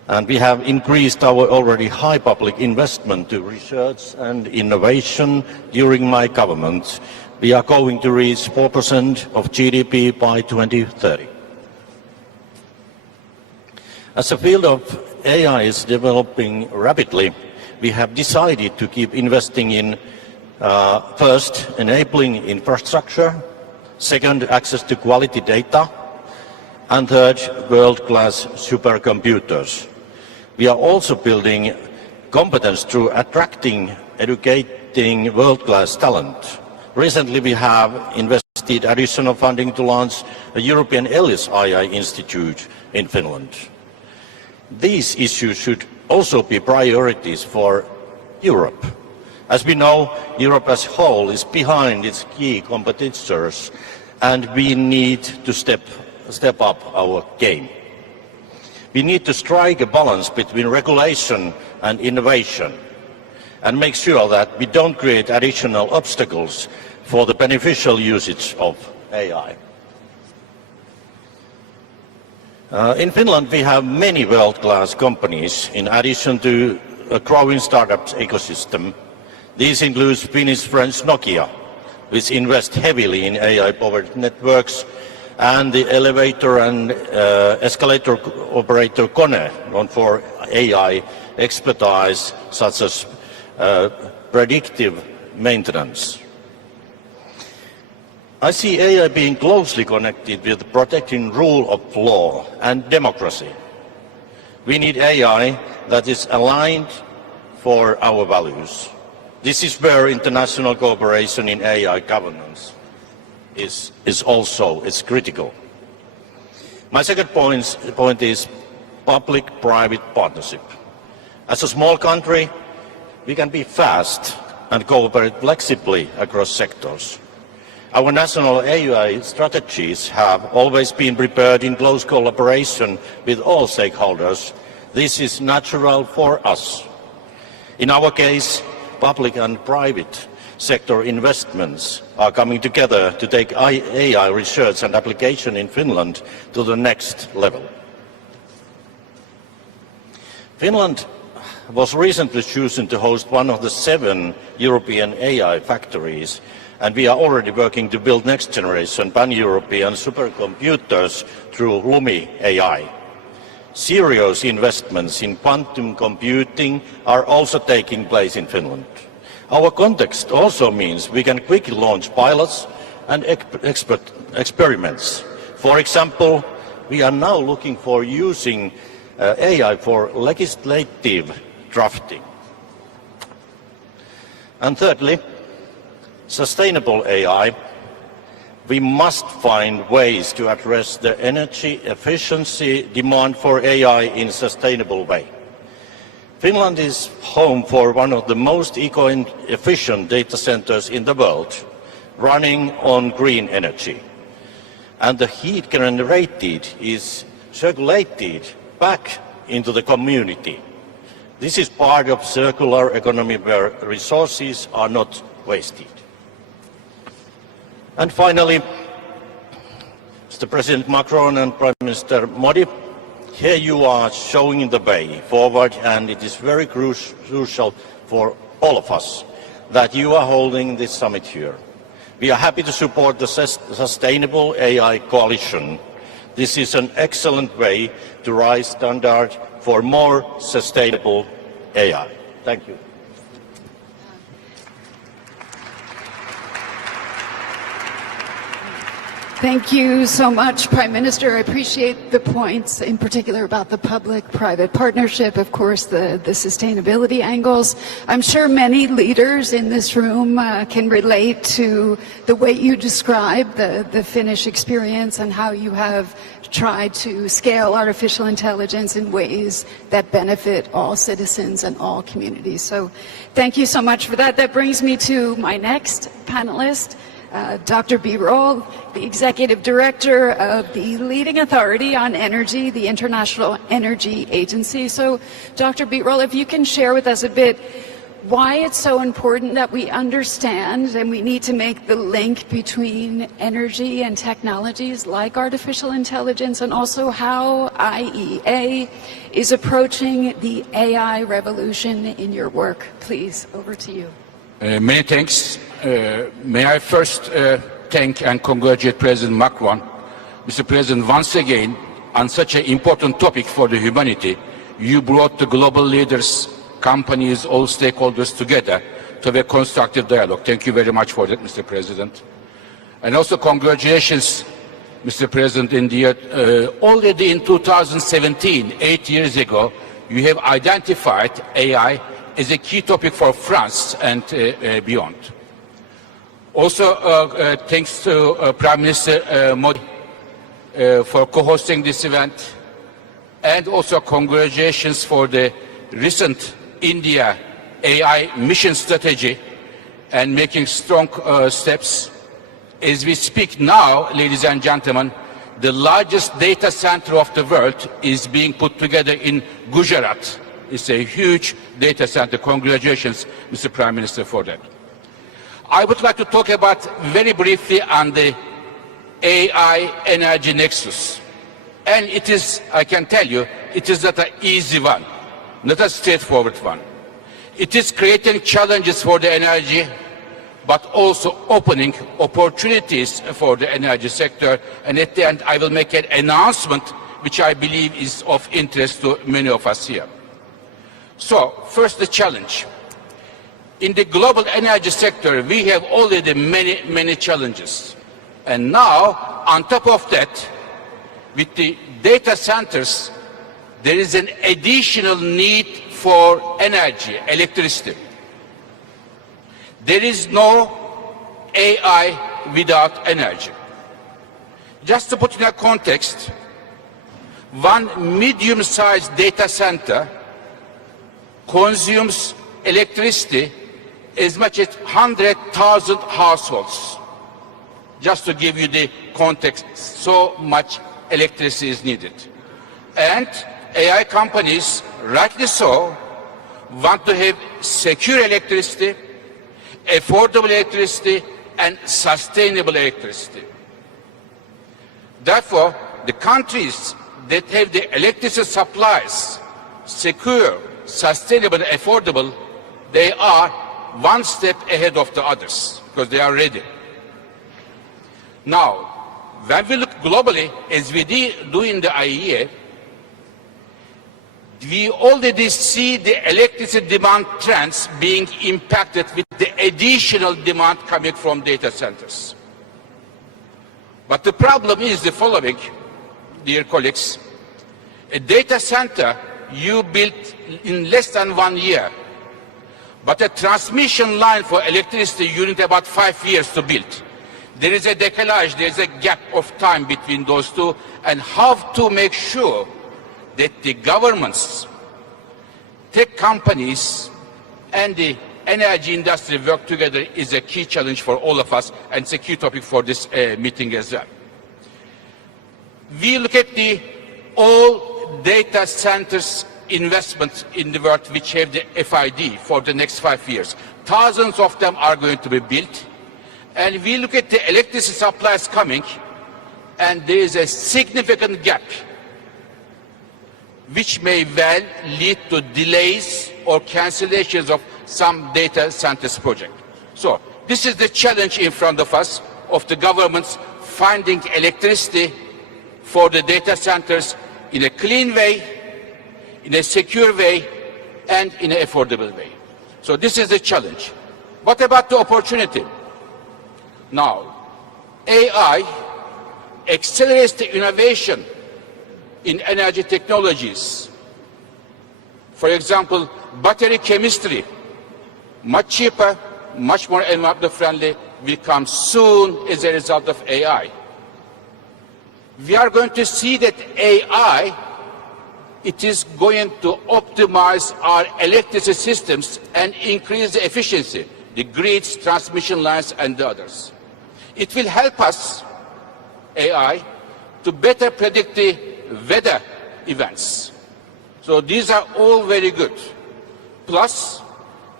And we have increased our already high public investment to research and innovation during my government. We are going to reach 4% of GDP by 2030. As the field of AI is developing rapidly, we have decided to keep investing in first, enabling infrastructure, second, access to quality data, and third, world-class supercomputers. We are also building competence through attracting, educating world-class talent. Recently, we have invested additional funding to launch a European AI Institute in Finland. These issues should also be priorities for Europe. As we know, Europe as a whole is behind its key competitors, and we need to step up our game. We need to strike a balance between regulation and innovation and make sure that we don't create additional obstacles for the beneficial usage of AI. In Finland, we have many world-class companies in addition to a growing startup ecosystem. These include Finnish-French Nokia, which invests heavily in AI-powered networks, and the elevator and escalator operator KONE, known for AI expertise such as predictive maintenance. I see AI being closely connected with protecting rule of law and democracy. We need AI that is aligned for our values. This is where international cooperation in AI governance is also critical. My second point is public-private partnership. As a small country, we can be fast and cooperate flexibly across sectors. Our national AI strategies have always been prepared in close collaboration with all stakeholders. This is natural for us. In our case, public and private sector investments are coming together to take AI research and application in Finland to the next level. Finland was recently chosen to host one of the 7 European AI factories, and we are already working to build next generation pan-European supercomputers through Lumi AI. Serious investments in quantum computing are also taking place in Finland. Our context also means we can quickly launch pilots and experiments. For example, we are now looking for using AI for legislative drafting. And thirdly, sustainable AI. We must find ways to address the energy efficiency demand for AI in a sustainable way. Finland is home for one of the most eco-efficient data centers in the world, running on green energy. And the heat generated is circulated back into the community. This is part of circular economy where resources are not wasted. And finally, Mr. President Macron and Prime Minister Modi, here you are showing the way forward, and it is very crucial for all of us that you are holding this summit here. We are happy to support the Sustainable AI Coalition. This is an excellent way to raise standards for more sustainable AI. Thank you. Thank you so much, Prime Minister. I appreciate the points, in particular about the public-private partnership, of course, the sustainability angles. I'm sure many leaders in this room can relate to the way you describe the Finnish experience and how you have tried to scale artificial intelligence in ways that benefit all citizens and all communities. So thank you so much for that. That brings me to my next panelist, Dr. Birol, the Executive Director of the leading authority on energy, the International Energy Agency. So, Dr. Birol, if you can share with us a bit, why it's so important that we understand and we need to make the link between energy and technologies like artificial intelligence, and also how IEA is approaching the AI revolution in your work. Please, over to you. Many thanks. May I first thank and congratulate President Macron. Mr. President, once again, on such an important topic for the humanity, you brought the global leaders, companies, all stakeholders together to have a constructive dialogue. Thank you very much for that, Mr. President. And also congratulations, Mr. President, in the already in 2017, 8 years ago, you have identified AI as a key topic for France and beyond. Also, thanks to Prime Minister Modi for co-hosting this event, and also congratulations for the recent India AI mission strategy and making strong steps. As we speak now, ladies and gentlemen, the largest data center of the world is being put together in Gujarat. It's a huge data center. Congratulations, Mr. Prime Minister, for that. I would like to talk about very briefly on the AI energy nexus. And it is, I can tell you, it is not an easy one, not a straightforward one. It is creating challenges for the energy, but also opening opportunities for the energy sector. And at the end, I will make an announcement which I believe is of interest to many of us here. So, first the challenge. In the global energy sector, we have already many challenges. And now, on top of that, with the data centers, there is an additional need for energy, electricity. There is no AI without energy. Just to put in a context, one medium-sized data center consumes electricity as much as 100,000 households. Just to give you the context, so much electricity is needed. And AI companies, rightly so, want to have secure electricity, affordable electricity, and sustainable electricity. Therefore, the countries that have the electricity supplies secure, sustainable, and affordable, they are one step ahead of the others because they are ready. Now, when we look globally, as we do in the IEA, we already see the electricity demand trends being impacted with the additional demand coming from data centers. But the problem is the following, dear colleagues. A data center you built in less than 1 year, but a transmission line for electricity you need about 5 years to build. There is a decalage, there is a gap of time between those two, and how to make sure that the governments, tech companies, and the energy industry work together is a key challenge for all of us, and it's a key topic for this meeting as well. We look at the all data centers investments in the world which have the FID for the next 5 years. Thousands of them are going to be built. And we look at the electricity supplies coming, and there is a significant gap which may well lead to delays or cancellations of some data centers project. So this is the challenge in front of us, of the governments finding electricity for the data centers in a clean way, in a secure way, and in an affordable way. So this is the challenge. What about the opportunity? Now, AI accelerates the innovation in energy technologies. For example, battery chemistry, much cheaper, much more environmentally friendly, will come soon as a result of AI. We are going to see that AI, it is going to optimize our electricity systems and increase the efficiency, the grids, transmission lines, and the others. It will help us, AI, to better predict the weather events. So these are all very good. Plus,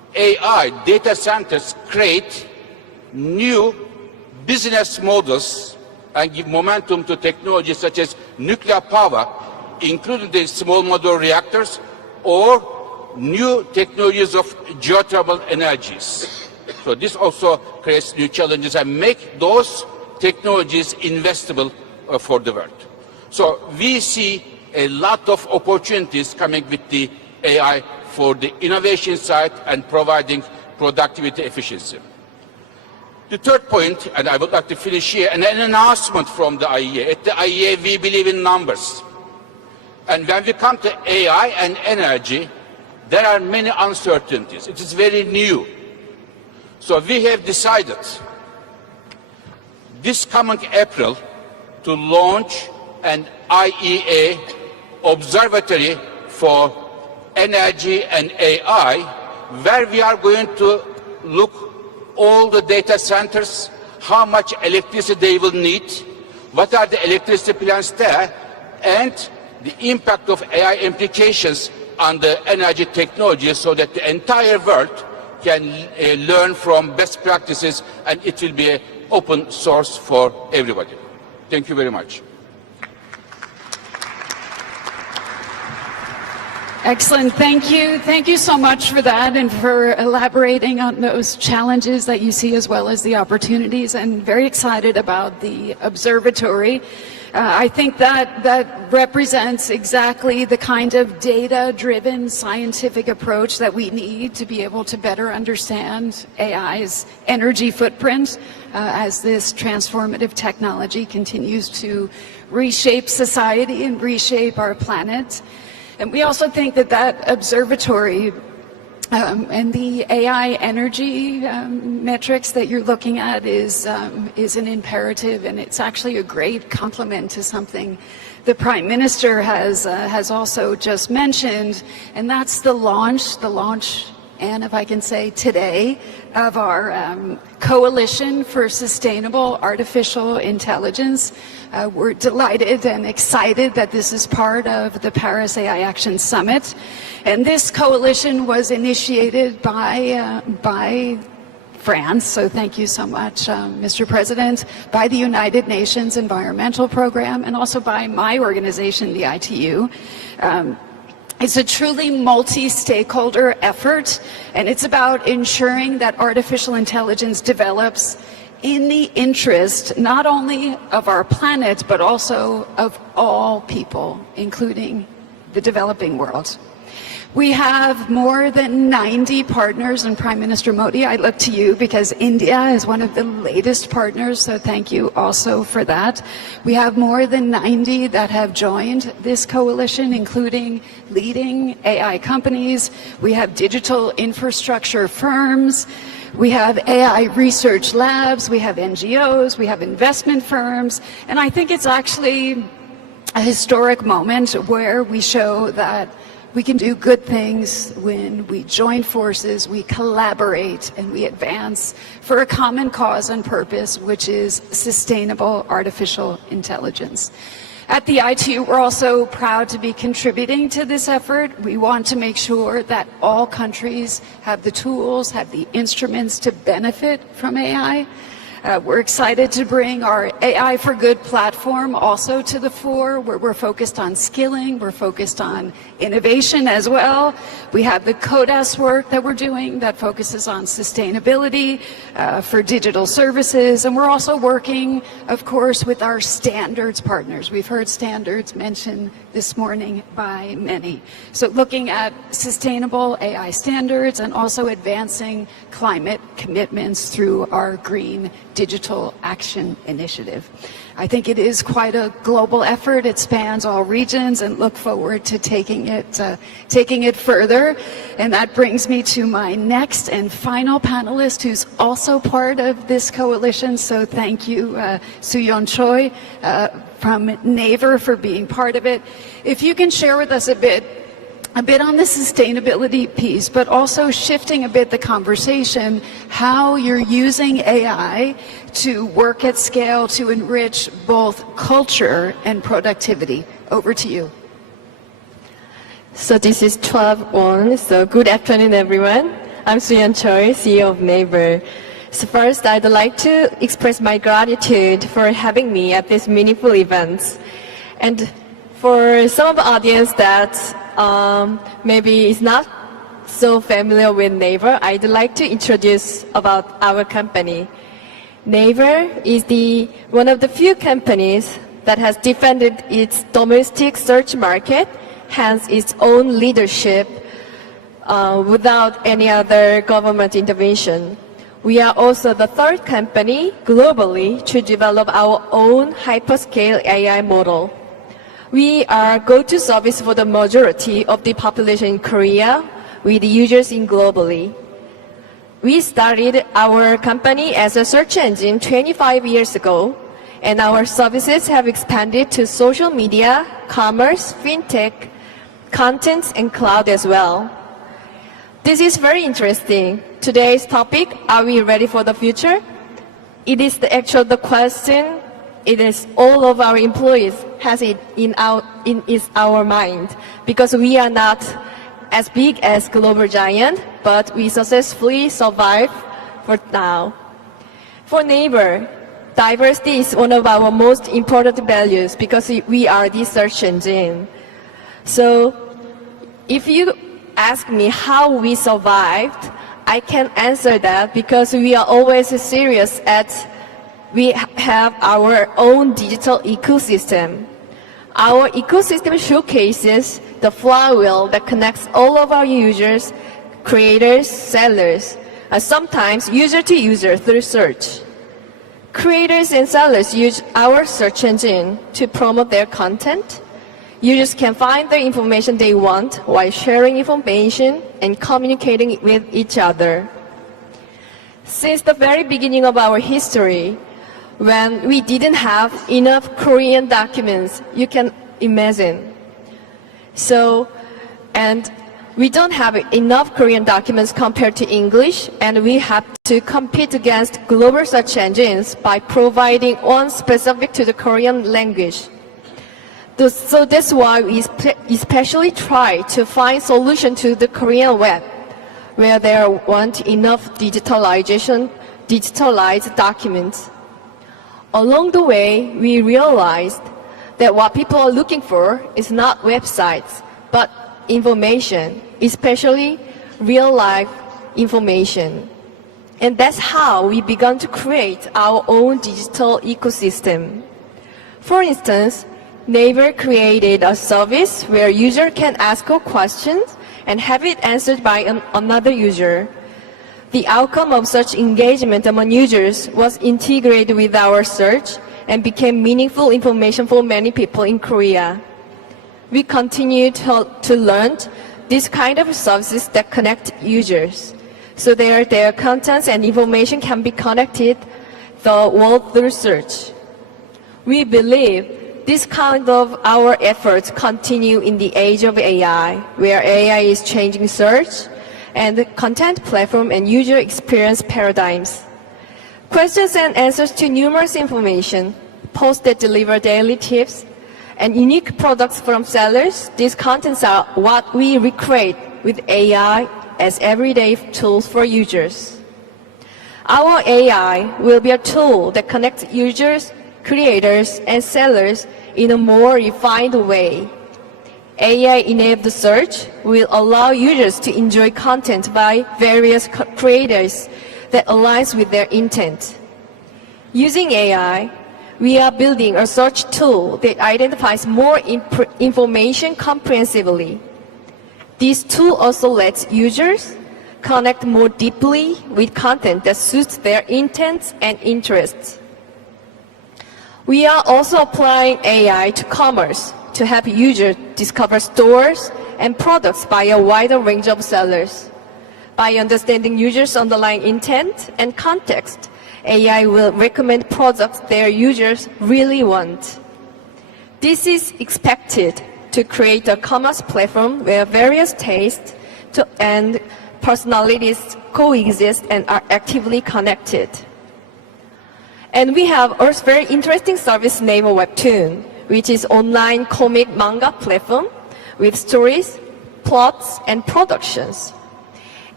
AI data centers create new business models and give momentum to technologies such as nuclear power, including the small modular reactors, or new technologies of geothermal energies. So this also creates new challenges and make those technologies investable for the world. So we see a lot of opportunities coming with the AI for the innovation side and providing productivity efficiency. The third point, and I would like to finish here, an announcement from the IEA. At the IEA, we believe in numbers. And when we come to AI and energy, there are many uncertainties. It is very new. So we have decided this coming April to launch an IEA observatory for energy and AI, where we are going to look all the data centers, how much electricity they will need, what are the electricity plants there, and the impact of AI implications on the energy technology, so that the entire world can learn from best practices, and it will be an open source for everybody. Thank you very much. Excellent. Thank you. Thank you so much for that and for elaborating on those challenges that you see as well as the opportunities, and very excited about the observatory. I think that represents exactly the kind of data-driven scientific approach that we need to be able to better understand AI's energy footprint as this transformative technology continues to reshape society and reshape our planet. And we also think that that observatory and the AI energy metrics that you're looking at is an imperative, and it's actually a great complement to something the Prime Minister has also just mentioned, and that's the launch, and if I can say today, of our Coalition for Sustainable Artificial Intelligence. We're delighted and excited that this is part of the Paris AI Action Summit. And this coalition was initiated by France, so thank you so much, Mr. President, by the United Nations Environmental Program, and also by my organization, the ITU. It's a truly multi-stakeholder effort, and it's about ensuring that artificial intelligence develops in the interest not only of our planet, but also of all people, including the developing world. We have more than 90 partners, and Prime Minister Modi, I look to you because India is one of the latest partners, so thank you also for that. We have more than 90 that have joined this coalition, including leading AI companies. We have digital infrastructure firms. We have AI research labs. We have NGOs. We have investment firms. And I think it's actually a historic moment where we show that we can do good things when we join forces, we collaborate, and we advance for a common cause and purpose, which is sustainable artificial intelligence. At the ITU, we're also proud to be contributing to this effort. We want to make sure that all countries have the tools, have the instruments to benefit from AI. We're excited to bring our AI for Good platform also to the fore, where we're focused on skilling, we're focused on innovation as well. We have the CODAS work that we're doing that focuses on sustainability for digital services, and we're also working, of course, with our standards partners. We've heard standards mentioned this morning by many. So looking at sustainable AI standards and also advancing climate commitments through our Green Digital Action Initiative. I think it is quite a global effort. It spans all regions, and look forward to taking it further. And that brings me to my next and final panelist, who's also part of this coalition. So thank you, Soo-yeon Choi from Naver, for being part of it. If you can share with us a bit on the sustainability piece, but also shifting a bit the conversation, how you're using AI to work at scale to enrich both culture and productivity. Over to you. So this is 12-1, so good afternoon, everyone. I'm Suyeon Choi, CEO of Naver. So first, I'd like to express my gratitude for having me at this meaningful event. And for some of the audience that maybe is not so familiar with Naver, I'd like to introduce about our company. Naver is one of the few companies that has defended its domestic search market, hence its own leadership, without any other government intervention. We are also the third company globally to develop our own hyperscale AI model. We are go-to service for the majority of the population in Korea, with users in globally. We started our company as a search engine 25 years ago, and our services have expanded to social media, commerce, fintech, content, and cloud as well. This is very interesting. Today's topic, are we ready for the future? It is the question. It is all of our employees has it in our mind, because we are not as big as global giant, but we successfully survive for now. For Naver, diversity is one of our most important values because we are the search engine. So if you ask me how we survived, I can answer that because we are always serious we have our own digital ecosystem. Our ecosystem showcases the flywheel that connects all of our users, creators, sellers, and sometimes user to user through search. Creators and sellers use our search engine to promote their content. Users can find the information they want while sharing information and communicating with each other. Since the very beginning of our history, when we didn't have enough Korean documents, you can imagine. And we don't have enough Korean documents compared to English, and we have to compete against global search engines by providing one specific to the Korean language. So that's why we especially try to find solution to the Korean web, where there weren't enough digitalized documents. Along the way, we realized that what people are looking for is not websites, but information, especially real-life information. And that's how we began to create our own digital ecosystem. For instance, Naver created a service where user can ask questions and have it answered by another user. The outcome of such engagement among users was integrated with our search and became meaningful information for many people in Korea. We continue to learn this kind of services that connect users, so their contents and information can be connected the world through search. We believe this kind of our efforts continue in the age of AI, where AI is changing search and content platform and user experience paradigms. Questions and answers to numerous information, posts that deliver daily tips, and unique products from sellers. These contents are what we recreate with AI as everyday tools for users. Our AI will be a tool that connects users, creators, and sellers in a more refined way. AI-enabled search will allow users to enjoy content by various creators that aligns with their intent. Using AI, we are building a search tool that identifies more information comprehensively. This tool also lets users connect more deeply with content that suits their intents and interests. We are also applying AI to commerce to help users discover stores and products by a wider range of sellers. By understanding users' underlying intent and context, AI will recommend products their users really want. This is expected to create a commerce platform where various tastes and personalities coexist and are actively connected. And we have a very interesting service named Webtoon, which is online comic manga platform with stories, plots, and productions.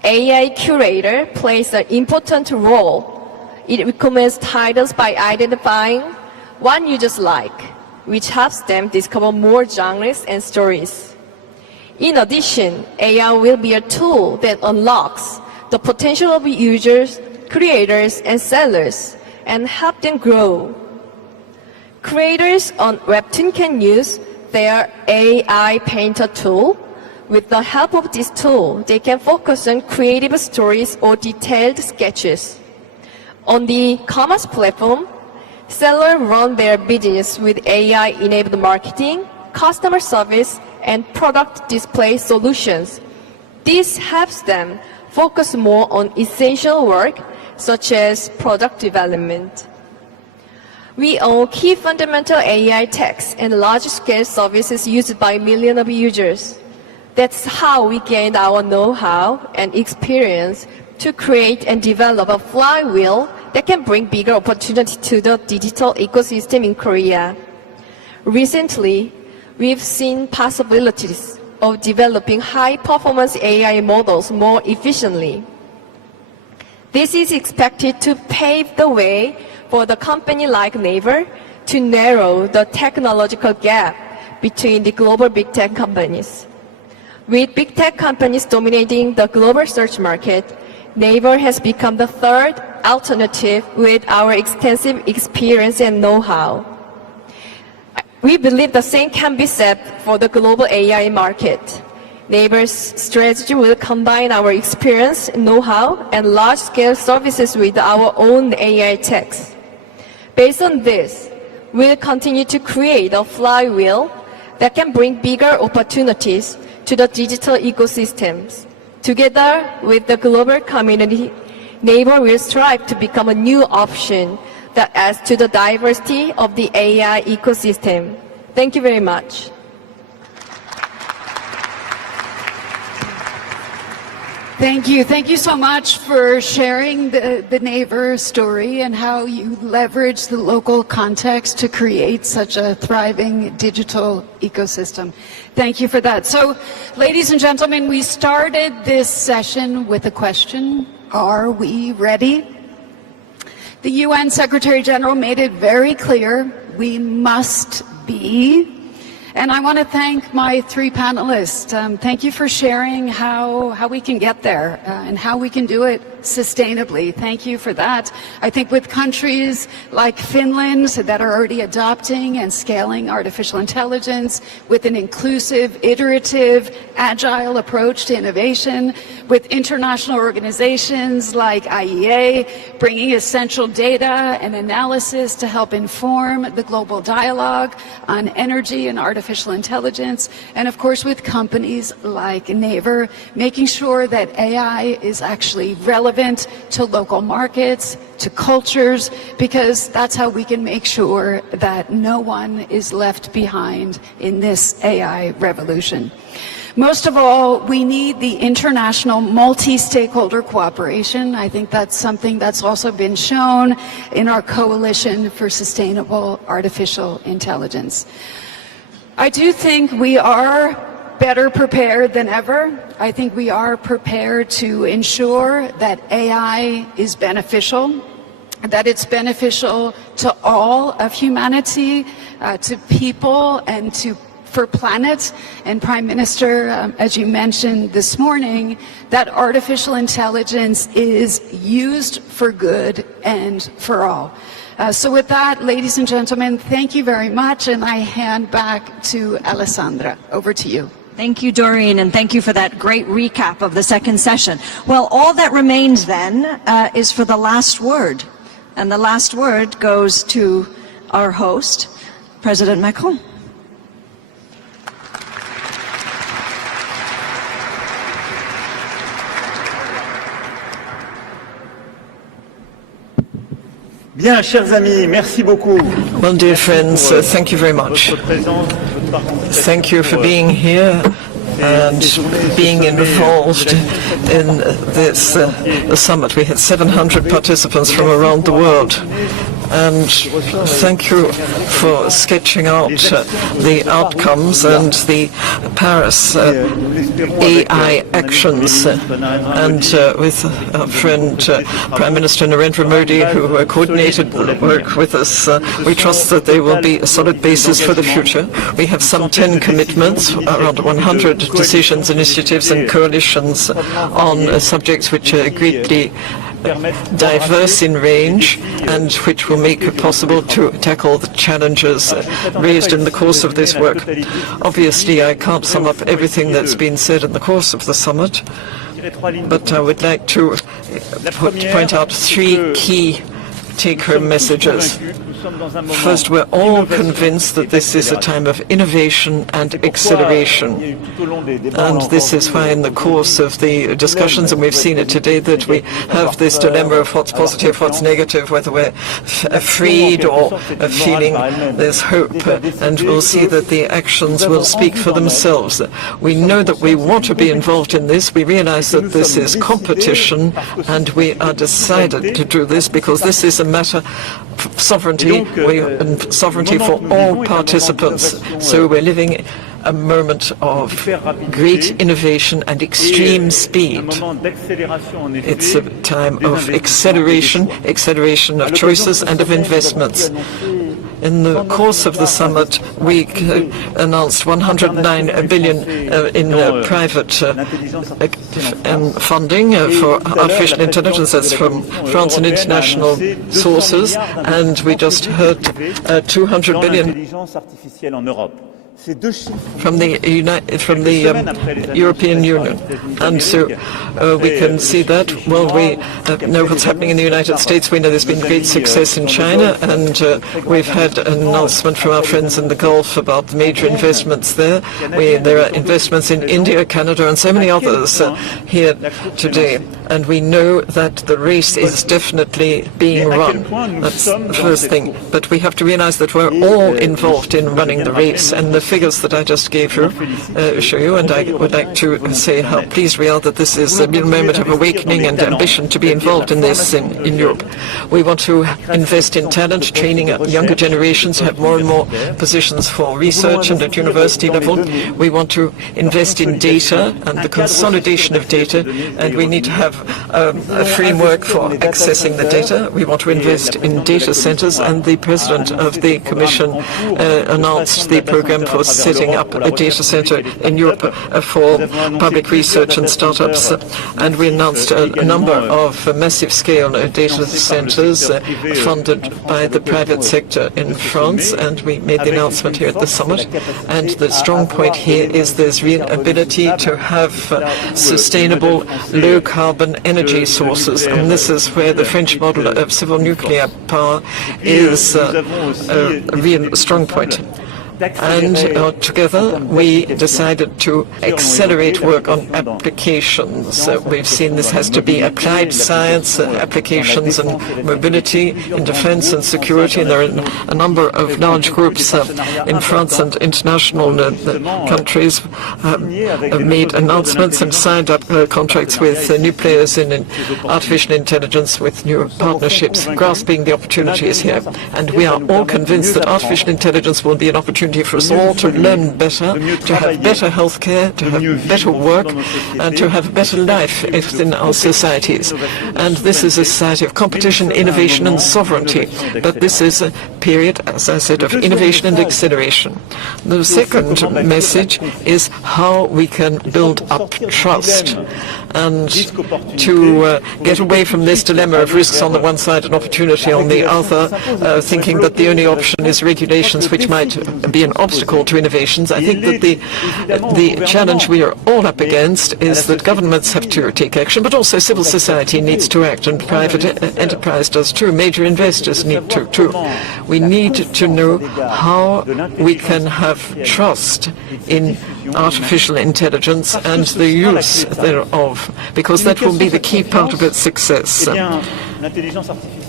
AI curator plays an important role. It recommends titles by identifying what users like, which helps them discover more genres and stories. In addition, AI will be a tool that unlocks the potential of users, creators, and sellers, and help them grow. Creators on Webtoon can use their AI Painter tool. With the help of this tool, they can focus on creative stories or detailed sketches. On the commerce platform, sellers run their business with AI-enabled marketing, customer service, and product display solutions. This helps them focus more on essential work, such as product development. We own key fundamental AI techs and large-scale services used by millions of users. That's how we gained our know-how and experience to create and develop a flywheel that can bring bigger opportunity to the digital ecosystem in Korea. Recently, we've seen possibilities of developing high-performance AI models more efficiently. This is expected to pave the way for the company like Naver to narrow the technological gap between the global big tech companies. With big tech companies dominating the global search market, Naver has become the third alternative with our extensive experience and know-how. We believe the same can be said for the global AI market. Naver's strategy will combine our experience, know-how, and large-scale services with our own AI techs. Based on this, we'll continue to create a flywheel that can bring bigger opportunities to the digital ecosystems. Together with the global community, Naver will strive to become a new option that adds to the diversity of the AI ecosystem. Thank you very much. Thank you. Thank you so much for sharing the Naver story and how you leverage the local context to create such a thriving digital ecosystem. Thank you for that. So, ladies and gentlemen, we started this session with a question. Are we ready? The UN Secretary General made it very clear we must be. And I want to thank my three panelists. Thank you for sharing how we can get there and how we can do it sustainably. Thank you for that. I think with countries like Finland that are already adopting and scaling artificial intelligence with an inclusive, iterative, agile approach to innovation, with international organizations like IEA bringing essential data and analysis to help inform the global dialogue on energy and artificial intelligence, and of course with companies like Naver, making sure that AI is actually relevant to local markets, to cultures, because that's how we can make sure that no one is left behind in this AI revolution. Most of all, we need the international multi-stakeholder cooperation. I think that's something that's also been shown in our Coalition for Sustainable Artificial Intelligence. I do think we are better prepared than ever. I think we are prepared to ensure that AI is beneficial, that it's beneficial to all of humanity, to people and for planet. And Prime Minister, as you mentioned this morning, that artificial intelligence is used for good and for all. So with that, ladies and gentlemen, thank you very much, and I hand back to Alessandra. Over to you. Thank you, Doreen, and thank you for that great recap of the second session. Well, all that remains then is for the last word. And the last word goes to our host, President Macron. Bien, chers amis, merci beaucoup. Well, dear friends, thank you very much. Thank you for being here and being involved in this summit. We had 700 participants from around the world. and thank you for sketching out the outcomes and the Paris AI actions. And with our friend Prime Minister Narendra Modi, who coordinated work with us, we trust that they will be a solid basis for the future. We have some 10 commitments, around 100 decisions, initiatives and coalitions on subjects which are greatly diverse in range and which will make it possible to tackle the challenges raised in the course of this work. Obviously, I can't sum up everything that's been said in the course of the summit, but I would like to point out 3 key take-home messages. First, we're all convinced that this is a time of innovation and acceleration. And this is why in the course of the discussions, and we've seen it today, that we have this dilemma of what's positive, what's negative, whether we're afraid or feeling there's hope. And we'll see that the actions will speak for themselves. We know that we want to be involved in this. We realize that this is competition, and we are decided to do this because this is a matter of sovereignty, and sovereignty for all participants. So we're living a moment of great innovation and extreme speed. It's a time of acceleration of choices and of investments. In the course of the summit, we announced 109 billion in private funding for artificial intelligence. That's from France and international sources, and we just heard 200 billion from the European Union. And so we can see that. Well, we know what's happening in the United States. We know there's been great success in China, and we've had an announcement from our friends in the Gulf about major investments there. There are investments in India, Canada, and so many others here today. And we know that the race is definitely being run. That's the first thing. But we have to realize that we're all involved in running the race, and the figures that I just gave you show you, and I would like to say how pleased we are that this is a real moment of awakening and ambition to be involved in this in Europe. We want to invest in talent, training younger generations, have more and more positions for research and at university level. We want to invest in data and the consolidation of data, and we need to have a framework for accessing the data. We want to invest in data centers, and the President of the Commission announced the program for setting up a data center in Europe for public research and startups. And we announced a number of massive-scale data centers funded by the private sector in France, and we made the announcement here at the summit. And the strong point here is there's real ability to have sustainable, low-carbon energy sources, and this is where the French model of civil nuclear power is a real strong point. And together we decided to accelerate work on applications. We've seen this has to be applied science, applications and mobility in defense and security. And there are a number of large groups in France and international countries have made announcements and signed up contracts with new players in artificial intelligence, with new partnerships, grasping the opportunities here. And we are all convinced that artificial intelligence will be an opportunity for us all to learn better, to have better healthcare, to have better work, and to have a better life within our societies. And this is a society of competition, innovation, and sovereignty. But this is a period, as I said, of innovation and acceleration. The second message is how we can build up trust and to get away from this dilemma of risks on the one side and opportunity on the other, thinking that the only option is regulations, which might be an obstacle to innovations. I think that the challenge we are all up against is that governments have to take action, but also civil society needs to act, and private enterprise does too. Major investors need to too. We need to know how we can have trust in artificial intelligence and the use thereof, because that will be the key part of its success.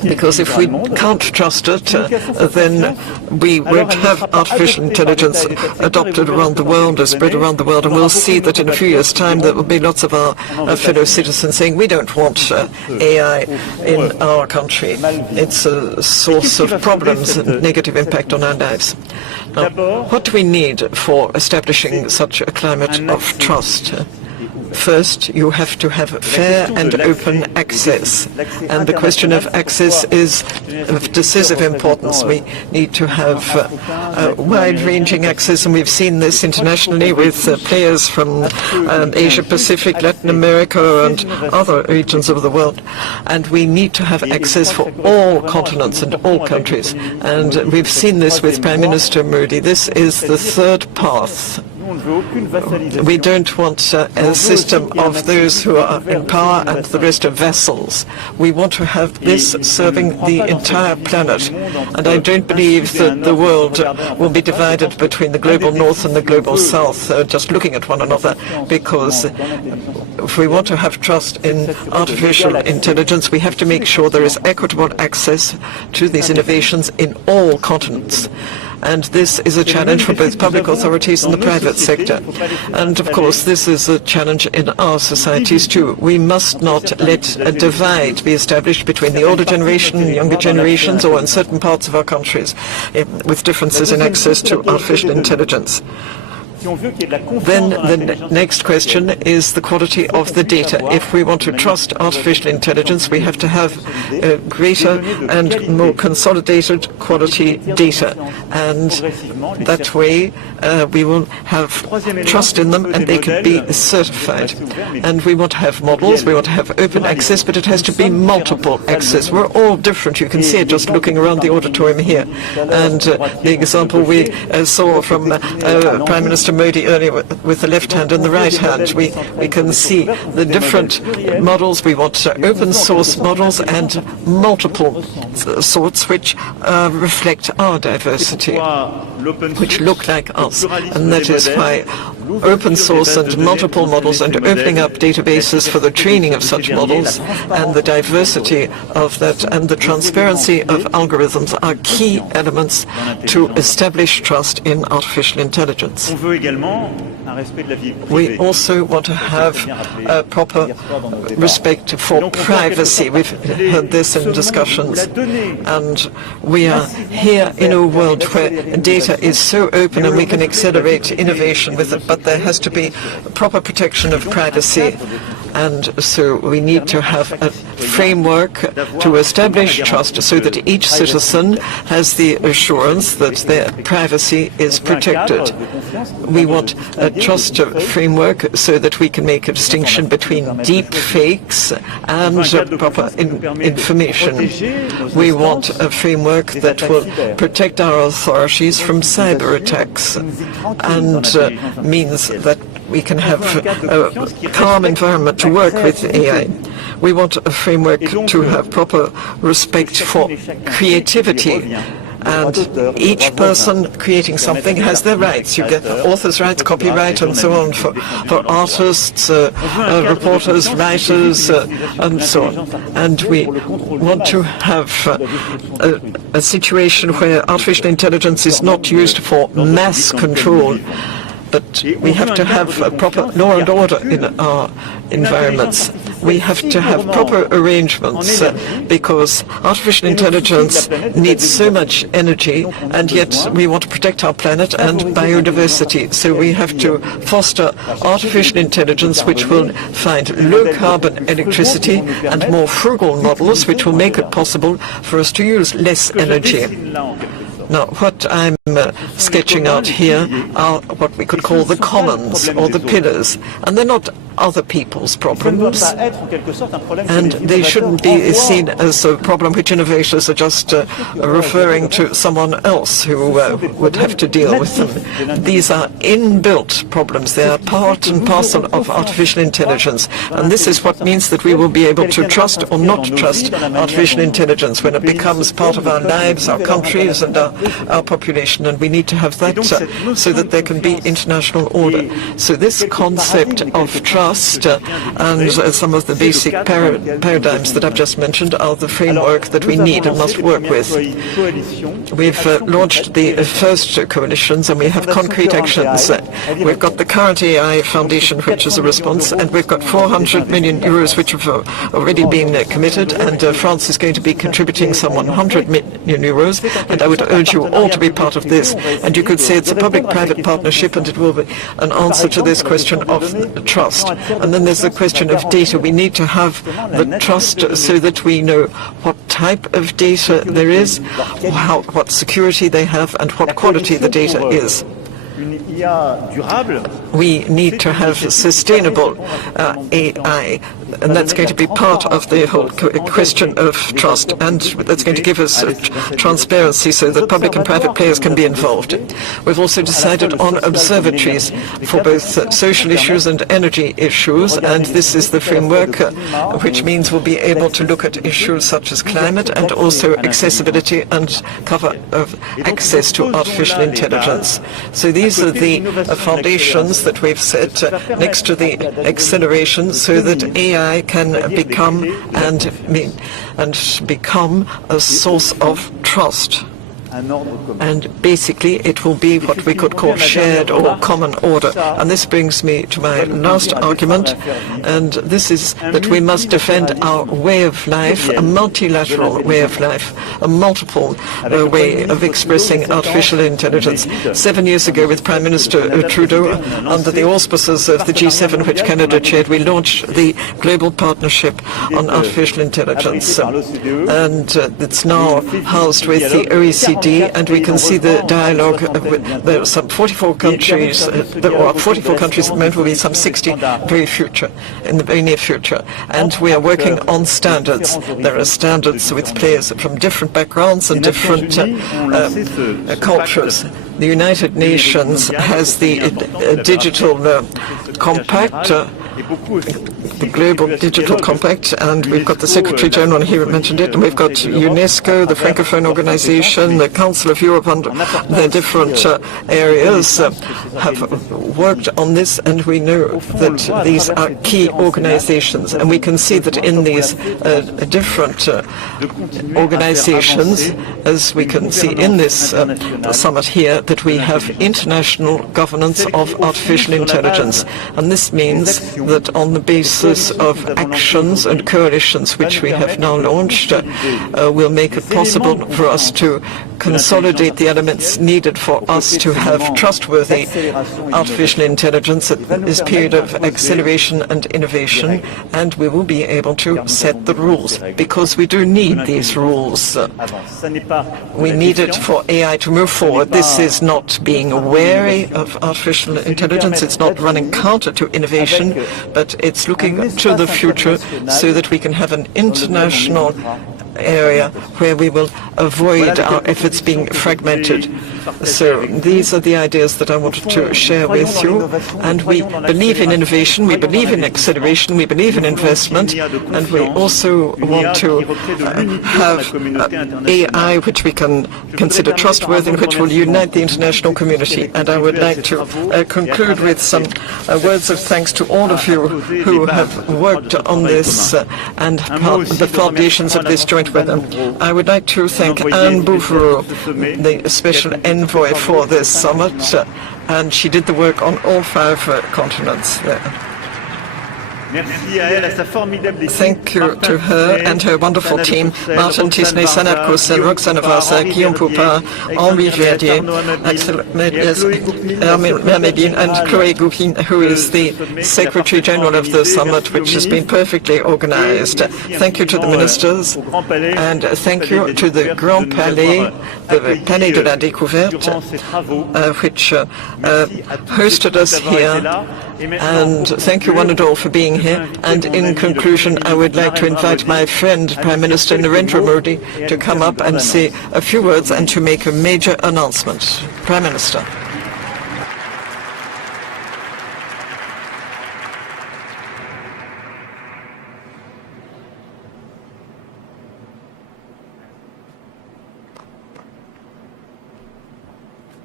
Because if we can't trust it, then we won't have artificial intelligence adopted around the world or spread around the world, and we'll see that in a few years' time there will be lots of our fellow citizens saying we don't want AI in our country. It's a source of problems and negative impact on our lives. Now, what do we need for establishing such a climate of trust? First, you have to have fair and open access. And the question of access is of decisive importance. We need to have wide-ranging access, and we've seen this internationally with players from Asia-Pacific, Latin America, and other regions of the world. And we need to have access for all continents and all countries. And we've seen this with Prime Minister Modi. This is the third path. We don't want a system of those who are in power and the rest are vassals. We want to have this serving the entire planet. And I don't believe that the world will be divided between the global north and the global south, just looking at one another, because if we want to have trust in artificial intelligence, we have to make sure there is equitable access to these innovations in all continents. And this is a challenge for both public authorities and the private sector. And of course, this is a challenge in our societies too. We must not let a divide be established between the older generation and younger generations, or in certain parts of our countries, with differences in access to artificial intelligence. Then the next question is the quality of the data. If we want to trust artificial intelligence, we have to have greater and more consolidated quality data. And that way we will have trust in them and they can be certified. And we want to have models, we want to have open access, but it has to be multiple access. We're all different. You can see it just looking around the auditorium here. And the example we saw from Prime Minister Modi earlier with the left hand and the right hand, we can see the different models. We want open source models and multiple sorts which reflect our diversity, which look like us. And that is why open source and multiple models and opening up databases for the training of such models and the diversity of that and the transparency of algorithms are key elements to establish trust in artificial intelligence. We also want to have a proper respect for privacy. We've heard this in discussions. And we are here in a world where data is so open and we can accelerate innovation with it, but there has to be proper protection of privacy. And so we need to have a framework to establish trust so that each citizen has the assurance that their privacy is protected. We want a trust framework so that we can make a distinction between deep fakes and proper information. We want a framework that will protect our authorities from cyber attacks and means that we can have a calm environment to work with AI. We want a framework to have proper respect for creativity. And each person creating something has their rights. You get author's rights, copyright, and so on for artists, reporters, writers, and so on. And we want to have a situation where artificial intelligence is not used for mass control, but we have to have a proper law and order in our environments. We have to have proper arrangements because artificial intelligence needs so much energy, and yet we want to protect our planet and biodiversity. So we have to foster artificial intelligence which will find low-carbon electricity and more frugal models which will make it possible for us to use less energy. Now, what I'm sketching out here are what we could call the commons or the pillars, and they're not other people's problems, and they shouldn't be seen as a problem which innovators are just referring to someone else who would have to deal with them. These are inbuilt problems. They are part and parcel of artificial intelligence, and this is what means that we will be able to trust or not trust artificial intelligence when it becomes part of our lives, our countries, and our population. foundation, and we need to have that so that there can be international order. So this concept of trust and some of the basic paradigms that I've just mentioned are the framework that we need and must work with. We've launched the first coalitions, and we have concrete actions. We've got the current AI Foundation, which is a response, and we've got 400 million euros which have already been committed, and France is going to be contributing some 100 million euros, and I would urge you all to be part of this. And you could say it's a public-private partnership, and it will be an answer to this question of trust. And then there's the question of data. We need to have the trust so that we know what type of data there is, what security they have, and what quality the data is. We need to have sustainable AI, and that's going to be part of the whole question of trust, and that's going to give us transparency so that public and private players can be involved. We've also decided on observatories for both social issues and energy issues, and this is the framework which means we'll be able to look at issues such as climate and also accessibility and cover of access to artificial intelligence. So these are the foundations that we've set next to the acceleration so that AI can become a source of trust. And basically it will be what we could call shared or common order. And this brings me to my last argument, and this is that we must defend our way of life, a multilateral way of life, a multiple way of expressing artificial intelligence. 7 years ago, with Prime Minister Trudeau, under the auspices of the G7 which Canada chaired, we launched the Global Partnership on Artificial Intelligence. And it's now housed with the OECD, and we can see the dialogue. There are some 44 countries. There are 44 countries at the moment. Will be some 60 in the very near future. And we are working on standards. There are standards with players from different backgrounds and different cultures. The United Nations has the Digital Compact, the Global Digital Compact, and we've got the Secretary General here mentioned it, and we've got UNESCO, the Francophone Organization, the Council of Europe, and their different areas have worked on this, and we know that these are key organizations, and we can see that in these different organizations, as we can see in this summit here, that we have international governance of artificial intelligence. And this means that on the basis of actions and coalitions which we have now launched, will make it possible for us to consolidate the elements needed for us to have trustworthy artificial intelligence at this period of acceleration and innovation, and we will be able to set the rules, because we do need these rules. We need it for AI to move forward. This is not being wary of artificial intelligence, it's not running counter to innovation, but it's looking to the future so that we can have an international area where we will avoid our efforts being fragmented. So these are the ideas that I wanted to share with you. And we believe in innovation, we believe in acceleration, we believe in investment, and we also want to have AI which we can consider trustworthy and which will unite the international community. And I would like to conclude with some words of thanks to all of you who have worked on this and the foundations of this joint weather. I would like to thank Anne Bouvereau, the special envoy for this summit, and she did the work on all 5 continents there. Thank you to her and her wonderful team, Martin Tisney, Sanat Koussel, Roxana Vasa, Guillaume Poupin, Henri Verdier, Axel Mermedine, and Chloé Goupin, who is the Secretary General of the summit, which has been perfectly organized. Thank you to the ministers, and thank you to the Grand Palais, the Palais de la Découverte, which hosted us here. And thank you one and all for being here. And in conclusion, I would like to invite my friend, Prime Minister Narendra Modi, to come up and say a few words and to make a major announcement. Prime Minister.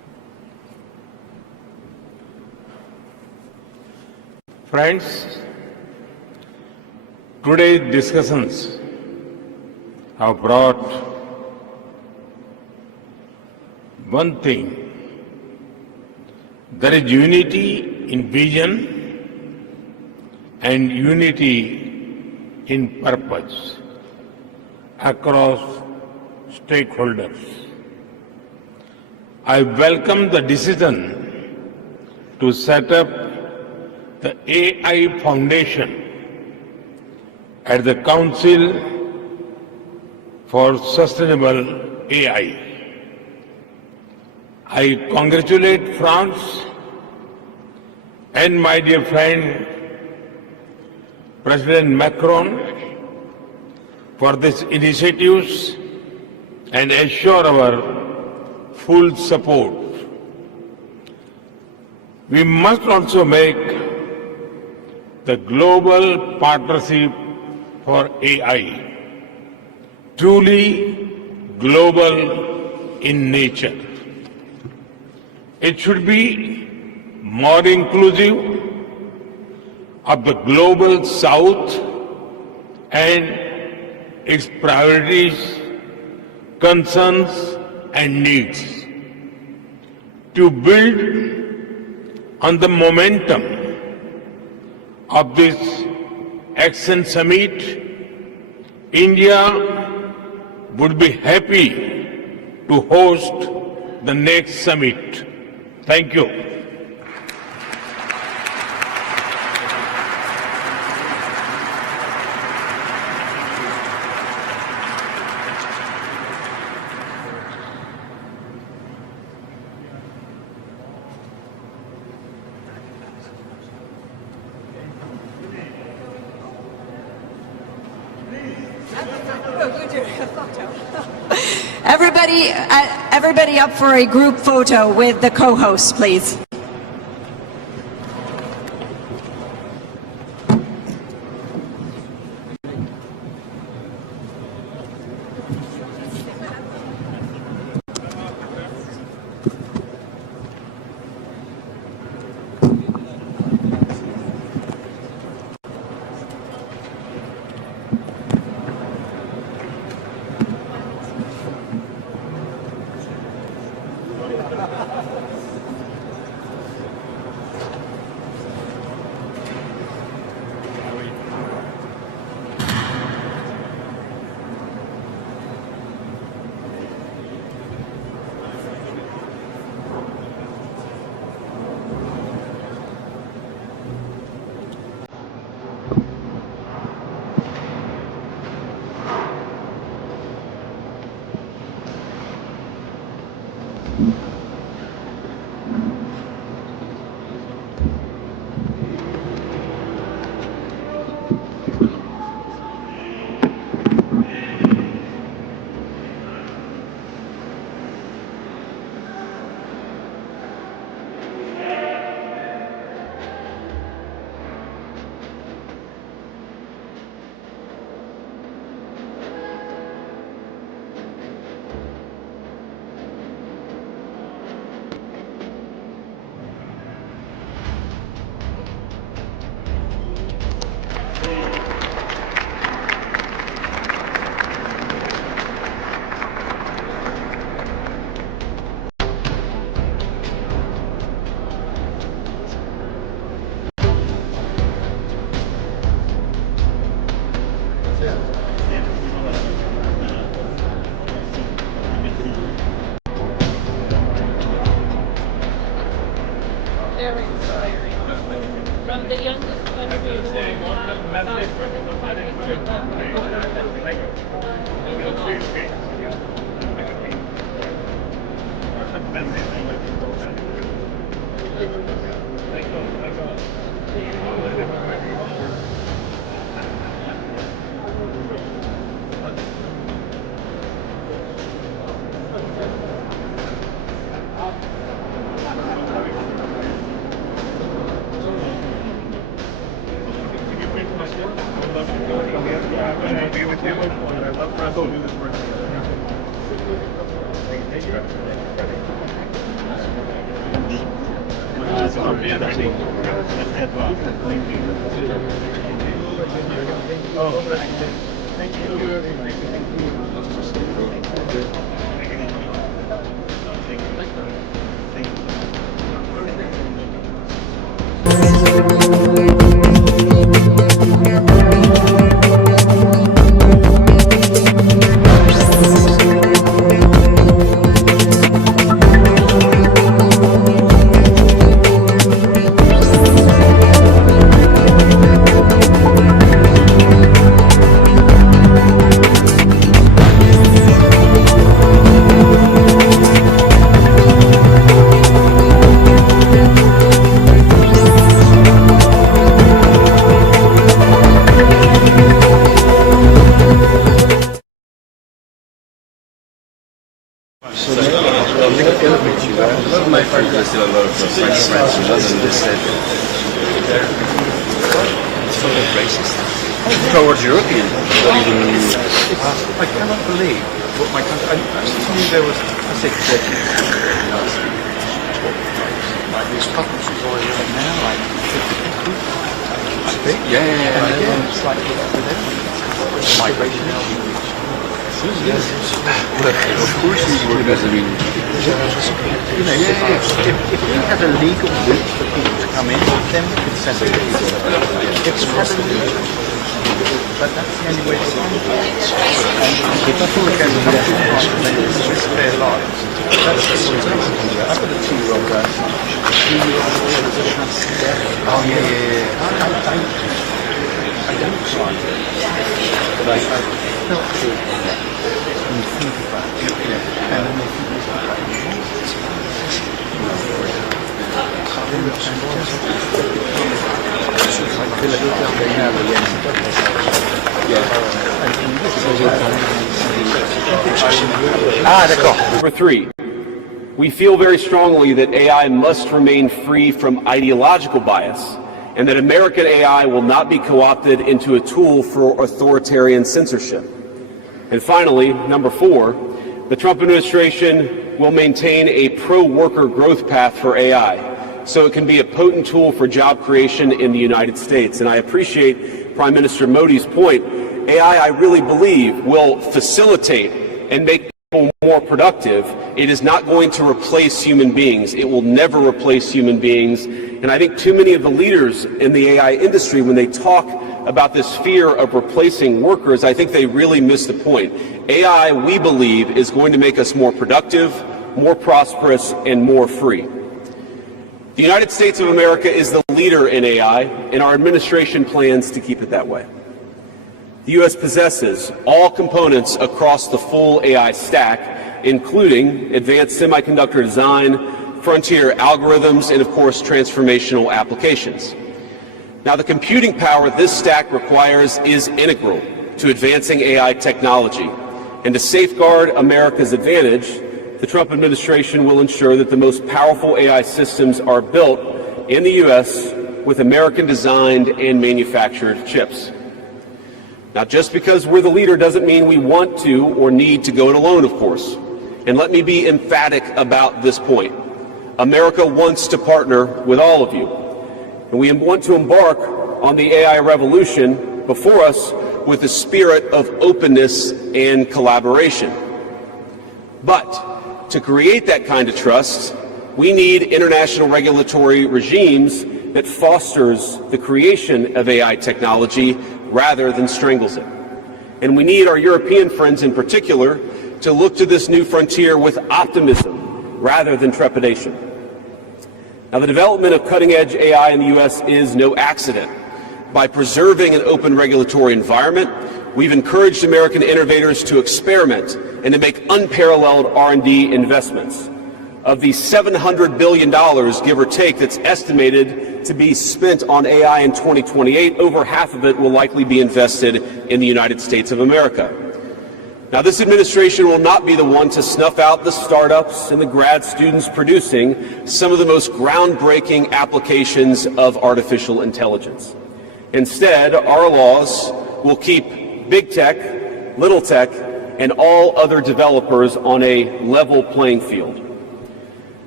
Friends, today's discussions have brought one thing. There is unity in vision and unity in purpose across stakeholders. I welcome the decision to set up the AI Foundation at the Council for Sustainable AI. I congratulate France and my dear friend President Macron for these initiatives and assure our full support. We must also make the global partnership for AI truly global in nature. It should be more inclusive of the global South and its priorities, concerns and needs. To build on the momentum of this Action Summit, India would be happy to host the next summit. Thank you. Everybody up for a group photo with the co-hosts, please. My friends are still a lot of French friends in London. They said they're sort of racist towards Europeans. I cannot believe what my country. Actually, to me, there was. I said that. Like these couples who's always right now, like 50-50. I think. Yeah. And again, it's like with everything. Migration. Yes. Look, of course we would. I mean, you know, if we had a legal route for people to come in, then we could send them people. It's not illegal, but that's the only way to do it. And if people are going to come to the country, they risk their lives. That's the sort of reason. I've got a 2-year-old grandson. 2-year-old boy has a chance. Oh yeah. I don't cry, but I felt good. And think about it, you know, and then they think about it. Number 3, we feel very strongly that AI must remain free from ideological bias and that American AI will not be co-opted into a tool for authoritarian censorship. And finally, number 4, the Trump administration will maintain a pro-worker growth path for AI, so it can be a potent tool for job creation in the United States. And I appreciate Prime Minister Modi's point. AI, I really believe, will facilitate and make people more productive. It is not going to replace human beings. It will never replace human beings. And I think too many of the leaders in the AI industry, when they talk about this fear of replacing workers, I think they really miss the point. AI, we believe, is going to make us more productive, more prosperous, and more free. The United States of America is the leader in AI, and our administration plans to keep it that way. The U.S. possesses all components across the full AI stack, including advanced semiconductor design, frontier algorithms, and of course, transformational applications. Now, the computing power this stack requires is integral to advancing AI technology. And to safeguard America's advantage, the Trump administration will ensure that the most powerful AI systems are built in the U.S. with American-designed and manufactured chips. Now, just because we're the leader doesn't mean we want to or need to go it alone, of course. And let me be emphatic about this point. America wants to partner with all of you. And we want to embark on the AI revolution before us with a spirit of openness and collaboration. But to create that kind of trust, we need international regulatory regimes that fosters the creation of AI technology rather than strangles it. And we need our European friends in particular to look to this new frontier with optimism rather than trepidation. Now, the development of cutting-edge AI in the U.S. is no accident. By preserving an open regulatory environment, we've encouraged American innovators to experiment and to make unparalleled R&D investments. Of the $700 billion, give or take, that's estimated to be spent on AI in 2028, over half of it will likely be invested in the United States of America. Now, this administration will not be the one to snuff out the startups and the grad students producing some of the most groundbreaking applications of artificial intelligence. Instead, our laws will keep big tech, little tech, and all other developers on a level playing field.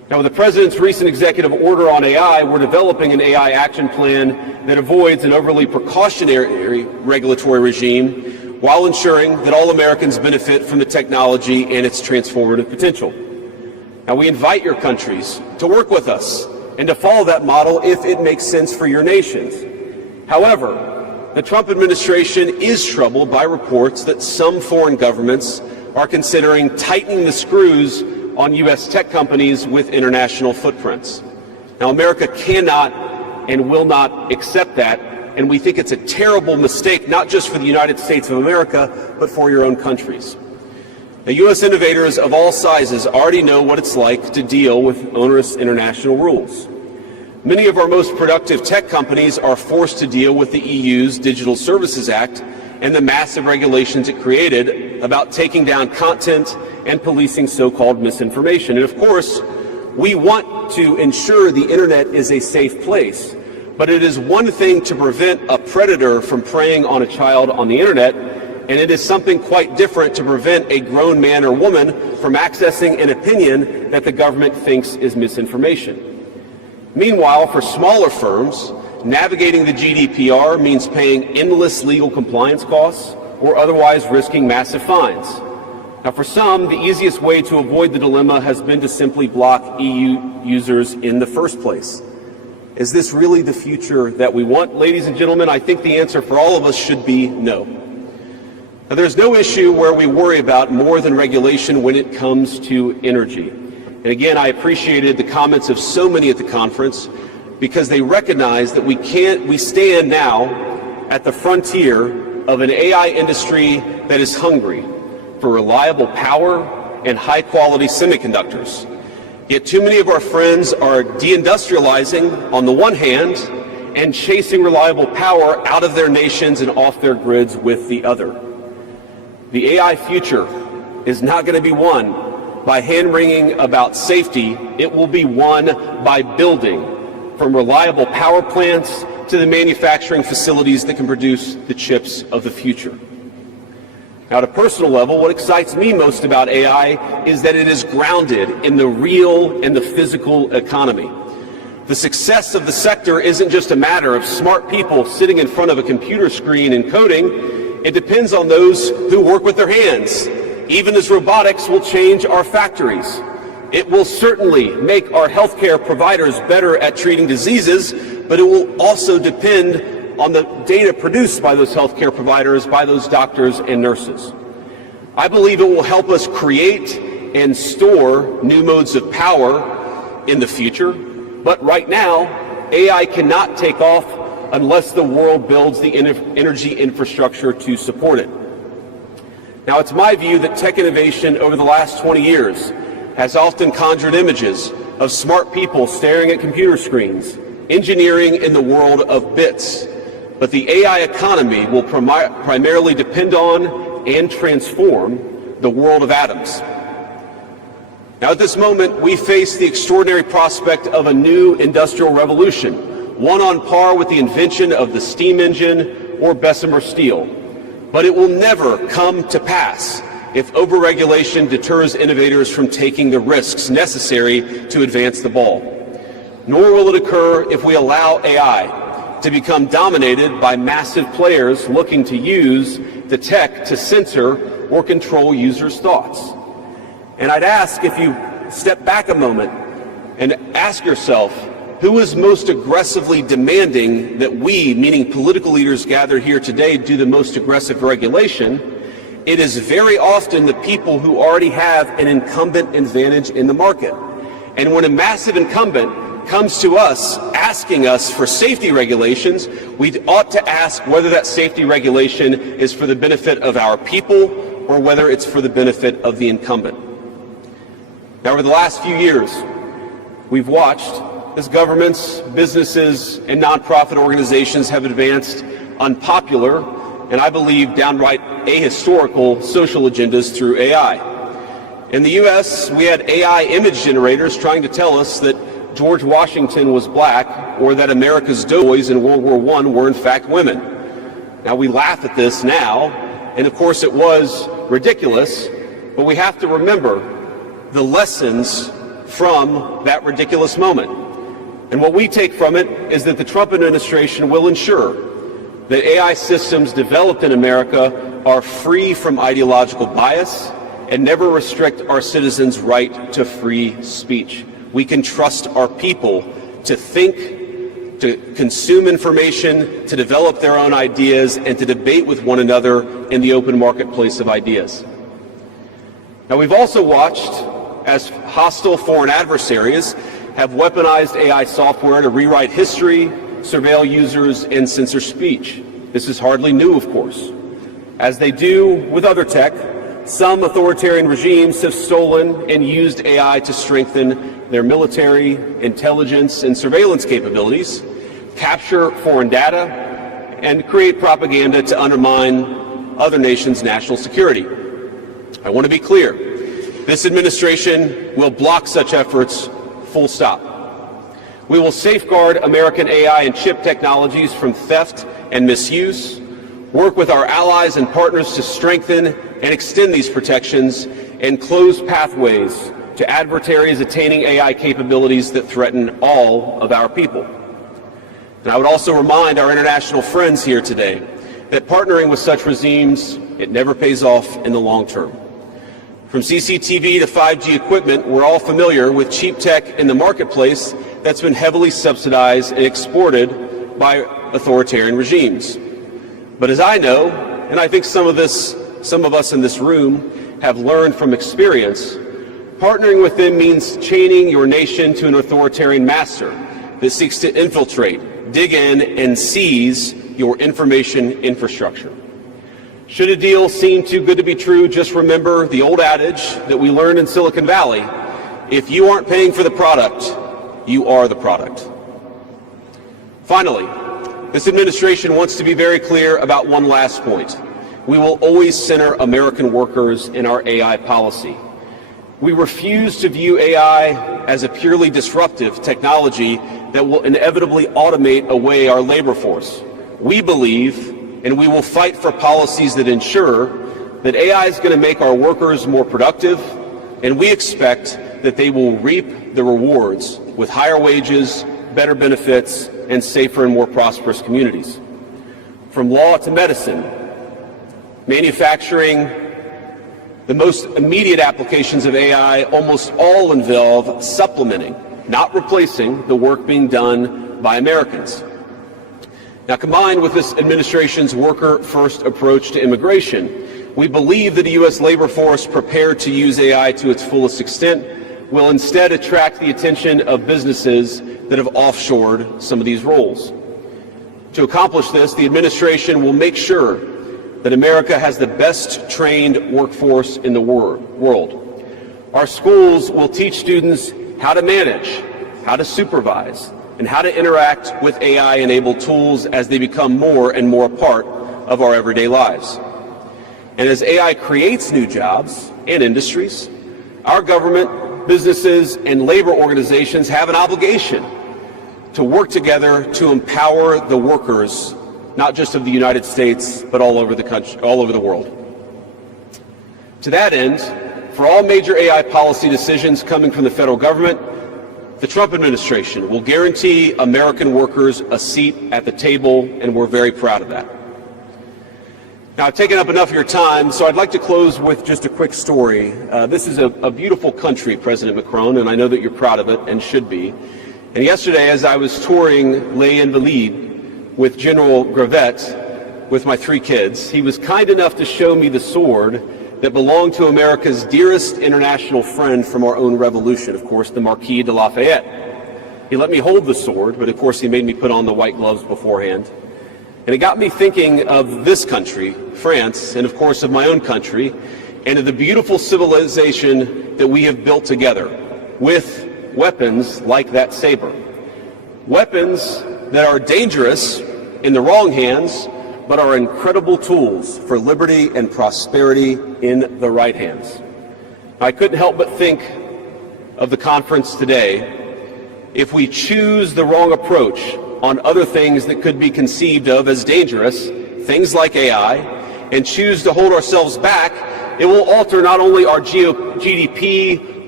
Now, with the President's recent executive order on AI, we're developing an AI action plan that avoids an overly precautionary regulatory regime while ensuring that all Americans benefit from the technology and its transformative potential. Now, we invite your countries to work with us and to follow that model if it makes sense for your nations. However, the Trump administration is troubled by reports that some foreign governments are considering tightening the screws on U.S. tech companies with international footprints. Now, America cannot and will not accept that, and we think it's a terrible mistake, not just for the United States of America, but for your own countries. Now, U.S. innovators of all sizes already know what it's like to deal with onerous international rules. Many of our most productive tech companies are forced to deal with the EU's Digital Services Act and the massive regulations it created about taking down content and policing so-called misinformation. And of course, we want to ensure the internet is a safe place, but it is one thing to prevent a predator from preying on a child on the internet, and it is something quite different to prevent a grown man or woman from accessing an opinion that the government thinks is misinformation. Meanwhile, for smaller firms, navigating the GDPR means paying endless legal compliance costs or otherwise risking massive fines. Now, for some, the easiest way to avoid the dilemma has been to simply block EU users in the first place. Is this really the future that we want? Ladies and gentlemen, I think the answer for all of us should be no. Now, there's no issue where we worry about more than regulation when it comes to energy. And again, I appreciated the comments of so many at the conference because they recognize that we stand now at the frontier of an AI industry that is hungry for reliable power and high-quality semiconductors. Yet too many of our friends are deindustrializing on the one hand and chasing reliable power out of their nations and off their grids with the other. The AI future is not going to be won by hand-wringing about safety. It will be won by building, from reliable power plants to the manufacturing facilities that can produce the chips of the future. Now, at a personal level, what excites me most about AI is that it is grounded in the real and the physical economy. The success of the sector isn't just a matter of smart people sitting in front of a computer screen and coding. It depends on those who work with their hands. Even as robotics will change our factories, it will certainly make our healthcare providers better at treating diseases, but it will also depend on the data produced by those healthcare providers, by those doctors and nurses. I believe it will help us create and store new modes of power in the future, but right now, AI cannot take off unless the world builds the energy infrastructure to support it. Now, it's my view that tech innovation over the last 20 years has often conjured images of smart people staring at computer screens, engineering in the world of bits. But the AI economy will primarily depend on and transform the world of atoms. Now, at this moment, we face the extraordinary prospect of a new industrial revolution, one on par with the invention of the steam engine or Bessemer steel. But it will never come to pass if overregulation deters innovators from taking the risks necessary to advance the ball. Nor will it occur if we allow AI to become dominated by massive players looking to use the tech to censor or control users' thoughts. And I'd ask if you step back a moment and ask yourself, who is most aggressively demanding that we, meaning political leaders gathered here today, do the most aggressive regulation? It is very often the people who already have an incumbent advantage in the market. And when a massive incumbent comes to us asking us for safety regulations, we ought to ask whether that safety regulation is for the benefit of our people or whether it's for the benefit of the incumbent. Now, over the last few years, we've watched as governments, businesses, and nonprofit organizations have advanced unpopular and, I believe, downright ahistorical social agendas through AI. In the U.S., we had AI image generators trying to tell us that George Washington was black or that America's doughboys in World War I were in fact women. Now, we laugh at this now, and of course it was ridiculous, but we have to remember the lessons from that ridiculous moment. And what we take from it is that the Trump administration will ensure that AI systems developed in America are free from ideological bias and never restrict our citizens' right to free speech. We can trust our people to think, to consume information, to develop their own ideas, and to debate with one another in the open marketplace of ideas. Now, we've also watched as hostile foreign adversaries have weaponized AI software to rewrite history, surveil users, and censor speech. This is hardly new, of course. As they do with other tech, some authoritarian regimes have stolen and used AI to strengthen their military, intelligence, and surveillance capabilities, capture foreign data, and create propaganda to undermine other nations' national security. I want to be clear. This administration will block such efforts, full stop. We will safeguard American AI and chip technologies from theft and misuse, work with our allies and partners to strengthen and extend these protections, and close pathways to adversaries attaining AI capabilities that threaten all of our people. And I would also remind our international friends here today that partnering with such regimes, it never pays off in the long term. From CCTV to 5G equipment, we're all familiar with cheap tech in the marketplace that's been heavily subsidized and exported by authoritarian regimes. But as I know, and I think some of us in this room have learned from experience, partnering with them means chaining your nation to an authoritarian master that seeks to infiltrate, dig in, and seize your information infrastructure. Should a deal seem too good to be true, just remember the old adage that we learned in Silicon Valley: if you aren't paying for the product, you are the product. Finally, this administration wants to be very clear about one last point. We will always center American workers in our AI policy. We refuse to view AI as a purely disruptive technology that will inevitably automate away our labor force. We believe, and we will fight for policies that ensure that AI is going to make our workers more productive, and we expect that they will reap the rewards with higher wages, better benefits, and safer and more prosperous communities. From law to medicine, manufacturing, the most immediate applications of AI almost all involve supplementing, not replacing, the work being done by Americans. Now, combined with this administration's worker-first approach to immigration, we believe that a U.S. labor force prepared to use AI to its fullest extent will instead attract the attention of businesses that have offshored some of these roles. To accomplish this, the administration will make sure that America has the best trained workforce in the world. Our schools will teach students how to manage, how to supervise, and how to interact with AI-enabled tools as they become more and more a part of our everyday lives. And as AI creates new jobs and industries, our government, businesses, and labor organizations have an obligation to work together to empower the workers, not just of the United States, but all over the country, all over the world. To that end, for all major AI policy decisions coming from the federal government, the Trump administration will guarantee American workers a seat at the table, and we're very proud of that. Now, I've taken up enough of your time, so I'd like to close with just a quick story. This is a beautiful country, President Macron, and I know that you're proud of it and should be. And yesterday, as I was touring Les Invalides with General Gravette with my 3 kids, he was kind enough to show me the sword that belonged to America's dearest international friend from our own revolution, of course, the Marquis de Lafayette. He let me hold the sword, but of course he made me put on the white gloves beforehand. And it got me thinking of this country, France, and of course of my own country, and of the beautiful civilization that we have built together with weapons like that saber. Weapons that are dangerous in the wrong hands, but are incredible tools for liberty and prosperity in the right hands. I couldn't help but think of the conference today. If we choose the wrong approach on other things that could be conceived of as dangerous, things like AI, and choose to hold ourselves back, it will alter not only our GDP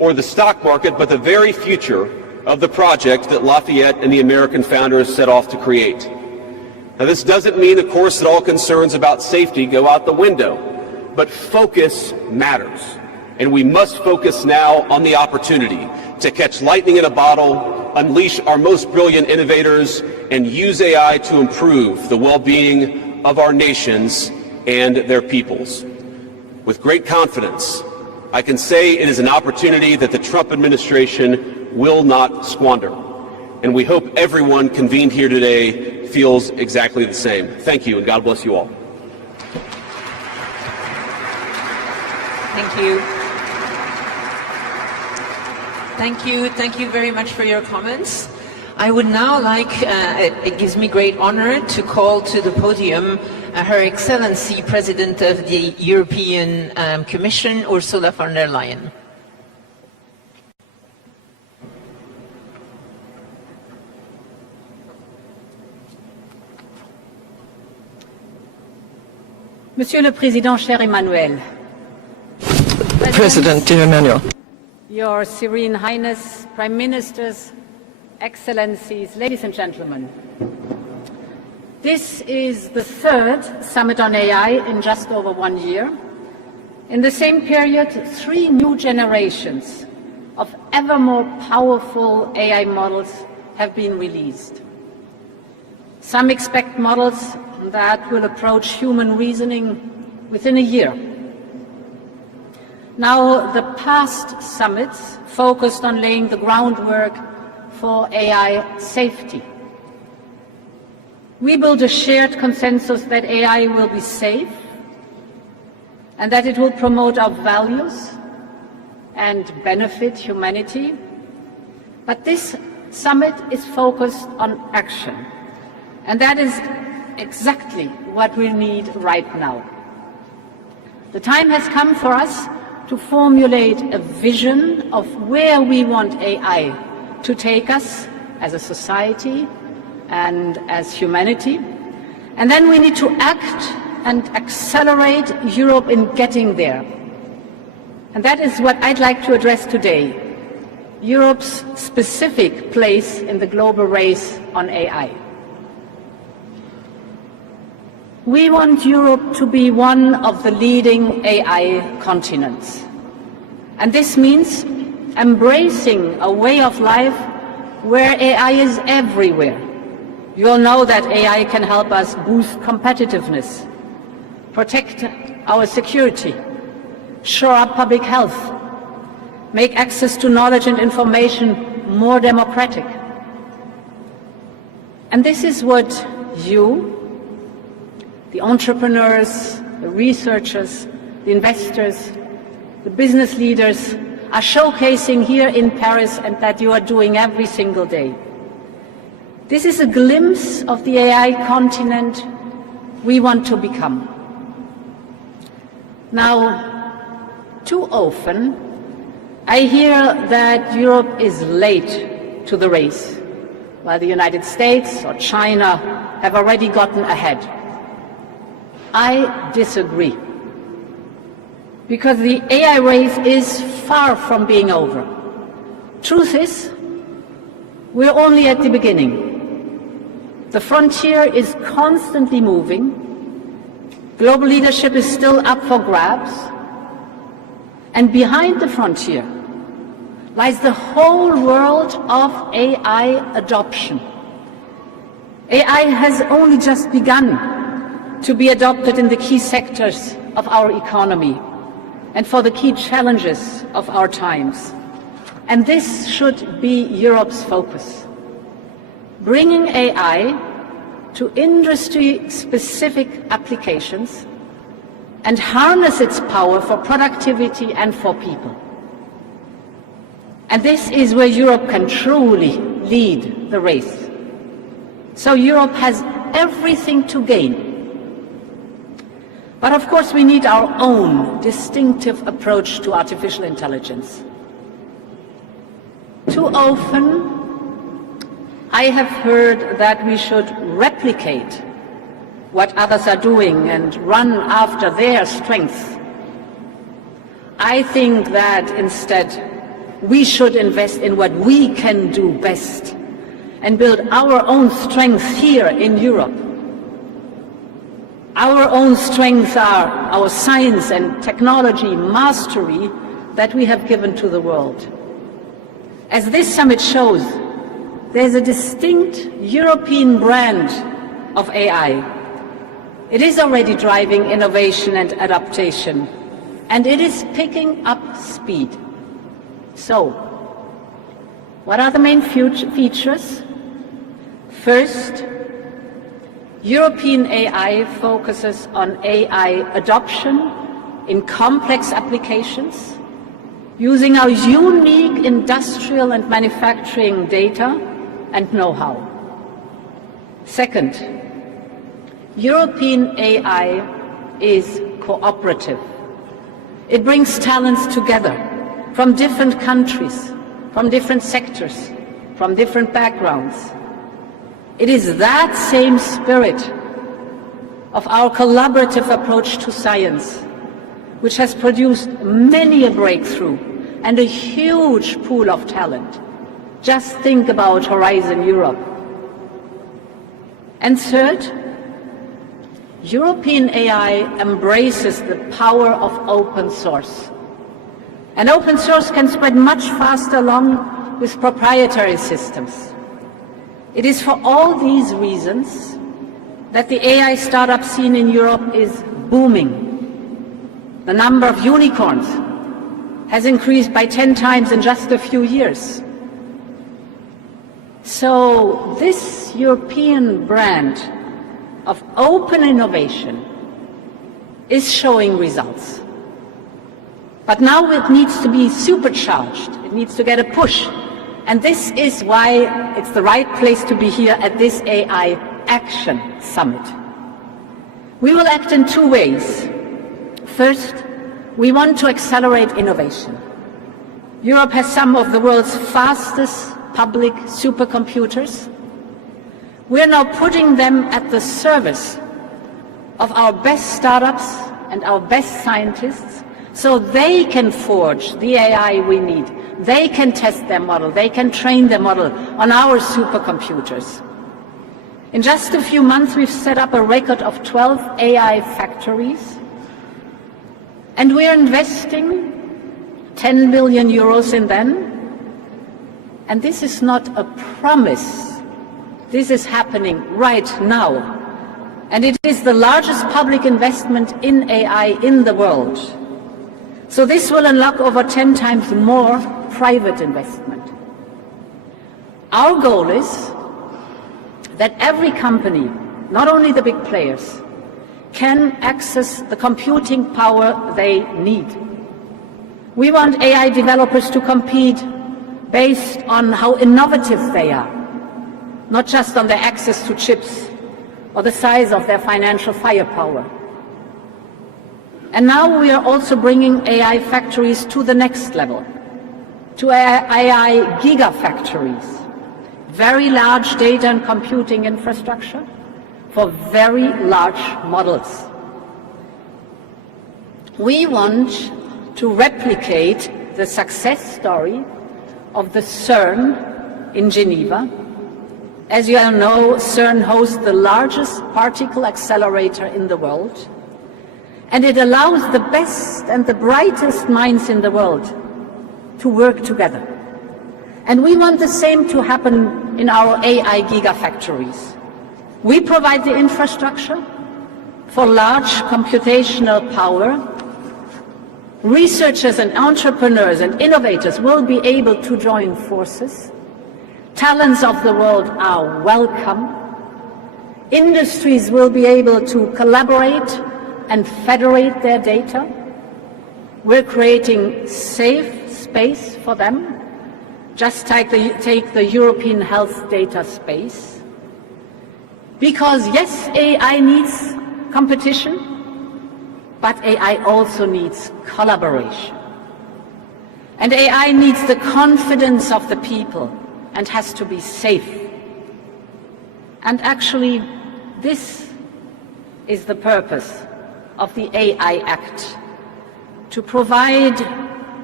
or the stock market, but the very future of the project that Lafayette and the American founders set off to create. Now, this doesn't mean, of course, that all concerns about safety go out the window, but focus matters. And we must focus now on the opportunity to catch lightning in a bottle, unleash our most brilliant innovators, and use AI to improve the well-being of our nations and their peoples. With great confidence, I can say it is an opportunity that the Trump administration will not squander. And we hope everyone convened here today feels exactly the same. Thank you, and God bless you all. Thank you. Thank you very much for your comments. I would now like, it gives me great honor to call to the podium Her Excellency President of the European Commission, Ursula von der Leyen. Monsieur le Président, cher Emmanuel. President Emmanuel. Your Serene Highness, Prime Ministers, Excellencies, ladies and gentlemen. This is the third Summit on AI in just over 1 year. In the same period, 3 new generations of ever more powerful AI models have been released. Some expect models that will approach human reasoning within a year. Now, the past summits focused on laying the groundwork for AI safety. We built a shared consensus that AI will be safe and that it will promote our values and benefit humanity. But this summit is focused on action, and that is exactly what we need right now. The time has come for us to formulate a vision of where we want AI to take us as a society and as humanity. And then we need to act and accelerate Europe in getting there. And that is what I'd like to address today, Europe's specific place in the global race on AI. We want Europe to be one of the leading AI continents. And this means embracing a way of life where AI is everywhere. You all know that AI can help us boost competitiveness, protect our security, shore up public health, make access to knowledge and information more democratic. And this is what you, the entrepreneurs, the researchers, the investors, the business leaders are showcasing here in Paris and that you are doing every single day. This is a glimpse of the AI continent we want to become. Now, too often, I hear that Europe is late to the race, while the United States or China have already gotten ahead. I disagree, because the AI race is far from being over. Truth is, we're only at the beginning. The frontier is constantly moving. Global leadership is still up for grabs. And behind the frontier lies the whole world of AI adoption. AI has only just begun to be adopted in the key sectors of our economy and for the key challenges of our times. And this should be Europe's focus. Bringing AI to industry-specific applications and harness its power for productivity and for people. And this is where Europe can truly lead the race. So Europe has everything to gain. But of course we need our own distinctive approach to artificial intelligence. Too often I have heard that we should replicate what others are doing and run after their strengths. I think that instead we should invest in what we can do best and build our own strengths here in Europe. Our own strengths are our science and technology mastery that we have given to the world. As this summit shows, there's a distinct European brand of AI. It is already driving innovation and adaptation, and it is picking up speed. So, what are the main features? First, European AI focuses on AI adoption in complex applications, using our unique industrial and manufacturing data and know-how. Second, European AI is cooperative. It brings talents together from different countries, from different sectors, from different backgrounds. It is that same spirit of our collaborative approach to science which has produced many a breakthrough and a huge pool of talent. Just think about Horizon Europe. And third, European AI embraces the power of open source. And open source can spread much faster along with proprietary systems. It is for all these reasons that the AI startup scene in Europe is booming. The number of unicorns has increased by 10 times in just a few years. So this European brand of open innovation is showing results. But now it needs to be supercharged. It needs to get a push. And this is why it's the right place to be here at this AI Action Summit. We will act in two ways. First, we want to accelerate innovation. Europe has some of the world's fastest public supercomputers. We are now putting them at the service of our best startups and our best scientists so they can forge the AI we need. They can test their model, they can train their model on our supercomputers. In just a few months, we've set up a record of 12 AI factories, and we're investing 10 billion euros in them. And this is not a promise. This is happening right now. And it is the largest public investment in AI in the world. So this will unlock over 10 times more private investment. Our goal is that every company, not only the big players, can access the computing power they need. We want AI developers to compete based on how innovative they are, not just on their access to chips or the size of their financial firepower. And now we are also bringing AI factories to the next level, to AI gigafactories, very large data and computing infrastructure for very large models. We want to replicate the success story of the CERN in Geneva. As you all know, CERN hosts the largest particle accelerator in the world, and it allows the best and the brightest minds in the world to work together. And we want the same to happen in our AI gigafactories. We provide the infrastructure for large computational power. Researchers and entrepreneurs and innovators will be able to join forces. Talents of the world are welcome. Industries will be able to collaborate and federate their data. We're creating safe space for them. Just take the European health data space. Because yes, AI needs competition, but AI also needs collaboration. And AI needs the confidence of the people and has to be safe. And actually, this is the purpose of the AI Act, to provide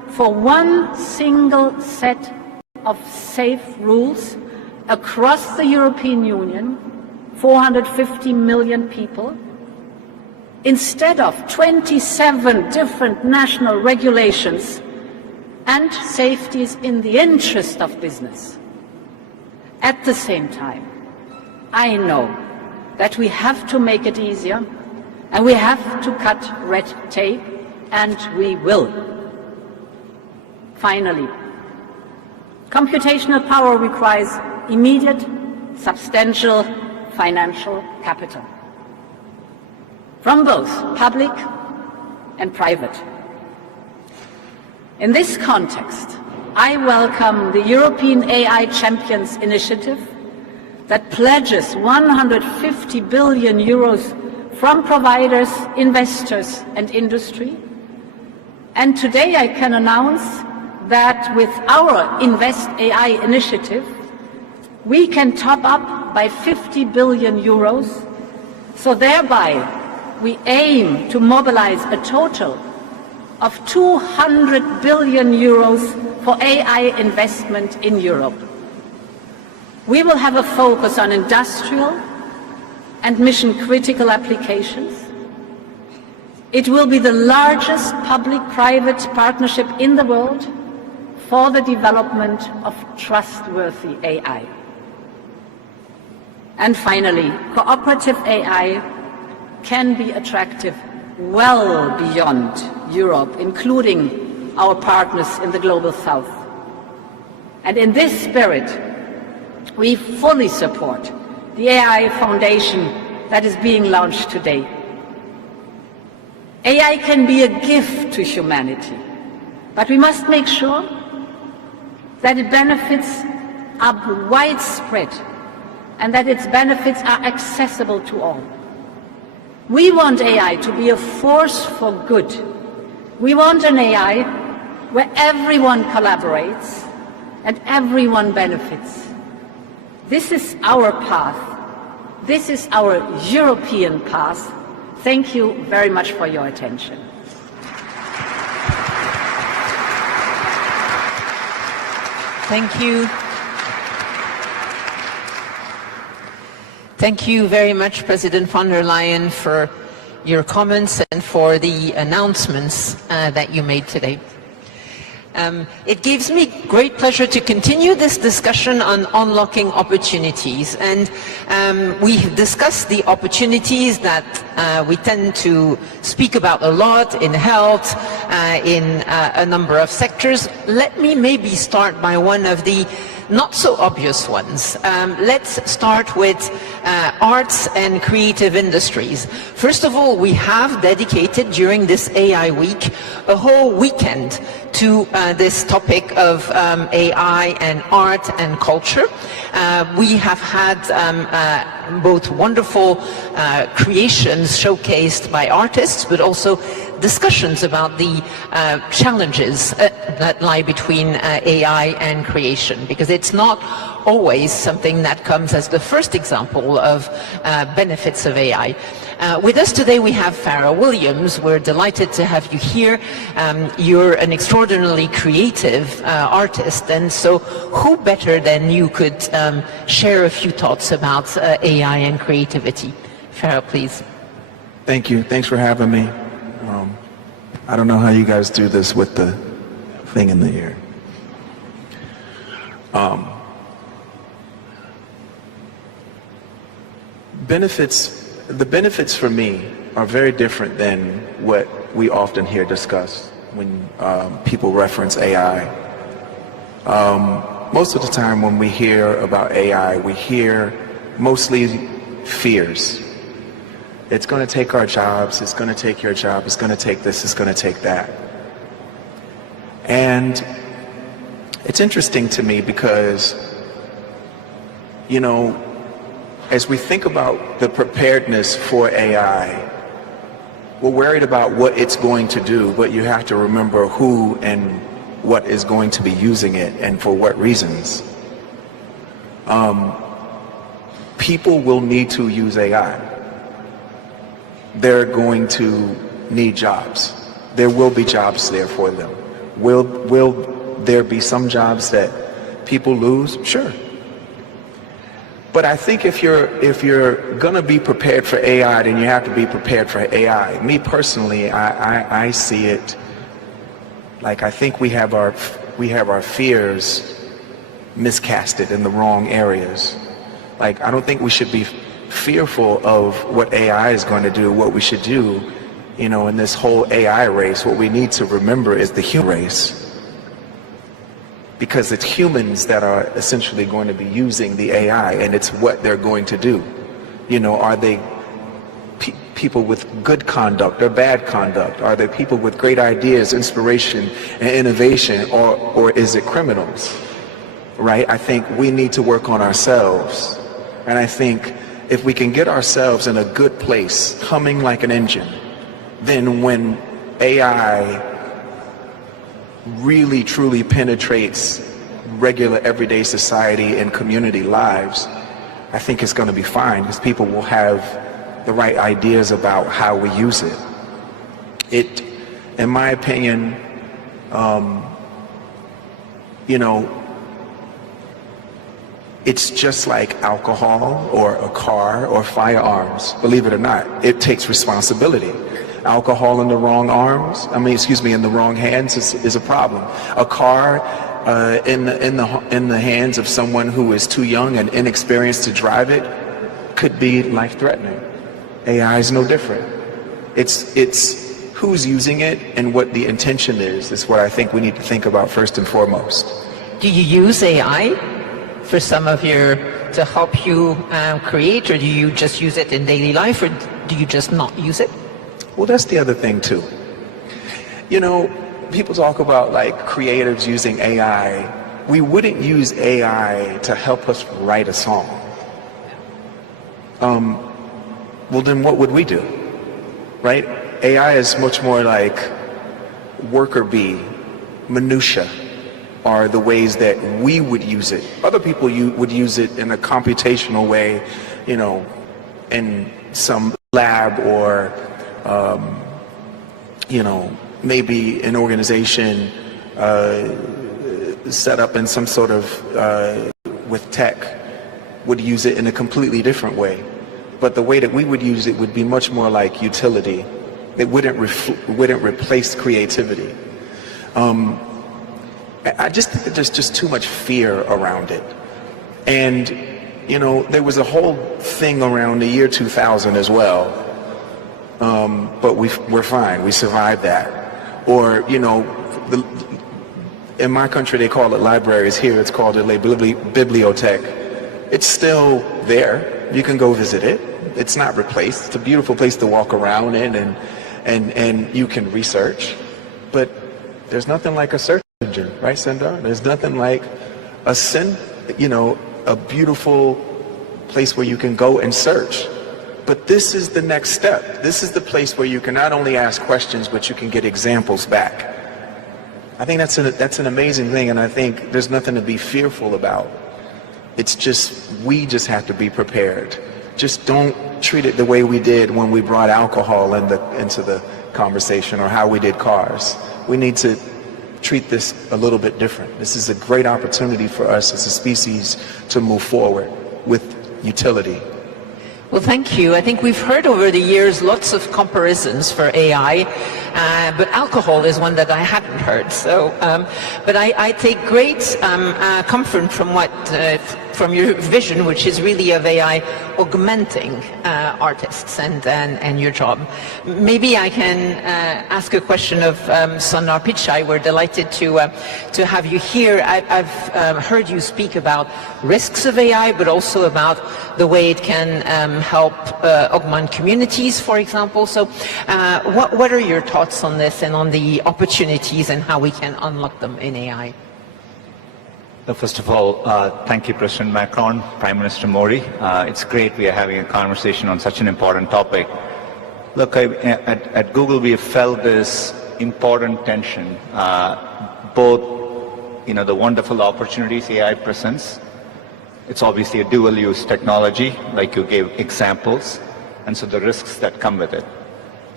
for one single set of safe rules across the European Union, 450 million people, instead of 27 different national regulations and safeties in the interest of business. At the same time, I know that we have to make it easier and we have to cut red tape, and we will. Finally, computational power requires immediate, substantial financial capital from both public and private. In this context, I welcome the European AI Champions initiative that pledges 150 billion euros from providers, investors and industry. And today I can announce that with our Invest AI initiative, we can top up by 50 billion euros, so thereby we aim to mobilize a total of 200 billion euros for AI investment in Europe. We will have a focus on industrial and mission-critical applications. It will be the largest public-private partnership in the world for the development of trustworthy AI. And finally, cooperative AI can be attractive well beyond Europe, including our partners in the Global South. And in this spirit, we fully support the AI Foundation that is being launched today. AI can be a gift to humanity, but we must make sure that its benefits are widespread and that its benefits are accessible to all. We want AI to be a force for good. We want an AI where everyone collaborates and everyone benefits. This is our path. This is our European path. Thank you very much for your attention. Thank you. Thank you very much, President von der Leyen, for your comments and for the announcements that you made today. It gives me great pleasure to continue this discussion on unlocking opportunities. And we discussed the opportunities that we tend to speak about a lot in health, in a number of sectors. Let me maybe start by one of the not so obvious ones. Let's start with arts and creative industries. First of all, we have dedicated during this AI week a whole weekend to this topic of AI and art and culture. We have had both wonderful creations showcased by artists, but also discussions about the challenges that lie between AI and creation, because it's not always something that comes as the first example of benefits of AI. With us today we have Farah Williams. We're delighted to have you here. You're an extraordinarily creative artist, and so who better than you could share a few thoughts about AI and creativity. Farah, please. Thank you. Thanks for having me. I don't know how you guys do this with the thing in the ear. The benefits for me are very different than what we often hear discussed when people reference AI. Most of the time when we hear about AI, we hear mostly fears. It's going to take our jobs, it's going to take your job, it's going to take this, it's going to take that. And it's interesting to me because, you know, as we think about the preparedness for AI, we're worried about what it's going to do, but you have to remember who and what is going to be using it and for what reasons. People will need to use AI. They're going to need jobs. There will be jobs there for them. Will there be some jobs that people lose? Sure. But I think if you're gonna be prepared for AI, then you have to be prepared for AI. Me personally, I see it like I think we have our fears miscasted in the wrong areas. Like I don't think we should be fearful of what AI is going to do. What we should do, you know, in this whole AI race, what we need to remember is the human race. Because it's humans that are essentially going to be using the AI, and it's what they're going to do. You know, are they people with good conduct or bad conduct? Are they people with great ideas, inspiration, and innovation, or is it criminals? Right? I think we need to work on ourselves. And I think if we can get ourselves in a good place, humming like an engine, then when AI really truly penetrates regular everyday society and community lives, I think it's going to be fine because people will have the right ideas about how we use it. It, in my opinion, you know, it's just like alcohol or a car or firearms. Believe it or not, it takes responsibility. Alcohol in the wrong arms, in the wrong hands is a problem. A car in the hands of someone who is too young and inexperienced to drive it could be life-threatening. AI is no different. It's who's using it and what the intention is what I think we need to think about first and foremost. Do you use AI for some of to help you create, or do you just use it in daily life, or do you just not use it? Well, that's the other thing too. You know, people talk about like creatives using AI. We wouldn't use AI to help us write a song. Well, then what would we do? Right? AI is much more like worker bee, minutia are the ways that we would use it. Other people would use it in a computational way, you know, in some lab or you know, maybe an organization set up in some sort of with tech would use it in a completely different way. But the way that we would use it would be much more like utility. It wouldn't replace creativity. I just think that there's just too much fear around it. And, you know, there was a whole thing around the year 2000 as well. But we're fine. We survived that. Or, you know, in my country they call it libraries. Here it's called a bibliothèque. It's still there. You can go visit it. It's not replaced. It's a beautiful place to walk around in and you can research. But there's nothing like a search engine, right, Sundar? There's nothing like a beautiful place where you can go and search. But this is the next step. This is the place where you can not only ask questions, but you can get examples back. I think that's an amazing thing, and I think there's nothing to be fearful about. It's just, we just have to be prepared. Just don't treat it the way we did when we brought alcohol into the conversation, or how we did cars. We need to treat this a little bit different. This is a great opportunity for us as a species to move forward with utility. Well, thank you. I think we've heard over the years lots of comparisons for AI, but alcohol is one that I hadn't heard. So, but I take great comfort from your vision, which is really of AI augmenting artists and your job. Maybe I can ask a question of Sundar Pichai. We're delighted to have you here. I've heard you speak about risks of AI, but also about the way it can help augment communities, for example. So what are your thoughts on this and on the opportunities and how we can unlock them in AI? First of all, thank you, President Macron, Prime Minister Modi. It's great we are having a conversation on such an important topic. Look, at Google we have felt this important tension, both, you know, the wonderful opportunities AI presents. It's obviously a dual-use technology, like you gave examples, and so the risks that come with it.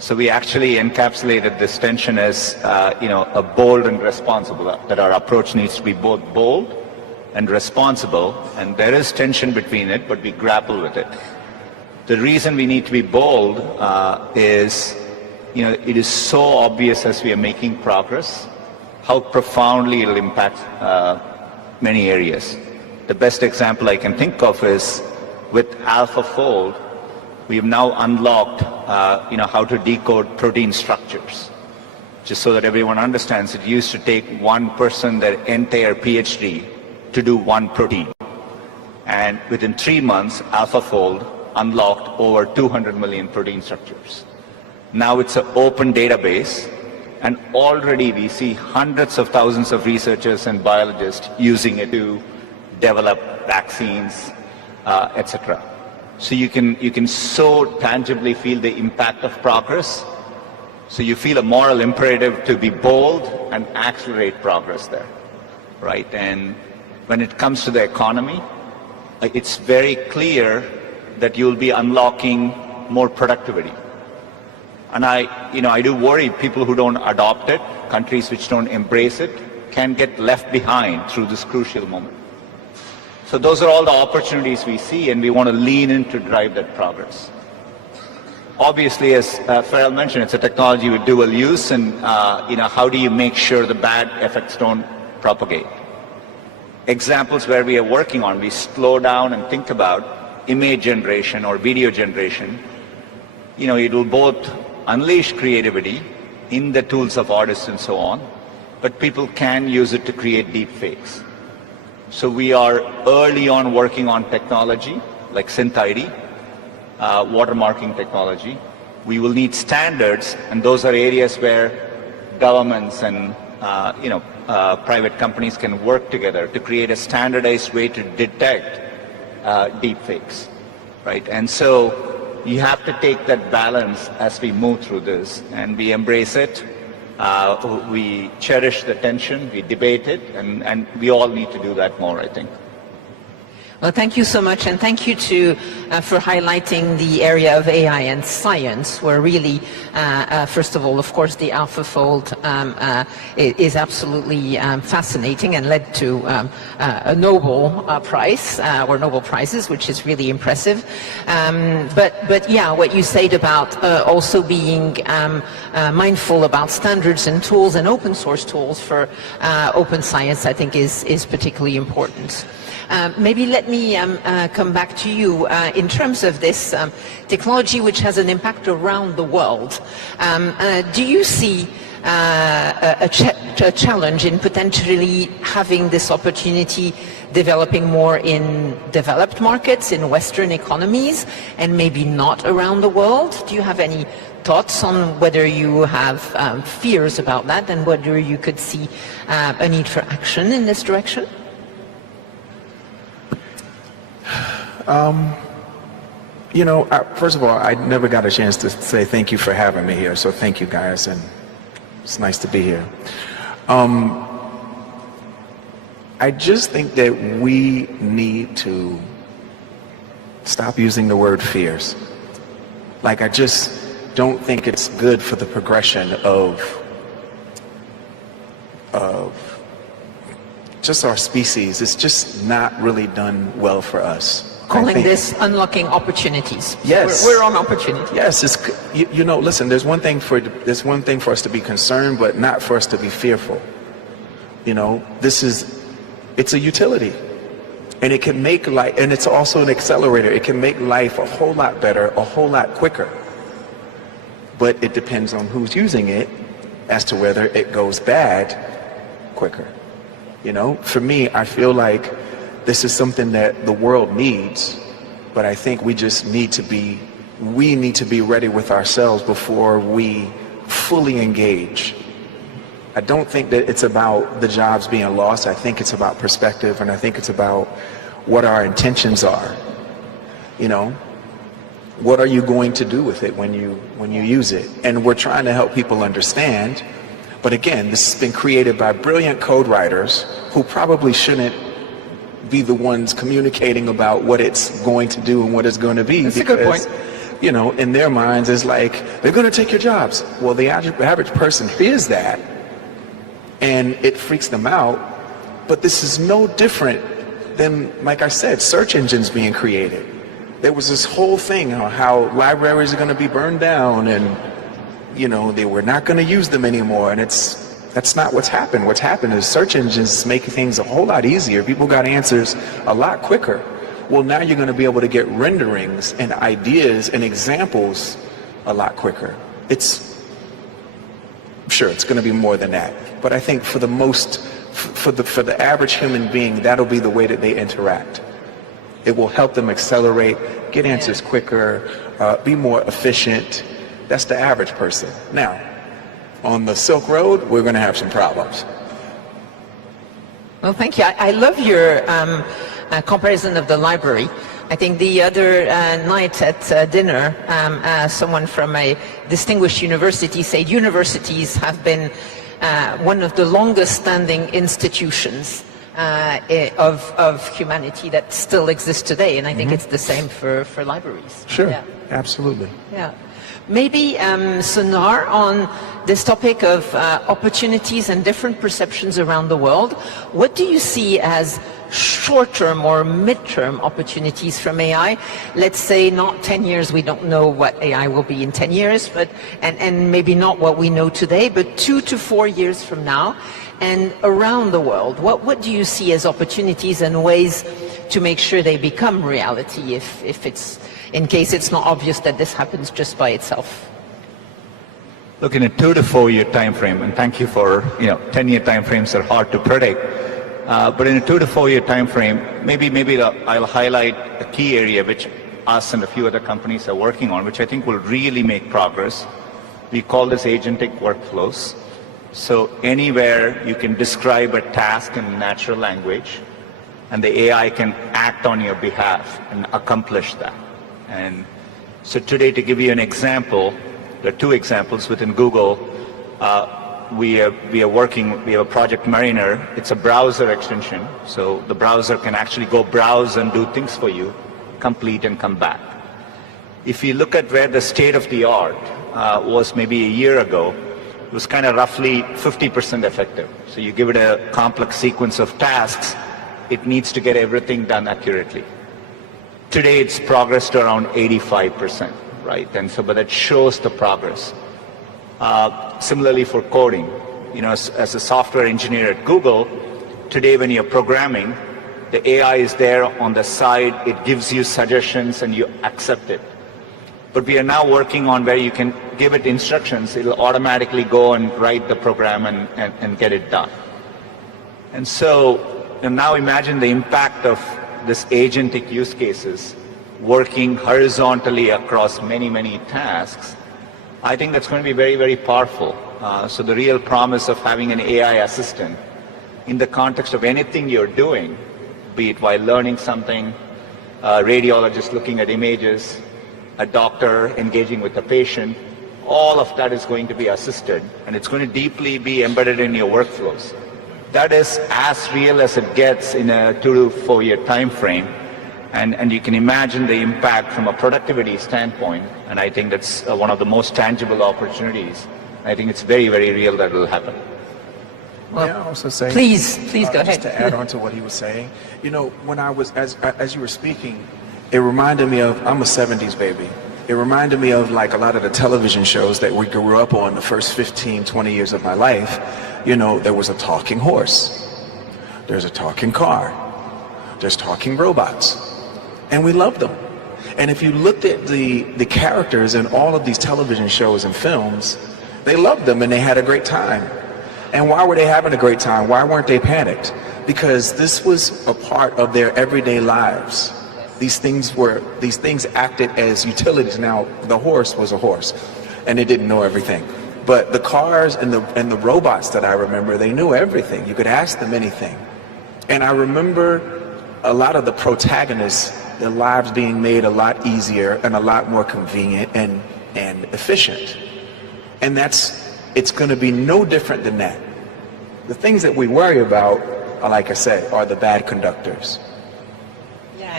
So we actually encapsulated this tension as, a bold and responsible, that our approach needs to be both bold and responsible, and there is tension between it, but we grapple with it. The reason we need to be bold is, it is so obvious as we are making progress how profoundly it'll impact many areas. The best example I can think of is with AlphaFold, we have now unlocked, how to decode protein structures. Just so that everyone understands, it used to take one person their entire PhD to do one protein. And within 3 months, AlphaFold unlocked over 200 million protein structures. Now it's an open database, and already we see hundreds of thousands of researchers and biologists using it to develop vaccines, etc. So you can so tangibly feel the impact of progress. So you feel a moral imperative to be bold and accelerate progress there, right? And when it comes to the economy, it's very clear that you'll be unlocking more productivity. And I do worry people who don't adopt it, countries which don't embrace it, can get left behind through this crucial moment. So those are all the opportunities we see, and we want to lean in to drive that progress. Obviously, as Farrell mentioned, it's a technology with dual use, and how do you make sure the bad effects don't propagate? Examples where we are working on, we slow down and think about image generation or video generation. It will both unleash creativity in the tools of artists and so on, but people can use it to create deep fakes. So we are early on working on technology like SynthID, watermarking technology. We will need standards, and those are areas where governments and private companies can work together to create a standardized way to detect deep fakes, right? And so you have to take that balance as we move through this, and we embrace it. We cherish the tension, we debate it, and we all need to do that more, I think. Well, thank you so much, and thank you for highlighting the area of AI and science, where really, first of all, of course, the AlphaFold is absolutely fascinating and led to a Nobel Prize, or Nobel Prizes, which is really impressive. But yeah, what you said about also being mindful about standards and tools and open source tools for open science, I think is particularly important. Maybe let me come back to you in terms of this technology which has an impact around the world. Do you see a challenge in potentially having this opportunity developing more in developed markets, in Western economies, and maybe not around the world? Do you have any thoughts on whether you have fears about that, and whether you could see a need for action in this direction? First of all, I never got a chance to say thank you for having me here, so thank you guys, and it's nice to be here. I just think that we need to stop using the word fears. I just don't think it's good for the progression of just our species. It's just not really done well for us. Calling this unlocking opportunities. Yes, we're on opportunity. Yes, it's listen. There's one thing for us to be concerned, but not for us to be fearful. It's a utility, and it can make life, and it's also an accelerator. It can make life a whole lot better, a whole lot quicker. But it depends on who's using it as to whether it goes bad quicker. For me, I feel like this is something that the world needs, but I think we need to be ready with ourselves before we fully engage. I don't think that it's about the jobs being lost. I think it's about perspective, and I think it's about what our intentions are. What are you going to do with it when you use it? And we're trying to help people understand. But again, this has been created by brilliant code writers who probably shouldn't be the ones communicating about what it's going to do and what it's going to be. That's a good point. you know, in their minds is like, they're going to take your jobs. Well, the average person hears that and it freaks them out. But this is no different than, like I said, search engines being created. There was this whole thing on how libraries are going to be burned down and, you know, they were not going to use them anymore. And that's not what's happened. What's happened is search engines make things a whole lot easier. People got answers a lot quicker. Well, now you're going to be able to get renderings and ideas and examples a lot quicker. Sure, it's going to be more than that. But I think for the average human being, that'll be the way that they interact. It will help them accelerate, get answers quicker, be more efficient. That's the average person. Now, on the Silk Road, we're going to have some problems. Well, thank you. I love your comparison of the library. I think the other night at dinner, someone from a distinguished university said universities have been one of the longest standing institutions of humanity that still exists today, and I think it's the same for libraries. Sure, yeah. Absolutely. Yeah. Maybe, Sonar, on this topic of opportunities and different perceptions around the world, what do you see as short-term or mid-term opportunities from AI? Let's say not 10 years, we don't know what AI will be in 10 years, but and maybe not what we know today, but 2 to 4 years from now, and around the world, what do you see as opportunities and ways to make sure they become reality if it's, in case it's not obvious that this happens just by itself? Look, in a 2 to 4 year time frame, and thank you for, 10-year time frames are hard to predict, but in a 2 to 4 year time frame, maybe I'll highlight a key area which us and a few other companies are working on, which I think will really make progress. We call this agentic workflows. So anywhere you can describe a task in natural language, and the AI can act on your behalf and accomplish that. And so today, to give you an example, there are 2 examples within Google. We have a project Mariner. It's a browser extension. So the browser can actually go browse and do things for you, complete and come back. If you look at where the state of the art was maybe a year ago, it was kind of roughly 50% effective. So you give it a complex sequence of tasks, it needs to get everything done accurately. Today, it's progressed to around 85%, right? And so, but that shows the progress. Similarly for coding, as a software engineer at Google, today when you're programming, the AI is there on the side, it gives you suggestions and you accept it. But we are now working on where you can give it instructions, it'll automatically go and write the program and get it done. And so, and now imagine the impact of this agentic use cases working horizontally across many, many tasks. I think that's going to be very, very powerful. So the real promise of having an AI assistant in the context of anything you're doing, be it while learning something, a radiologist looking at images, a doctor engaging with a patient, all of that is going to be assisted, and it's going to deeply be embedded in your workflows. That is as real as it gets in a 2 to 4 year time frame. And you can imagine the impact from a productivity standpoint, and I think that's one of the most tangible opportunities. I think it's very, very real that it will happen. Well, may I also say, please go ahead. Just to add on to what he was saying, when I was, as you were speaking, it reminded me of, I'm a 70s baby. It reminded me of like a lot of the television shows that we grew up on the first 15, 20 years of my life. There was a talking horse, there's a talking car, there's talking robots, and we loved them. And if you looked at the characters in all of these television shows and films, they loved them and they had a great time. And why were they having a great time? Why weren't they panicked? Because this was a part of their everyday lives. These things acted as utilities. Now, the horse was a horse, and it didn't know everything. But the cars and the robots that I remember, they knew everything. You could ask them anything. And I remember a lot of the protagonists, their lives being made a lot easier and a lot more convenient and efficient. And it's going to be no different than that. The things that we worry about, like I said, are the bad conductors. Yeah,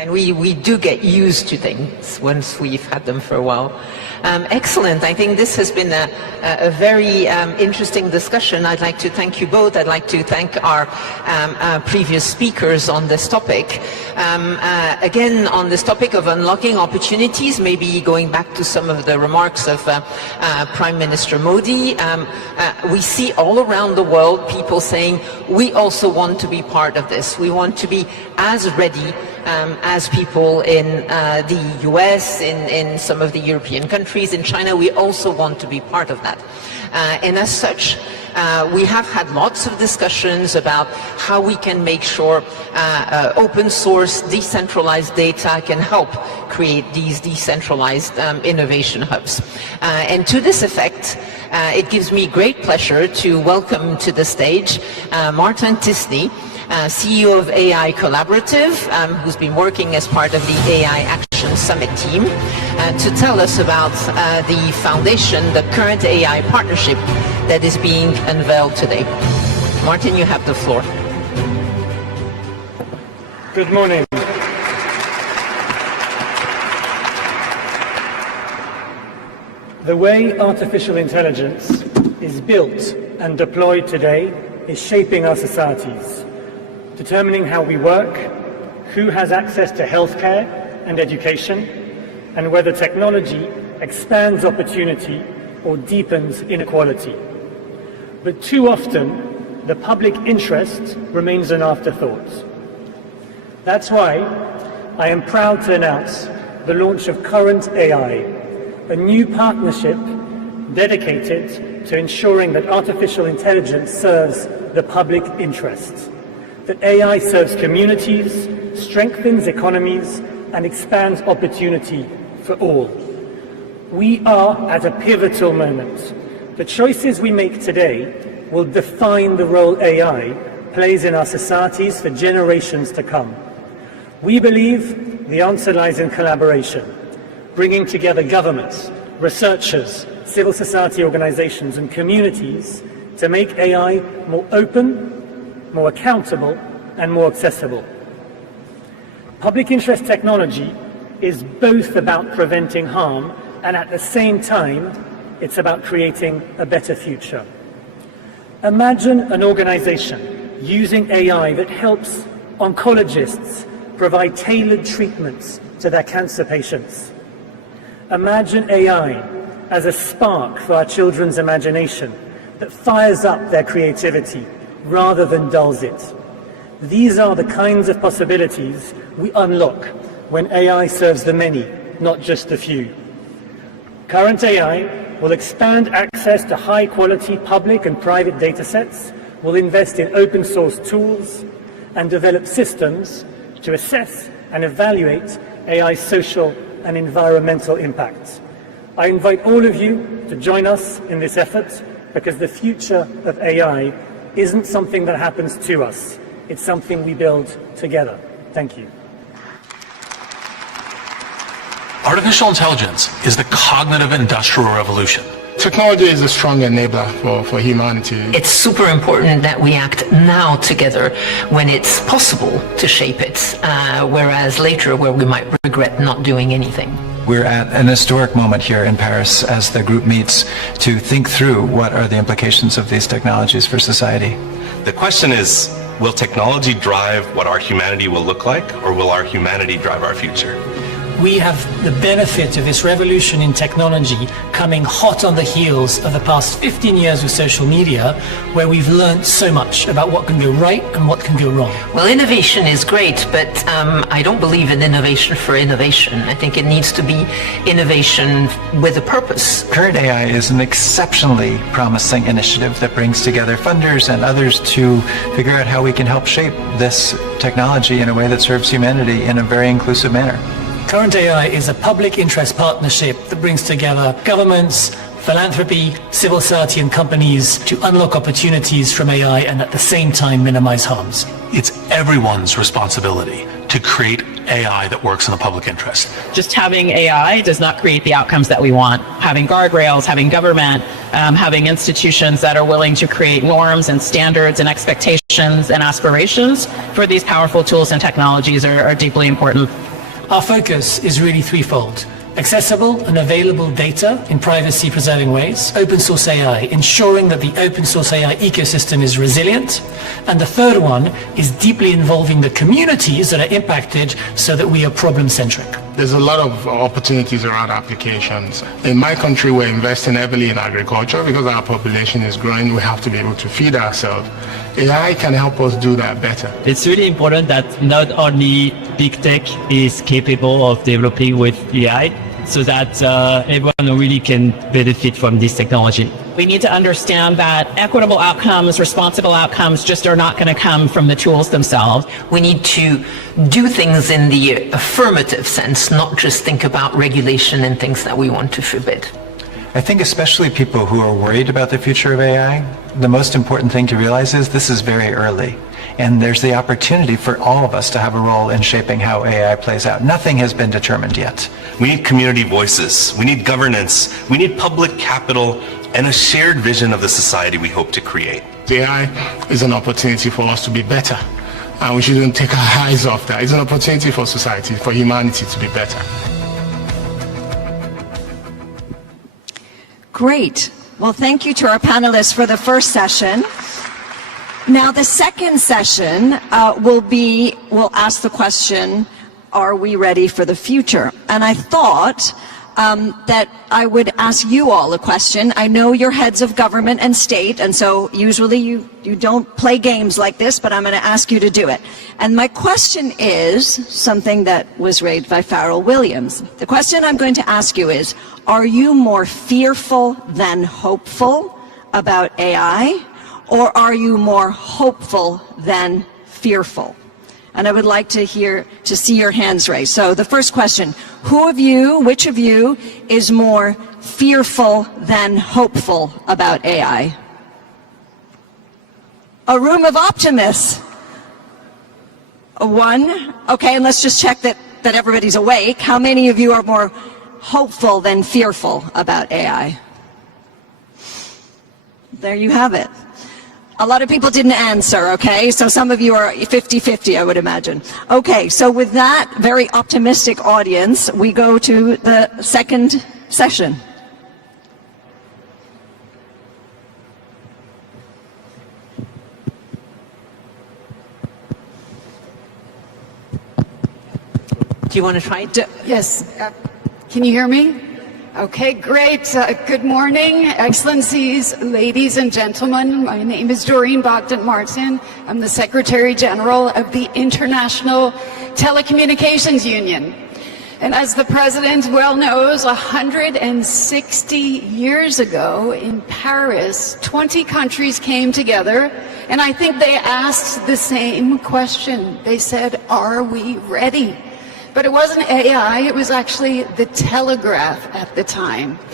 And we do get used to things once we've had them for a while. Excellent. I think this has been a very interesting discussion. I'd like to thank you both. I'd like to thank our previous speakers on this topic. Again, on this topic of unlocking opportunities, maybe going back to some of the remarks of Prime Minister Modi, we see all around the world people saying, we also want to be part of this. We want to be as ready as people in the US, in some of the European countries, in China. We also want to be part of that. And as such, we have had lots of discussions about how we can make sure open source, decentralized data can help create these decentralized innovation hubs. And to this effect, it gives me great pleasure to welcome to the stage Martin Tisney, CEO of AI Collaborative, who's been working as part of the AI Action Summit team, to tell us about the foundation, the current AI partnership that is being unveiled today. Martin, you have the floor. Good morning. The way artificial intelligence is built and deployed today is shaping our societies, determining how we work, who has access to healthcare and education, and whether technology expands opportunity or deepens inequality. But too often, the public interest remains an afterthought. That's why I am proud to announce the launch of Current AI, a new partnership dedicated to ensuring that artificial intelligence serves the public interest, that AI serves communities, strengthens economies, and expands opportunity for all. We are at a pivotal moment. The choices we make today will define the role AI plays in our societies for generations to come. We believe the answer lies in collaboration, bringing together governments, researchers, civil society organizations, and communities to make AI more open, more accountable, and more accessible. Public interest technology is both about preventing harm, and at the same time, it's about creating a better future. Imagine an organization using AI that helps oncologists provide tailored treatments to their cancer patients. Imagine AI as a spark for our children's imagination that fires up their creativity rather than dulls it. These are the kinds of possibilities we unlock when AI serves the many, not just the few. Current AI will expand access to high-quality public and private data sets, will invest in open-source tools, and develop systems to assess and evaluate AI's social and environmental impacts. I invite all of you to join us in this effort, because the future of AI isn't something that happens to us. It's something we build together. Thank you. Artificial intelligence is the cognitive industrial revolution. Technology is a strong enabler for humanity. It's super important that we act now together when it's possible to shape it, whereas later where we might regret not doing anything. We're at an historic moment here in Paris as the group meets to think through what are the implications of these technologies for society. The question is, will technology drive what our humanity will look like, or will our humanity drive our future? We have the benefit of this revolution in technology coming hot on the heels of the past 15 years with social media, where we've learned so much about what can go right and what can go wrong. Well, innovation is great, but I don't believe in innovation for innovation. I think it needs to be innovation with a purpose. Current AI is an exceptionally promising initiative that brings together funders and others to figure out how we can help shape this technology in a way that serves humanity in a very inclusive manner. Current AI is a public interest partnership that brings together governments, philanthropy, civil society and companies to unlock opportunities from AI and at the same time minimize harms. It's everyone's responsibility to create AI that works in the public interest. Just having AI does not create the outcomes that we want. Having guardrails, having government, having institutions that are willing to create norms and standards and expectations and aspirations for these powerful tools and technologies are deeply important. our focus is really threefold. Accessible and available data in privacy-preserving ways, open source AI, ensuring that the open source AI ecosystem is resilient, and the third one is deeply involving the communities that are impacted so that we are problem-centric. There's a lot of opportunities around applications. In my country, we're investing heavily in agriculture because our population is growing. We have to be able to feed ourselves. AI can help us do that better. It's really important that not only big tech is capable of developing with AI, so that everyone really can benefit from this technology. We need to understand that equitable outcomes, responsible outcomes just are not going to come from the tools themselves. We need to do things in the affirmative sense, not just think about regulation and things that we want to forbid. I think especially people who are worried about the future of AI, the most important thing to realize is this is very early. And there's the opportunity for all of us to have a role in shaping how AI plays out. Nothing has been determined yet. We need community voices. We need governance. We need public capital and a shared vision of the society we hope to create. AI is an opportunity for us to be better. And we shouldn't take our eyes off that. It's an opportunity for society, for humanity to be better. Great. Well, thank you to our panelists for the first session. Now, the second session we'll ask the question, are we ready for the future? And I thought that I would ask you all a question. I know you're heads of government and state, and so usually you don't play games like this, but I'm going to ask you to do it. And my question is something that was raised by Pharrell Williams. The question I'm going to ask you is, are you more fearful than hopeful about AI? Or are you more hopeful than fearful? And I would like to see your hands raised. So the first question, which of you is more fearful than hopeful about AI? A room of optimists. One. Okay, and let's just check that everybody's awake. How many of you are more hopeful than fearful about AI? There you have it. A lot of people didn't answer, okay? So some of you are 50-50, I would imagine. Okay, so with that very optimistic audience, we go to the second session. Do you want to try it? Yes. Can you hear me? Okay, great. Good morning, Excellencies, ladies and gentlemen. My name is Doreen Bogdan-Martin. I'm the Secretary General of the International Telecommunications Union. And as the President well knows, 160 years ago in Paris, 20 countries came together, and I think they asked the same question. They said, are we ready? But it wasn't AI, it was actually the telegraph at the time.